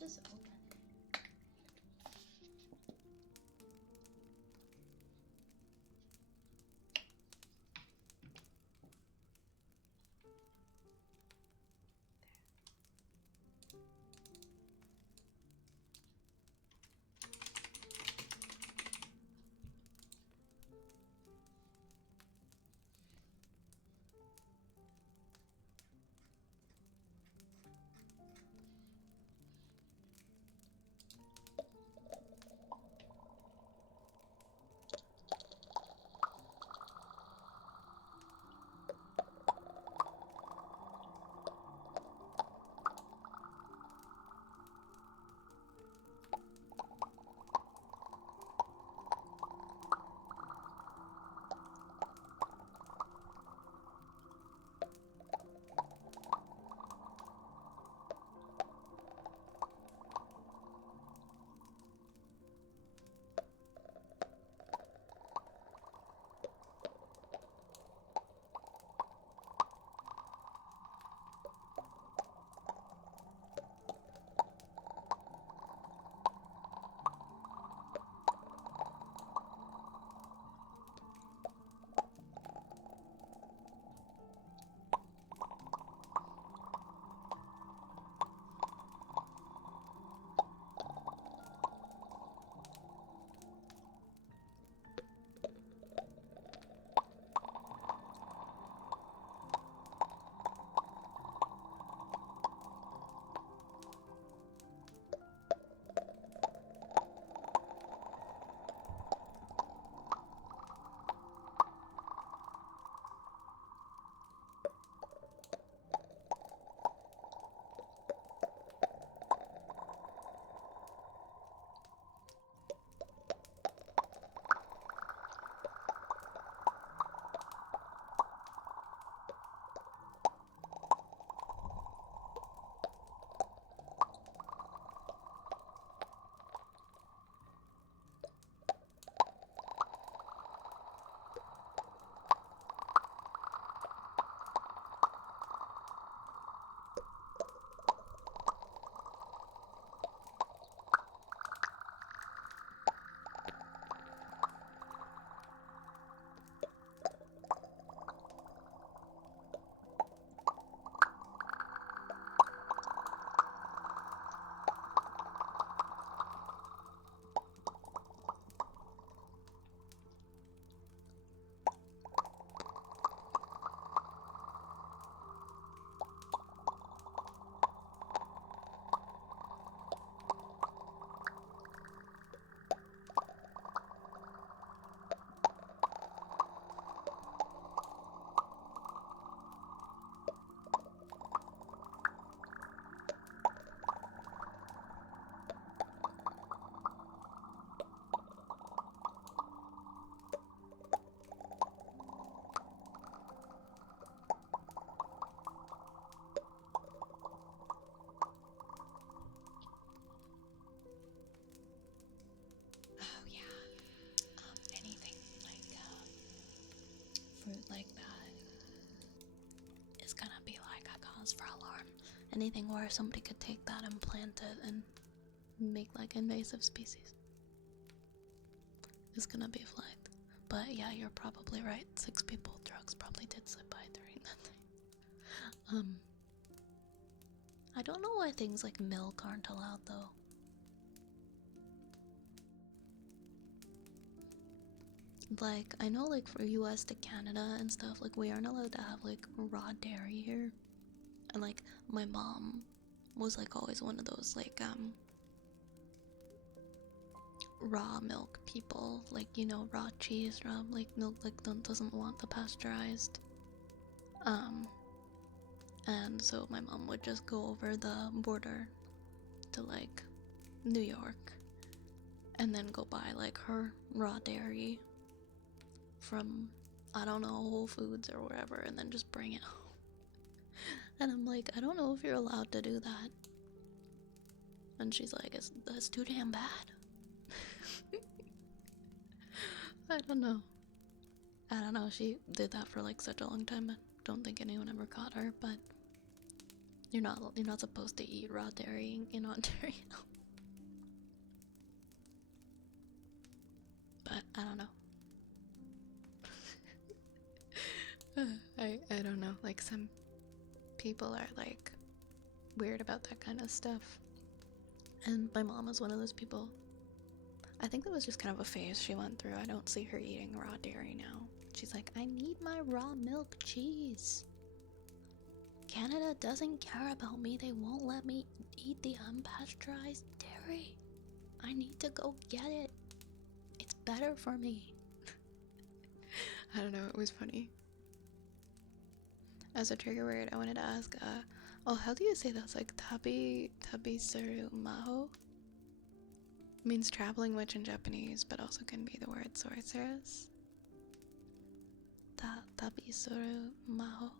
This open. anything where somebody could take that and plant it and make like invasive species. It's gonna be flagged. But yeah, you're probably right. 6 people, drugs probably did slip by during that thing. I don't know why things like milk aren't allowed though. Like, I know like for US to Canada and stuff, like we aren't allowed to have like raw dairy here. And like my mom was like always one of those like raw milk people, like, you know, raw cheese, raw like milk, like doesn't want the pasteurized. And so my mom would just go over the border to like New York and then go buy like her raw dairy from, I don't know, Whole Foods or wherever, and then just bring it home. And I'm like, I don't know if you're allowed to do that. And she's like, that's too damn bad. I don't know. She did that for like such a long time. I don't think anyone ever caught her, but you're not supposed to eat raw dairy in Ontario. But I don't know. I don't know. Like some people are like weird about that kind of stuff. And my mom was one of those people. I think that was just kind of a phase she went through. I don't see her eating raw dairy now. She's like, I need my raw milk cheese. Canada doesn't care about me. They won't let me eat the unpasteurized dairy. I need to go get it. It's better for me. I don't know, it was funny. As a trigger word, I wanted to ask, oh, how do you say that? It's like tabi suru maho? Means traveling witch in Japanese, but also can be the word sorceress. Tabi suru maho.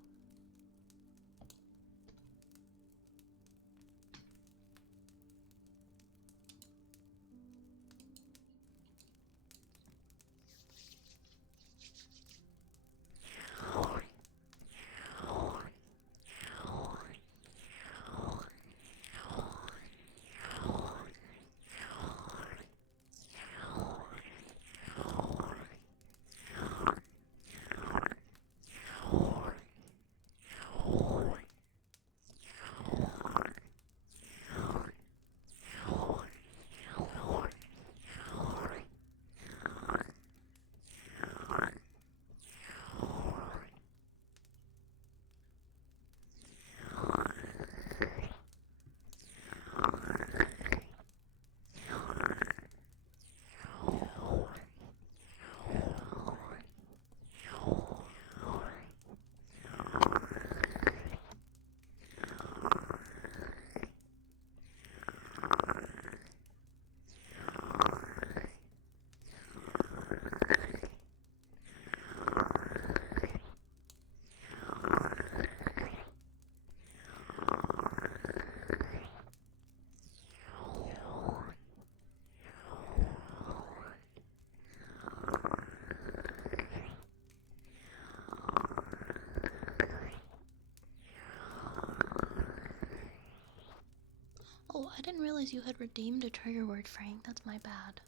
Oh, I didn't realize you had redeemed a trigger word, Frank. That's my bad.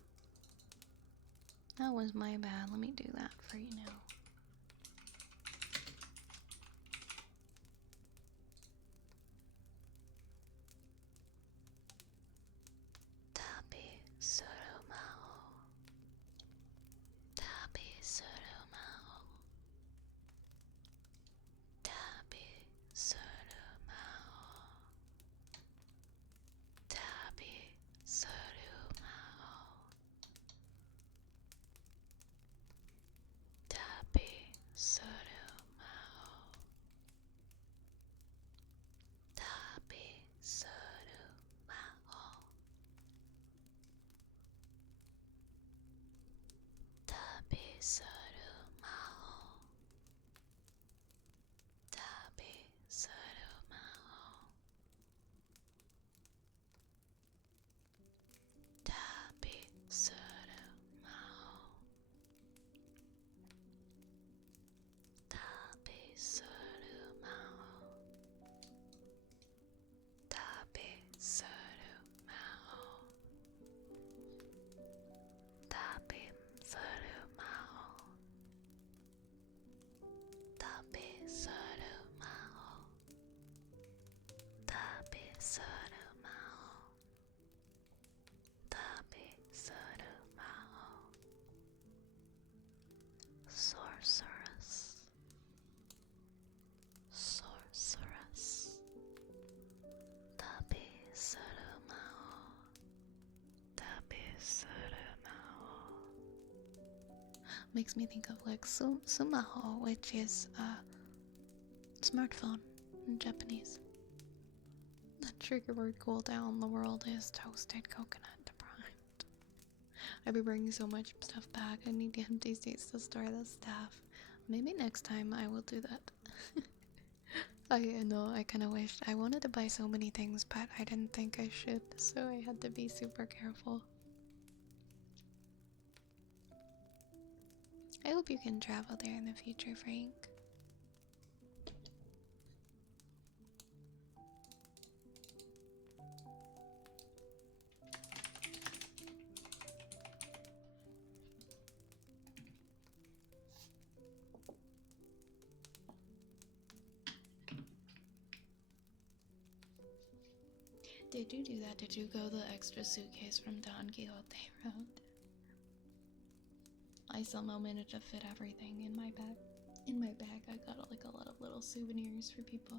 That was my bad. Let me do that for you now. Tabi suru maho. Tabi suru maho. Tabi suru maho. Tabi suru maho. Tabi makes me think of like sumaho, which is smartphone in Japanese. The trigger word cool down the world is toasted coconut deprived. I've been bringing so much stuff back. I need the empty seats to store the stuff. Maybe next time I will do that. I know, I kind of wished. I wanted to buy so many things, but I didn't think I should, so I had to be super careful. I hope you can travel there in the future, Frank. Did you do that? Did you go the extra suitcase from Don Quixote road? I somehow managed to fit everything in my bag. In my bag, I got like a lot of little souvenirs for people.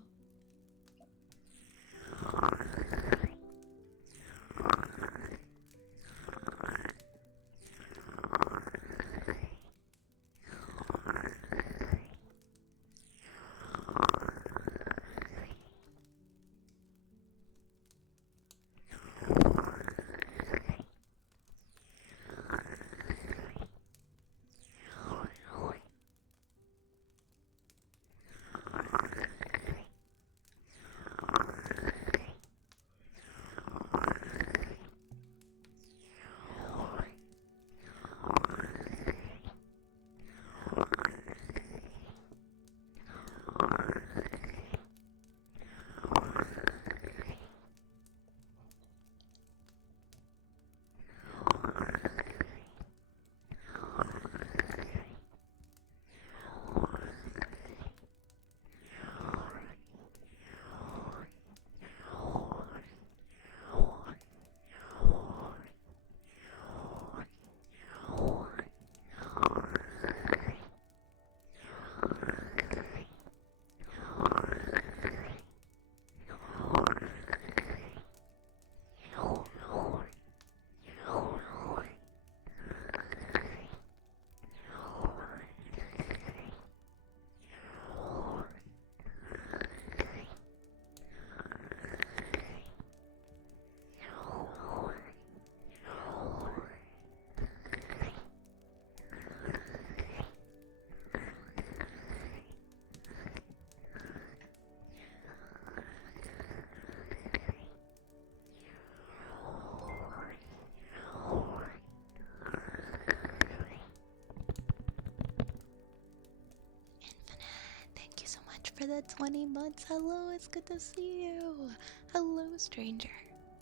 For the 20 months. Hello, it's good to see you. Hello, stranger.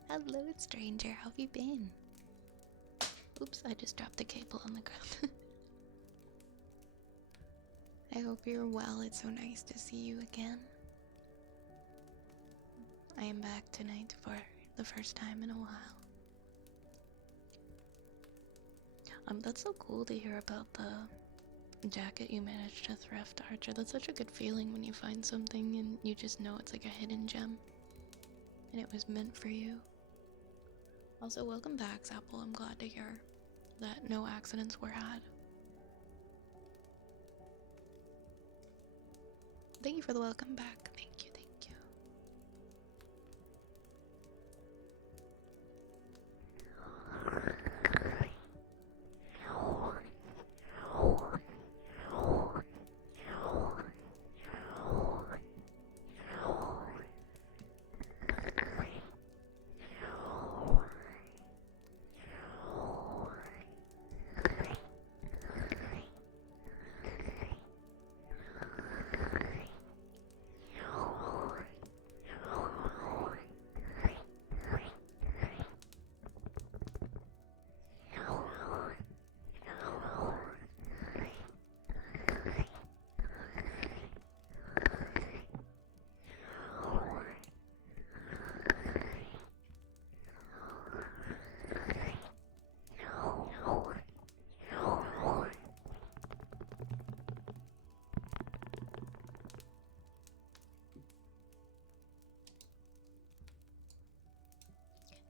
Hello, stranger. How have you been? Oops, I just dropped the cable on the ground. I hope you're well. It's so nice to see you again. I am back tonight for the first time in a while. That's so cool to hear about the jacket you managed to thrift, Archer. That's such a good feeling when you find something and you just know it's like a hidden gem and it was meant for you. Also, welcome back, Apple. I'm glad to hear that no accidents were had. Thank you for the welcome back. Thank you, thank you.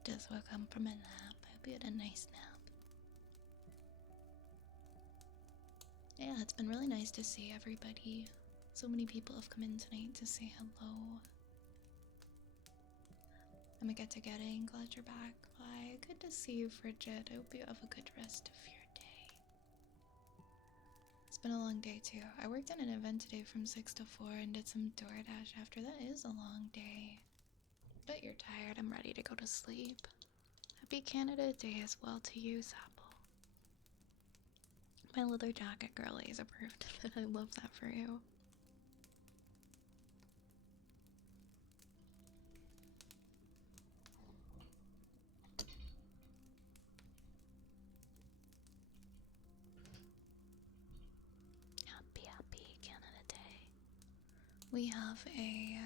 Just woke up from a nap. I hope you had a nice nap. Yeah, it's been really nice to see everybody. So many people have come in tonight to say hello. I'm a getting. Glad you're back. Bye. Good to see you, Frigid. I hope you have a good rest of your day. It's been a long day too. I worked at an event today from 6 to 4 and did some DoorDash after. That is a long day. Bet you're tired. I'm ready to go to sleep. Happy Canada Day as well to you, Sapple. My leather jacket girly is approved of it. I love that for you. Happy Canada Day. We have a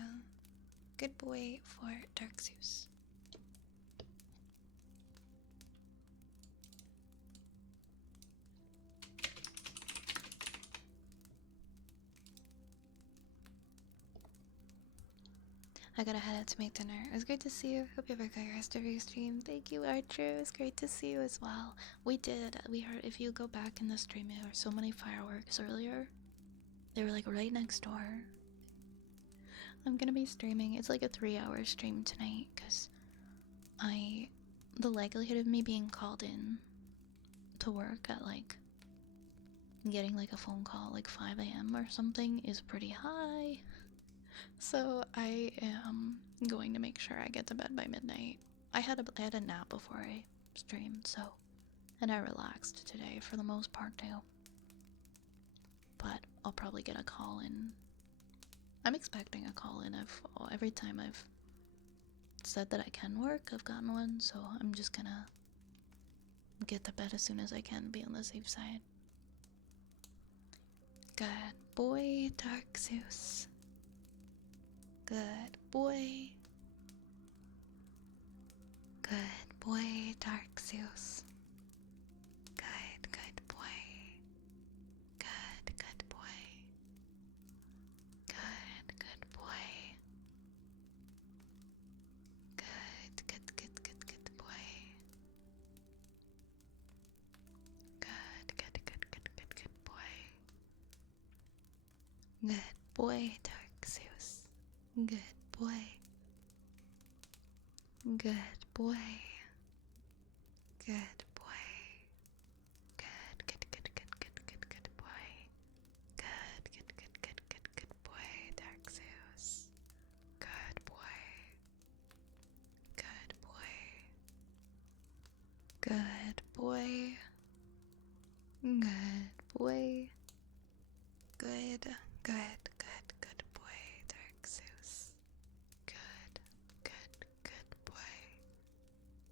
good boy for Dark Zeus. I gotta head out to make dinner. It was great to see you. Hope you have a good rest of your stream. Thank you, Archer. It was great to see you as well. We heard, if you go back in the stream, there were so many fireworks earlier. They were like right next door. I'm gonna be streaming. It's like a 3-hour stream tonight because the likelihood of me being called in to work at like getting like a phone call like 5 a.m. or something is pretty high. So I am going to make sure I get to bed by midnight. I had a nap before I streamed, so, and I relaxed today for the most part too. But I'll probably get a call in. I'm expecting a call in. Every time I've said that I can work, I've gotten one, so I'm just gonna get to bed as soon as I can, be on the safe side. Good boy, Dark Zeus. Good boy. Good boy, Dark Zeus. Good boy. Good boy. Good boy. Good boy. Good boy. Good boy, Dark Zeus. Good boy. Good boy. Good boy. Good boy. Good boy, Dark Zeus. Good boy. Good boy. Good boy. Good boy. Good boy, Dark Zeus. Good boy.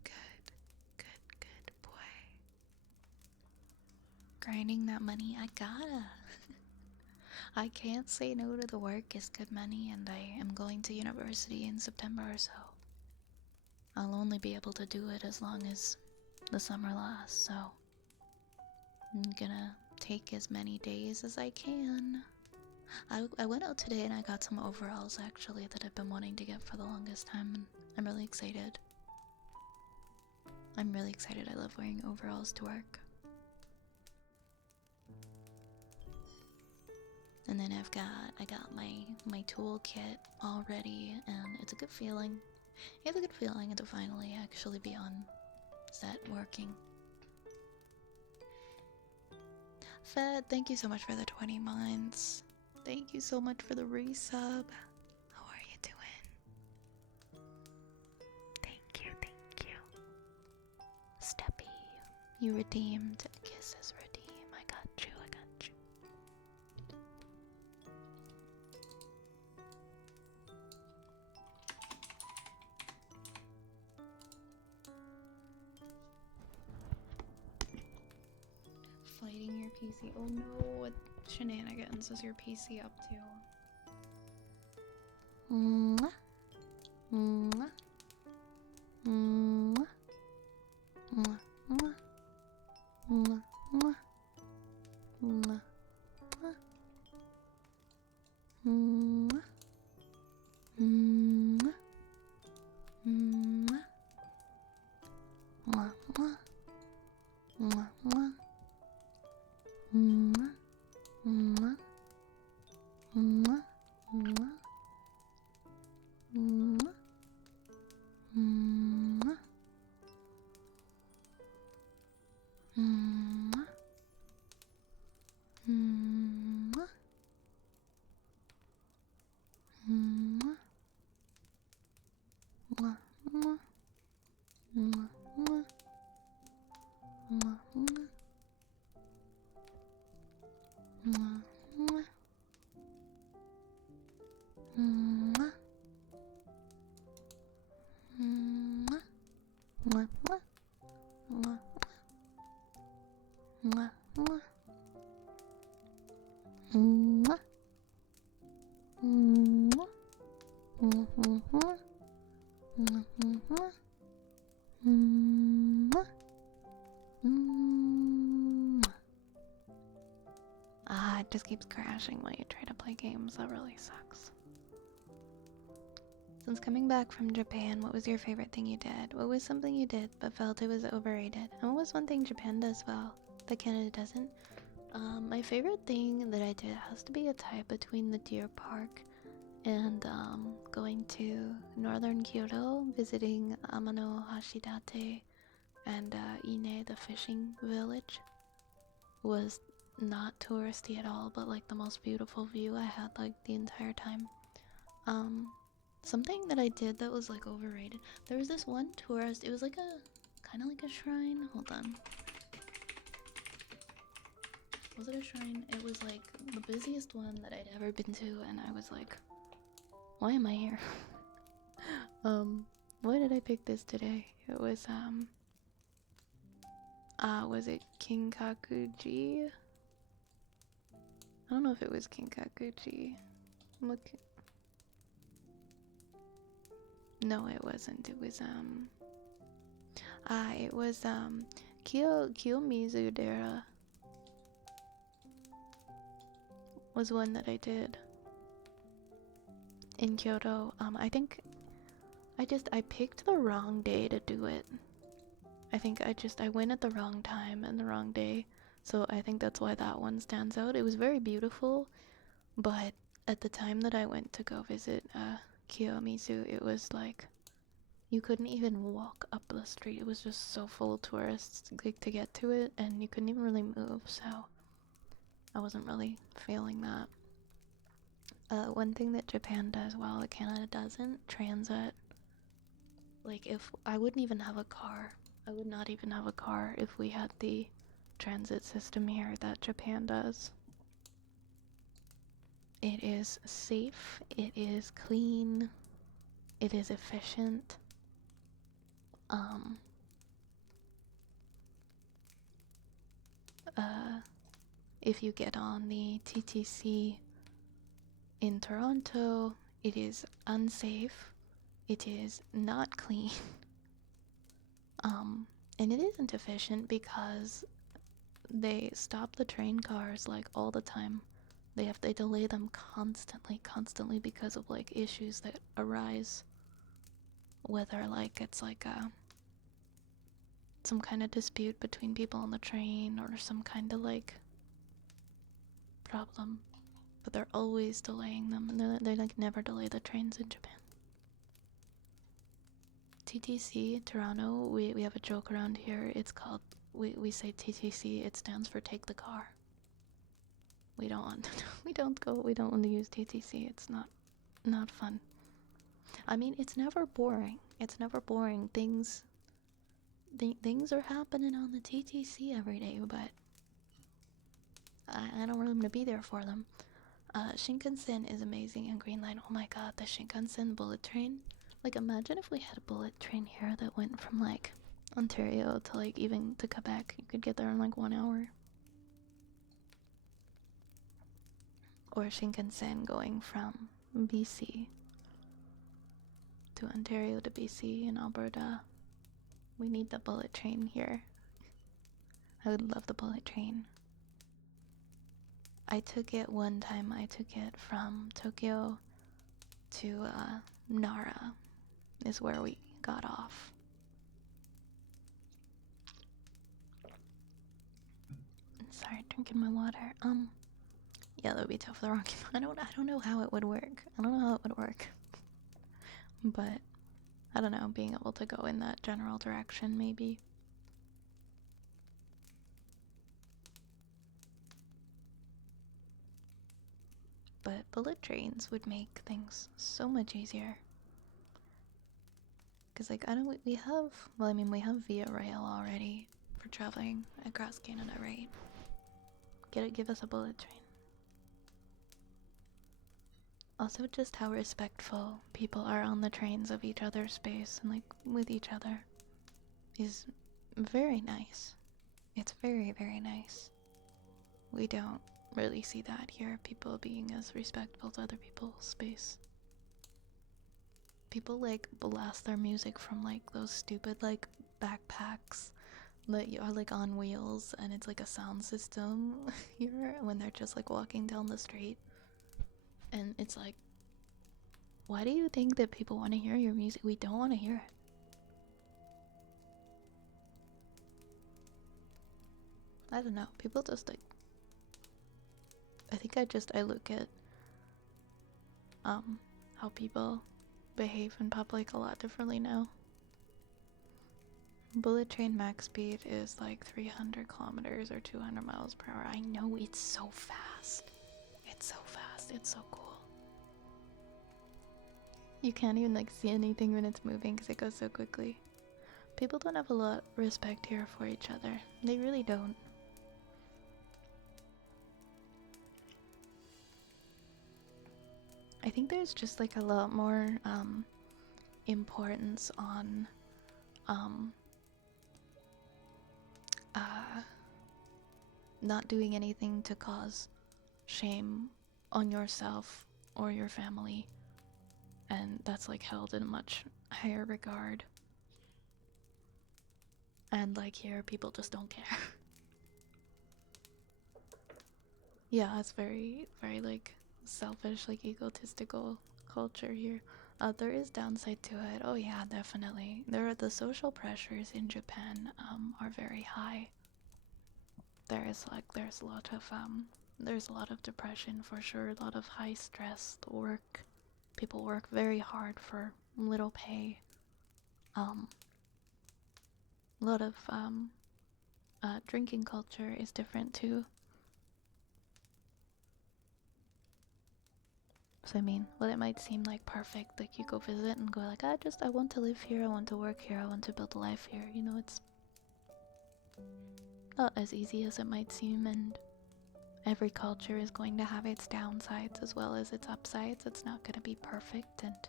Good boy. Grinding that money, I gotta. I can't say no to the work. It's good money, and I am going to university in September, so I'll only be able to do it as long as the summer lasts, so I'm gonna take as many days as I can. I went out today and I got some overalls actually that I've been wanting to get for the longest time, and I'm really excited. I love wearing overalls to work. And then I got my toolkit all ready, and it's a good feeling. It's a good feeling to finally actually be on set working. Fed, thank you so much for the 20 months. Thank you so much for the resub. How are you doing? Thank you. Steppy, you redeemed. Kisses redeem. I got you. Fighting your PC. Oh no, what shenanigans is your PC up to? Mwah. Mwah. Mwah. Mwah. Mwah. Mwah. Mwah. Mwah. Mwah. Mwah. Mwah. Mwah. Mwah. Mwah. Mwah. Mwah. Mwah. Mwah, mwah. Mwah, mwah. Mwah. Mwah. Mwah, mwah. Mwah, mwah. Mwah, mwah. Mwah. Mwah. Mwah, mwah. Mwah, mwah. Mwah. Mwah. Ah, it just keeps crashing while you try to play games. That really sucks. Since coming back from Japan, what was your favorite thing you did? What was something you did but felt it was overrated? And what was one thing Japan does well that Canada doesn't? My favorite thing that I did has to be a tie between the deer park and going to northern Kyoto, visiting Amano Hashidate and Ine, the fishing village. Was not touristy at all, but like the most beautiful view I had like the entire time. Something that I did that was like overrated. There was this one tourist, it was like a kind of like a shrine. Hold on. Was it a shrine? It was like the busiest one that I'd ever been to, and I was like, why am I here? Why did I pick this today? It was was it Kinkakuji? I don't know if it was Kinkakuji. I'm looking. No, it wasn't. It was Kiyomizu Dera was one that I did in Kyoto. I think I picked the wrong day to do it. I think I went at the wrong time and the wrong day, so I think that's why that one stands out. It was very beautiful, but at the time that I went to go visit Kiyomizu, it was like you couldn't even walk up the street. It was just so full of tourists like, to get to it, and you couldn't even really move, so I wasn't really feeling that. One thing that Japan does well that Canada doesn't, transit. Like, if I wouldn't even have a car. I would not even have a car if we had the transit system here that Japan does. It is safe, it is clean, it is efficient. If you get on the TTC in Toronto, it is unsafe, it is not clean, and it isn't efficient because they stop the train cars like all the time. They delay them constantly because of like issues that arise, whether like it's like some kind of dispute between people on the train or some kind of like problem, but they're always delaying them, and they like never delay the trains in Japan. TTC Toronto, we have a joke around here. It's called we say TTC. It stands for take the car. We don't want we don't want to use TTC. It's not fun. I mean, it's never boring. It's never boring. Things are happening on the TTC every day, but I don't really want to be there for them. Shinkansen is amazing, and Green Line. Oh my god, the Shinkansen bullet train. Like, imagine if we had a bullet train here that went from like Ontario to like even to Quebec. You could get there in like 1 hour. Or Shinkansen going from BC to Ontario to BC and Alberta. We need the bullet train here. I would love the bullet train. I took it one time. I took it from Tokyo to Nara is where we got off. Sorry, drinking my water. Yeah, that would be tough for the Rocky Mountain. I don't know how it would work. But I don't know, being able to go in that general direction maybe. But bullet trains would make things so much easier. Cause like we have Via Rail already for traveling across Canada, right? Give us a bullet train. Also, just how respectful people are on the trains of each other's space and like with each other is very nice. It's very, very nice. We don't really see that here, people being as respectful to other people's space. People like blast their music from like those stupid like backpacks that are like on wheels, and it's like a sound system here when they're just like walking down the street. And it's like, why do you think that people want to hear your music? We don't want to hear it. I don't know. People just like, I think I look at how people behave in public a lot differently now. Bullet train max speed is like 300 kilometers or 200 miles per hour. I know, it's so fast. It's so fast. It's so cool. You can't even like see anything when it's moving because it goes so quickly. People don't have a lot of respect here for each other. They really don't. I think there's just like a lot more importance on not doing anything to cause shame on yourself or your family, and that's like held in a much higher regard. And like here, people just don't care. Yeah, it's very, very like selfish, like egotistical culture here. There is downside to it. Oh yeah, definitely. The social pressures in Japan are very high. There's a lot of depression for sure, a lot of high stress work. People work very hard for little pay. A lot of drinking culture is different too. So I mean, well, it might seem like perfect, like you go visit and go like, I want to live here, I want to work here, I want to build a life here. You know, it's not as easy as it might seem, and every culture is going to have its downsides as well as its upsides. It's not going to be perfect, and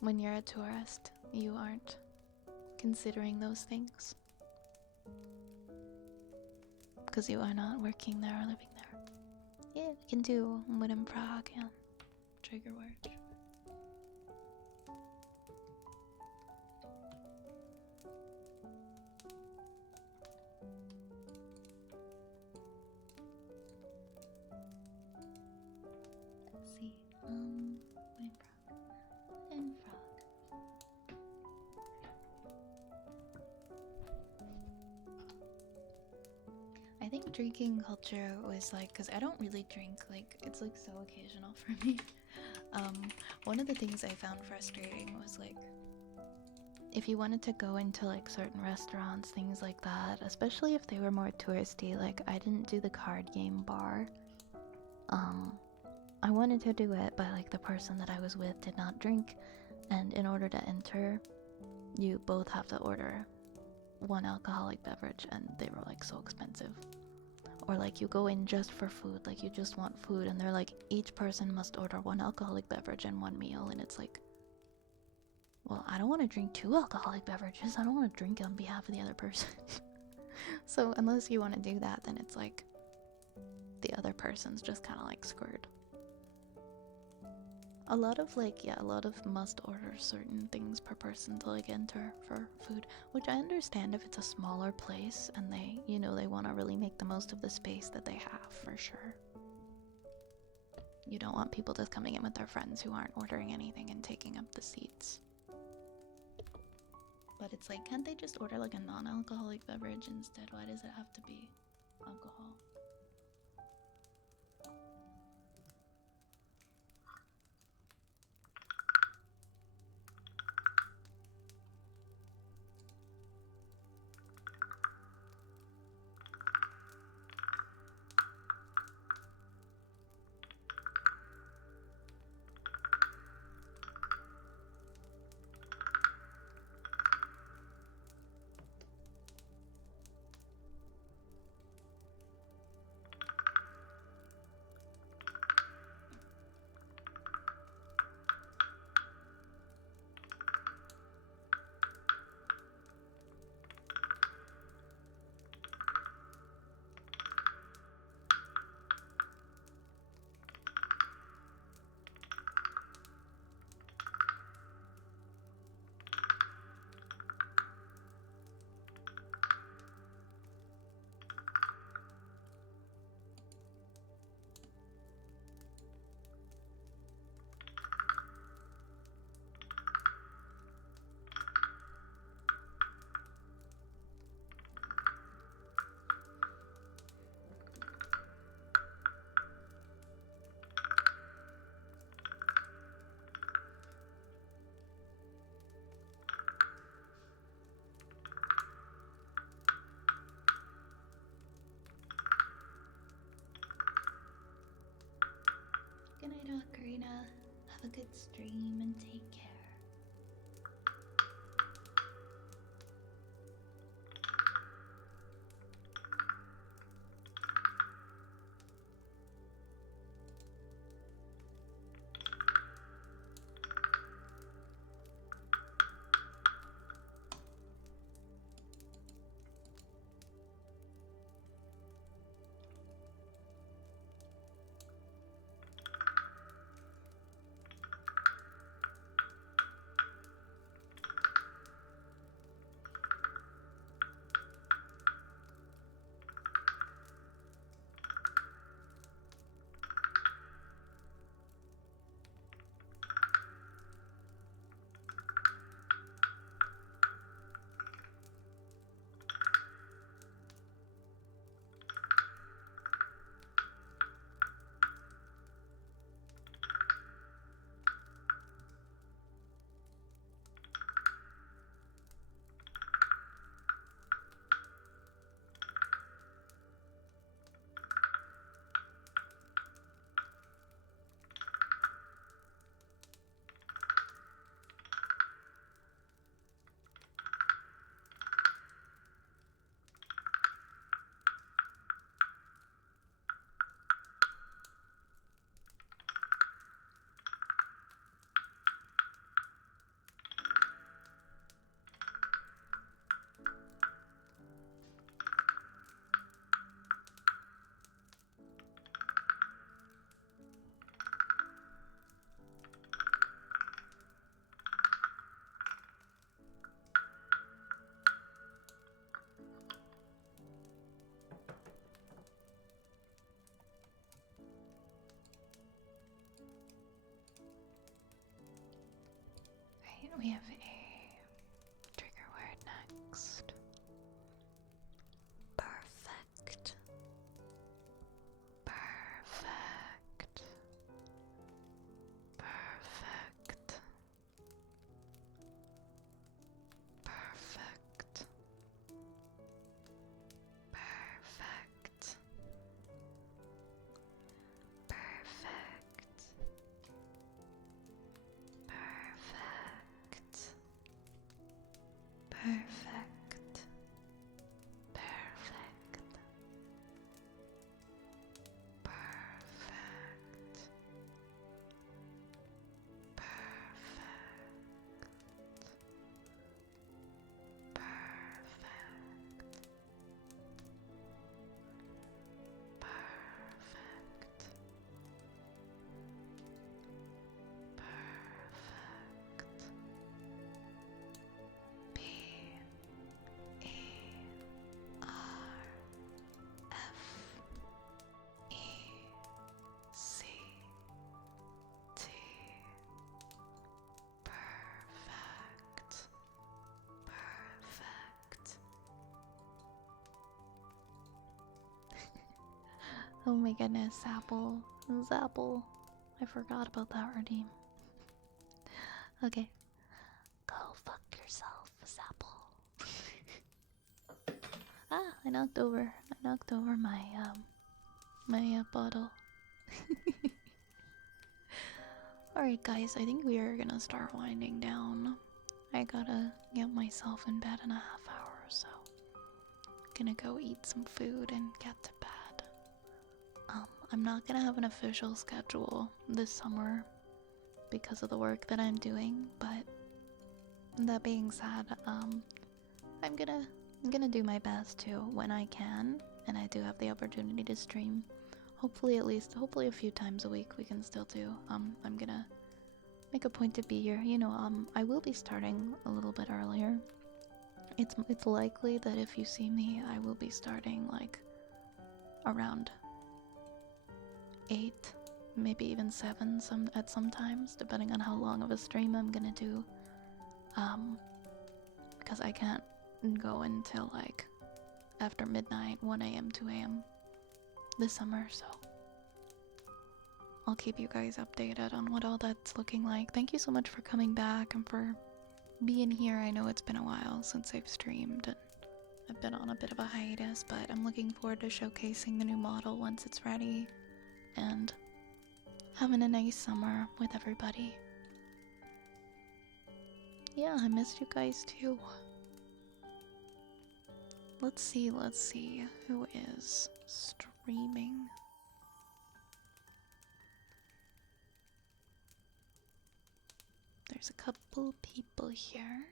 when you're a tourist, you aren't considering those things because you are not working there or living there. Yeah, we can do wooden frog and trigger word. Let's see. Wooden frog. Wooden frog. I think drinking culture was like, because I don't really drink, like it's like so occasional for me. One of the things I found frustrating was like, if you wanted to go into like certain restaurants, things like that, especially if they were more touristy, like I didn't do the card game bar. I wanted to do it, but like the person that I was with did not drink, and in order to enter, you both have to order one alcoholic beverage, and they were like so expensive. Or like you go in just for food, like you just want food, and they're like, each person must order one alcoholic beverage and one meal, and it's like, well, I don't want to drink 2 alcoholic beverages, I don't want to drink on behalf of the other person. So unless you want to do that, then it's like the other person's just kind of like screwed. A lot of must order certain things per person to like enter for food, which I understand if it's a smaller place and they, you know, they want to really make the most of the space that they have, for sure. You don't want people just coming in with their friends who aren't ordering anything and taking up the seats. But it's like, can't they just order like a non-alcoholic beverage instead? Why does it have to be alcohol? stream and take care. We have a trigger word next. Perfect. Perfect. Perfect. Perfect. Perfect. Perfect. Perfect. Perfect. Perfect. Oh my goodness, Zapple. Zapple. I forgot about that redeem. Okay. Go fuck yourself, Zapple. Ah, I knocked over my bottle. Alright guys, I think we are gonna start winding down. I gotta get myself in bed in a half hour or so. Gonna go eat some food and get to bed. I'm not gonna have an official schedule this summer because of the work that I'm doing, but that being said, I'm gonna do my best to when I can, and I do have the opportunity to stream. Hopefully a few times a week we can still do. I'm gonna make a point to be here. You know, I will be starting a little bit earlier. It's likely that if you see me, I will be starting like around 8, maybe even 7 at some times, depending on how long of a stream I'm gonna do. Because I can't go until like after midnight, 1 a.m., 2 a.m. this summer, so I'll keep you guys updated on what all that's looking like. Thank you so much for coming back and for being here. I know it's been a while since I've streamed and I've been on a bit of a hiatus, but I'm looking forward to showcasing the new model once it's ready and having a nice summer with everybody. Yeah, I missed you guys too. Let's see, who is streaming? There's a couple people here.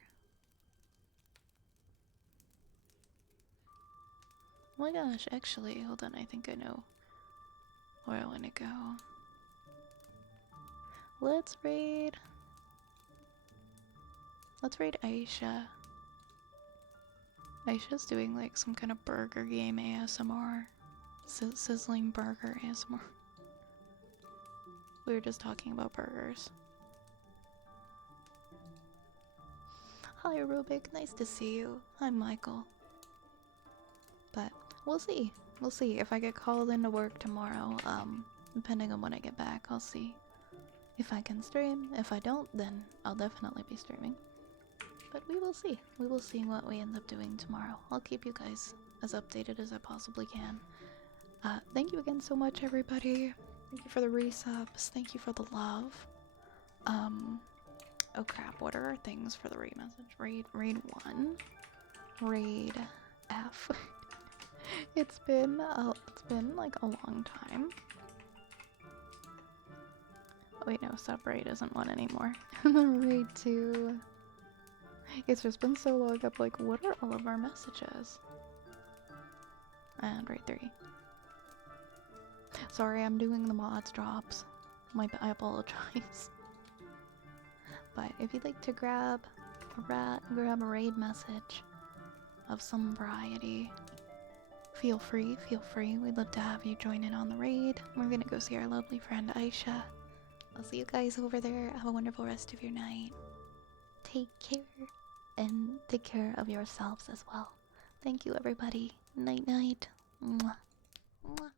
Oh my gosh, actually, hold on, I think I know where I want to go. Let's raid Aisha. Aisha's doing like some kind of burger game ASMR. Sizzling burger ASMR. We were just talking about burgers. Hi Rubik, nice to see you. I'm Michael. But we'll see. We'll see if I get called into work tomorrow. Depending on when I get back, I'll see if I can stream. If I don't, then I'll definitely be streaming. But we will see. We will see what we end up doing tomorrow. I'll keep you guys as updated as I possibly can. Thank you again so much, everybody. Thank you for the resubs. Thank you for the love. Oh crap, what are our things for the raid message? Raid 1. Raid F. It's been like a long time. Oh wait, no, sub raid isn't one anymore. And then raid 2. It's just been so long, I'm like, what are all of our messages? And raid 3. Sorry, I'm doing the mods drops. I apologize. But if you'd like to grab a raid message of some variety, feel free. We'd love to have you join in on the raid. We're gonna go see our lovely friend Aisha. I'll see you guys over there. Have a wonderful rest of your night. Take care, and take care of yourselves as well. Thank you, everybody. Night night. Mwah. Mwah.